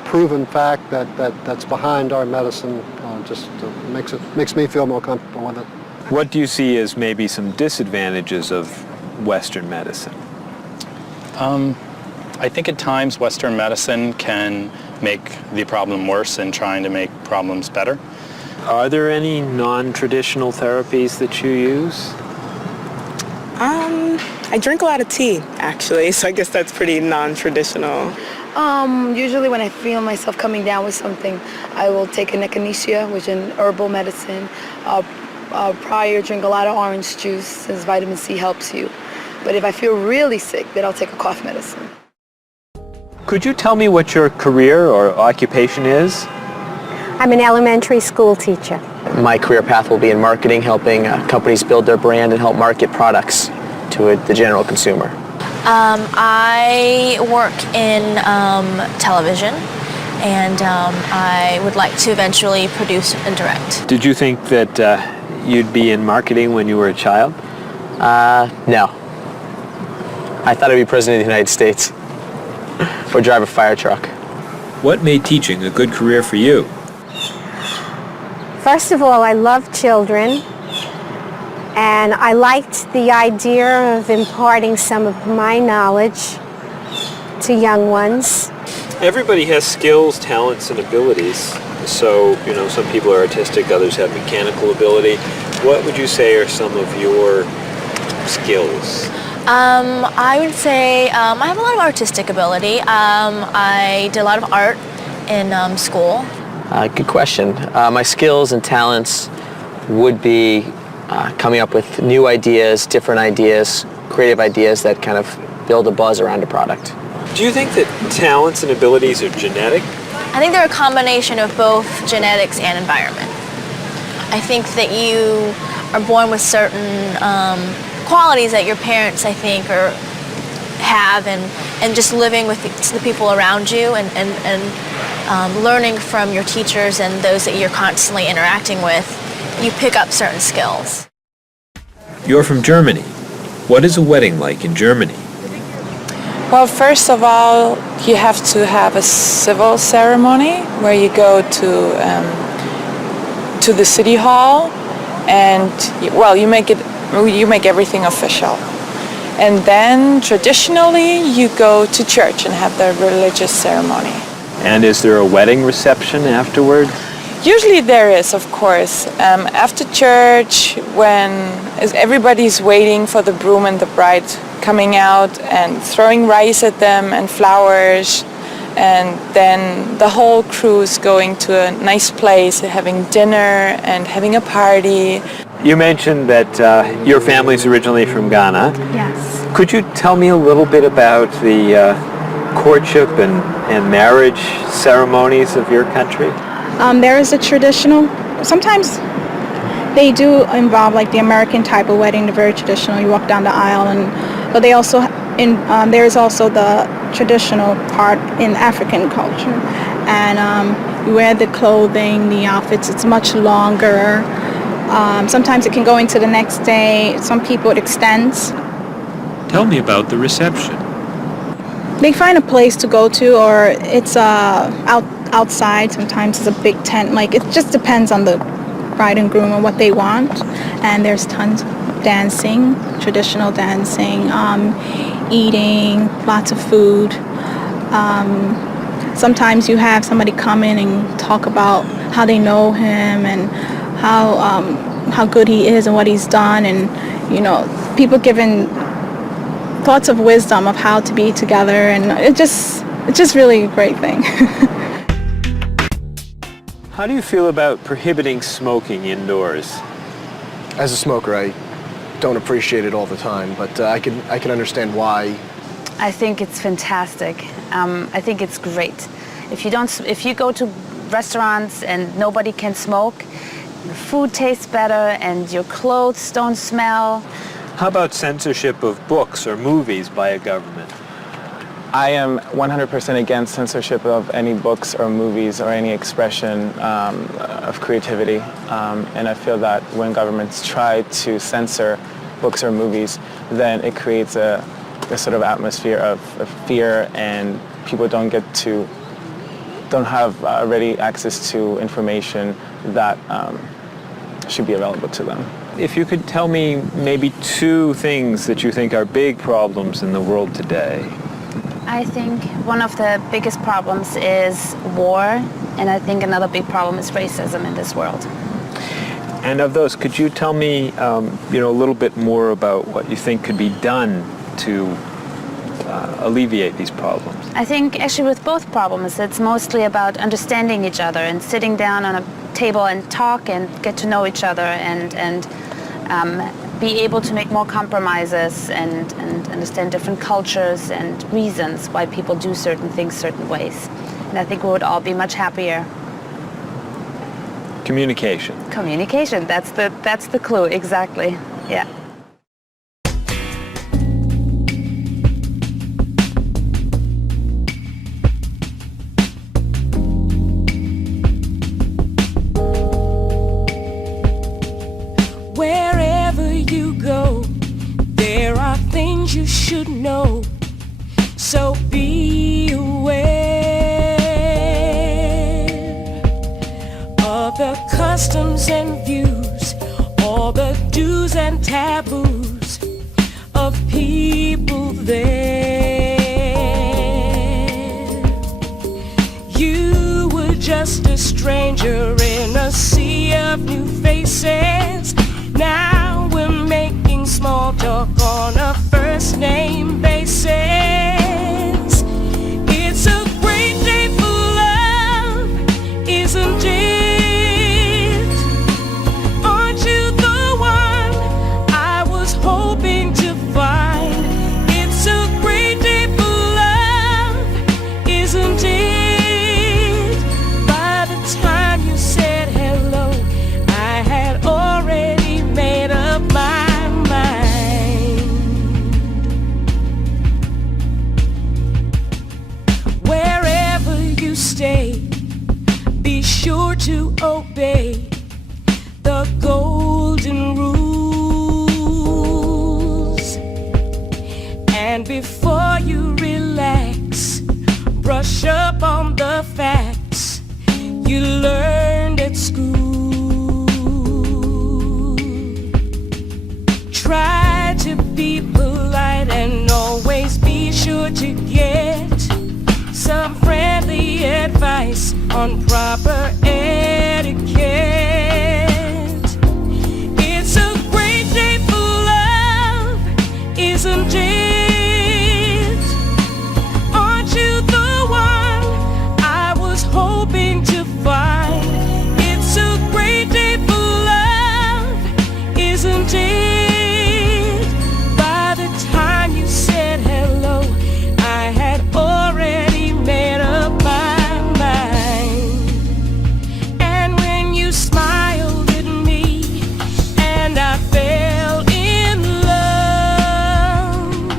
proven fact that's behind our medicine just makes me feel more comfortable with it. What do you see as maybe some disadvantages of Western medicine? I think at times Western medicine can make the problem worse in trying to make problems better. Are there any non-traditional therapies that you use? I drink a lot of tea, actually, so I guess that's pretty non-traditional. Usually when I feel myself coming down with something, I will take an echinacea, which is an herbal medicine. Prior, drink a lot of orange juice, since vitamin C helps you. But if I feel really sick, then I'll take a cough medicine. Could you tell me what your career or occupation is? I'm an elementary school teacher. My career path will be in marketing, helping companies build their brand and help market products to the general consumer. I work in television, and I would like to eventually produce and direct. Did you think that you'd be in marketing when you were a child? No. I thought I'd be president of the United States or drive a fire truck. What made teaching a good career for you? First of all, I love children, and I liked the idea of imparting some of my knowledge to young ones. Everybody has skills, talents, and abilities. So, some people are artistic, others have mechanical ability. What would you say are some of your skills? I would say I have a lot of artistic ability. I did a lot of art in school. Good question. My skills and talents would be coming up with new ideas, different ideas, creative ideas that kind of build a buzz around a product. Do you think that talents and abilities are genetic? I think they're a combination of both genetics and environment. I think that you are born with certain qualities that your parents, I think, have, and just living with the people around you and learning from your teachers and those that you're constantly interacting with, you pick up certain skills. You're from Germany. What is a wedding like in Germany? Well, first of all, you have to have a civil ceremony where you go to the city hall, and you make everything official. And then traditionally you go to church and have the religious ceremony. And is there a wedding reception afterward? Usually there is, of course. After church, when everybody's waiting for the groom and the bride coming out and throwing rice at them and flowers, and then the whole crew is going to a nice place, having dinner and having a party. You mentioned that your family's originally from Ghana. Yes. Could you tell me a little bit about the courtship and marriage ceremonies of your country? There is a traditional, sometimes they do involve like the American type of wedding, the very traditional, you walk down the aisle, but they also, there is also the traditional part in African culture. And You wear the clothing, the outfits, it's much longer. Sometimes it can go into the next day. Some people it extends. Tell me about the reception. They find a place to go to, or it's outside. Sometimes it's a big tent. Like, it just depends on the bride and groom and what they want. And there's tons of dancing, traditional dancing, eating, lots of food. Sometimes you have somebody come in and talk about how they know him and how good he is and what he's done, and people giving thoughts of wisdom of how to be together, and it's just really a great thing. How do you feel about prohibiting smoking indoors? As a smoker, I don't appreciate it all the time, but I can understand why. I think it's fantastic. I think it's great. If you go to restaurants and nobody can smoke, the food tastes better and your clothes don't smell. How about censorship of books or movies by a government? I am 100% against censorship of any books or movies or any expression of creativity. And I feel that when governments try to censor books or movies, then it creates a sort of atmosphere of fear, and people don't have ready access to information that should be available to them. If you could tell me maybe 2 things that you think are big problems in the world today. I think one of the biggest problems is war, and I think another big problem is racism in this world. And of those, could you tell me a little bit more about what you think could be done to alleviate these problems? I think actually with both problems, it's mostly about understanding each other and sitting down on a table and talk and get to know each other and be able to make more compromises and understand different cultures and reasons why people do certain things certain ways. And I think we would all be much happier. Communication. Communication, that's the clue, exactly. Yeah. Wherever you go, there are things you should know. So be aware of the customs and views, all the do's and taboos of people there. You were just a stranger in a sea of new faces. Now we're making small talk on a first name basis. It's a great day for love, isn't it? Aren't you the one I was hoping to find? It's a great day for love, isn't it? By the time you said hello, I had already made up my mind. Wherever you stay, be sure to obey the golden rules. And before you relax, brush up on the facts you learned at school. Try to be polite and always be sure to get some friendly advice on proper etiquette. It's a great day for love, isn't it? Aren't you the one I was hoping to find? It's a great day for love, isn't it? By the time you said hello, I had already made up my mind. And when you smiled at me and I fell in love,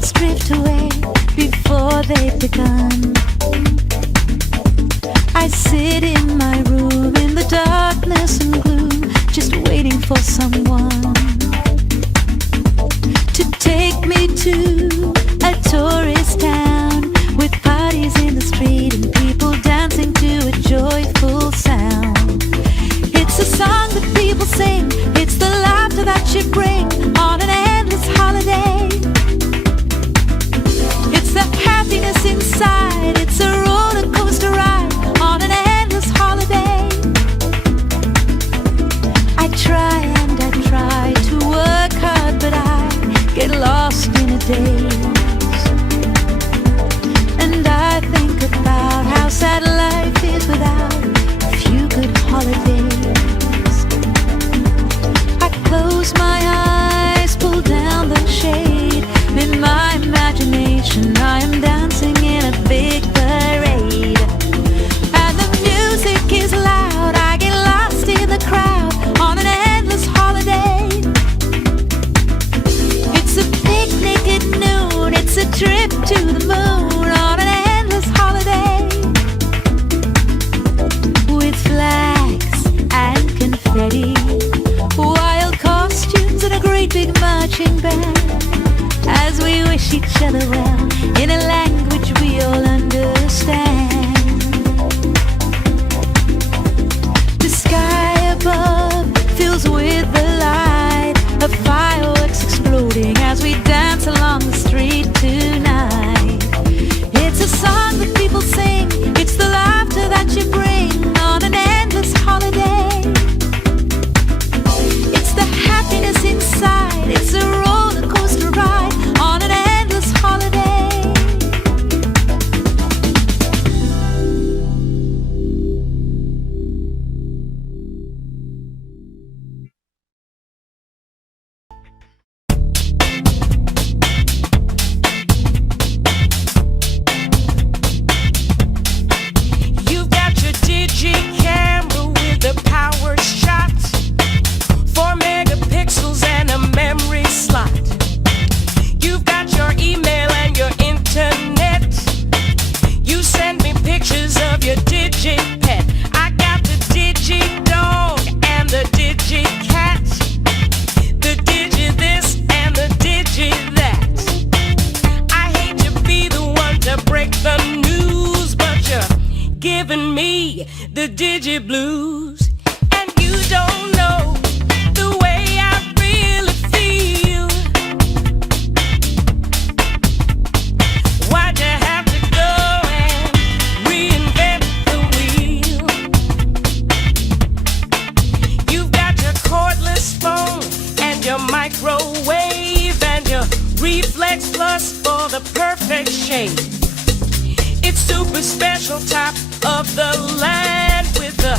thoughts drift away before they've begun. I sit in my room in the darkness and gloom, just waiting for someone to take me to a tourist town with parties in the street and people dancing to a joyful sound. It's a song that people sing, it's the laughter that you bring on an endless holiday. It's the happiness inside, it's a roller coaster ride on an endless holiday. I try and I try to work hard, but I get lost in a daze. And I think about how sad life is without a few good holidays. I close my eyes, pull down the shade. In my imagination I am dancing in a big parade. And the music is loud, I get lost in the crowd on an endless holiday. It's a picnic at noon, it's a trip to the moon on an endless holiday. With flags and confetti, wild costumes and a great big marching band, as we wish each other well in a language we all understand. The sky above fills with the light of fireworks exploding as we dance along the street tonight. It's a song that people sing, it's the laughter that you bring on an endless holiday. It's the happiness inside, it's a roller coaster ride on an endless holiday. You've got your digi camera with a power shot, 4 megapixels and a memory slot. You've got your email and your internet. You send me pictures of your digi pet. I got the digi dog and the digi cat, the digi this and the digi that. I hate to be the one to break the news, but you're giving me the digi blues. And you don't know the way I really feel. Why'd you have to go and reinvent the wheel? You've got your cordless phone and your microwave and your reflex plus for the perfect shape. It's super special, top of the line with the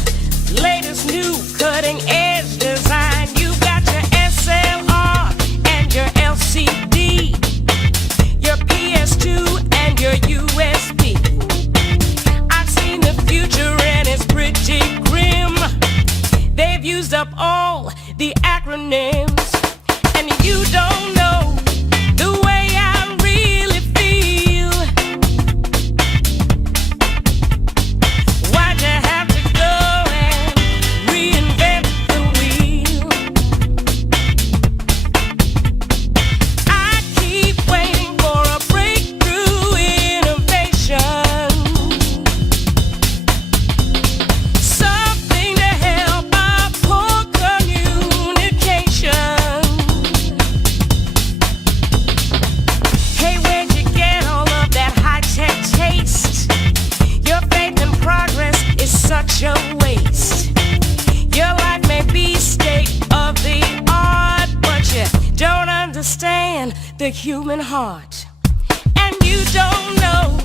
latest new cutting edge design. You've got your SLR and your LCD, your PS2 and your USB. I've seen the future and it's pretty grim. They've used up all the acronyms, and you don't know the way I really feel. Why'd you have to go and reinvent the wheel? I keep waiting for a breakthrough innovation, something to help our poor communication. Hey, where'd you get all of that high-tech taste? Your faith in progress is such a waste. Your life may be state of the art, but you don't understand the human heart. And you don't know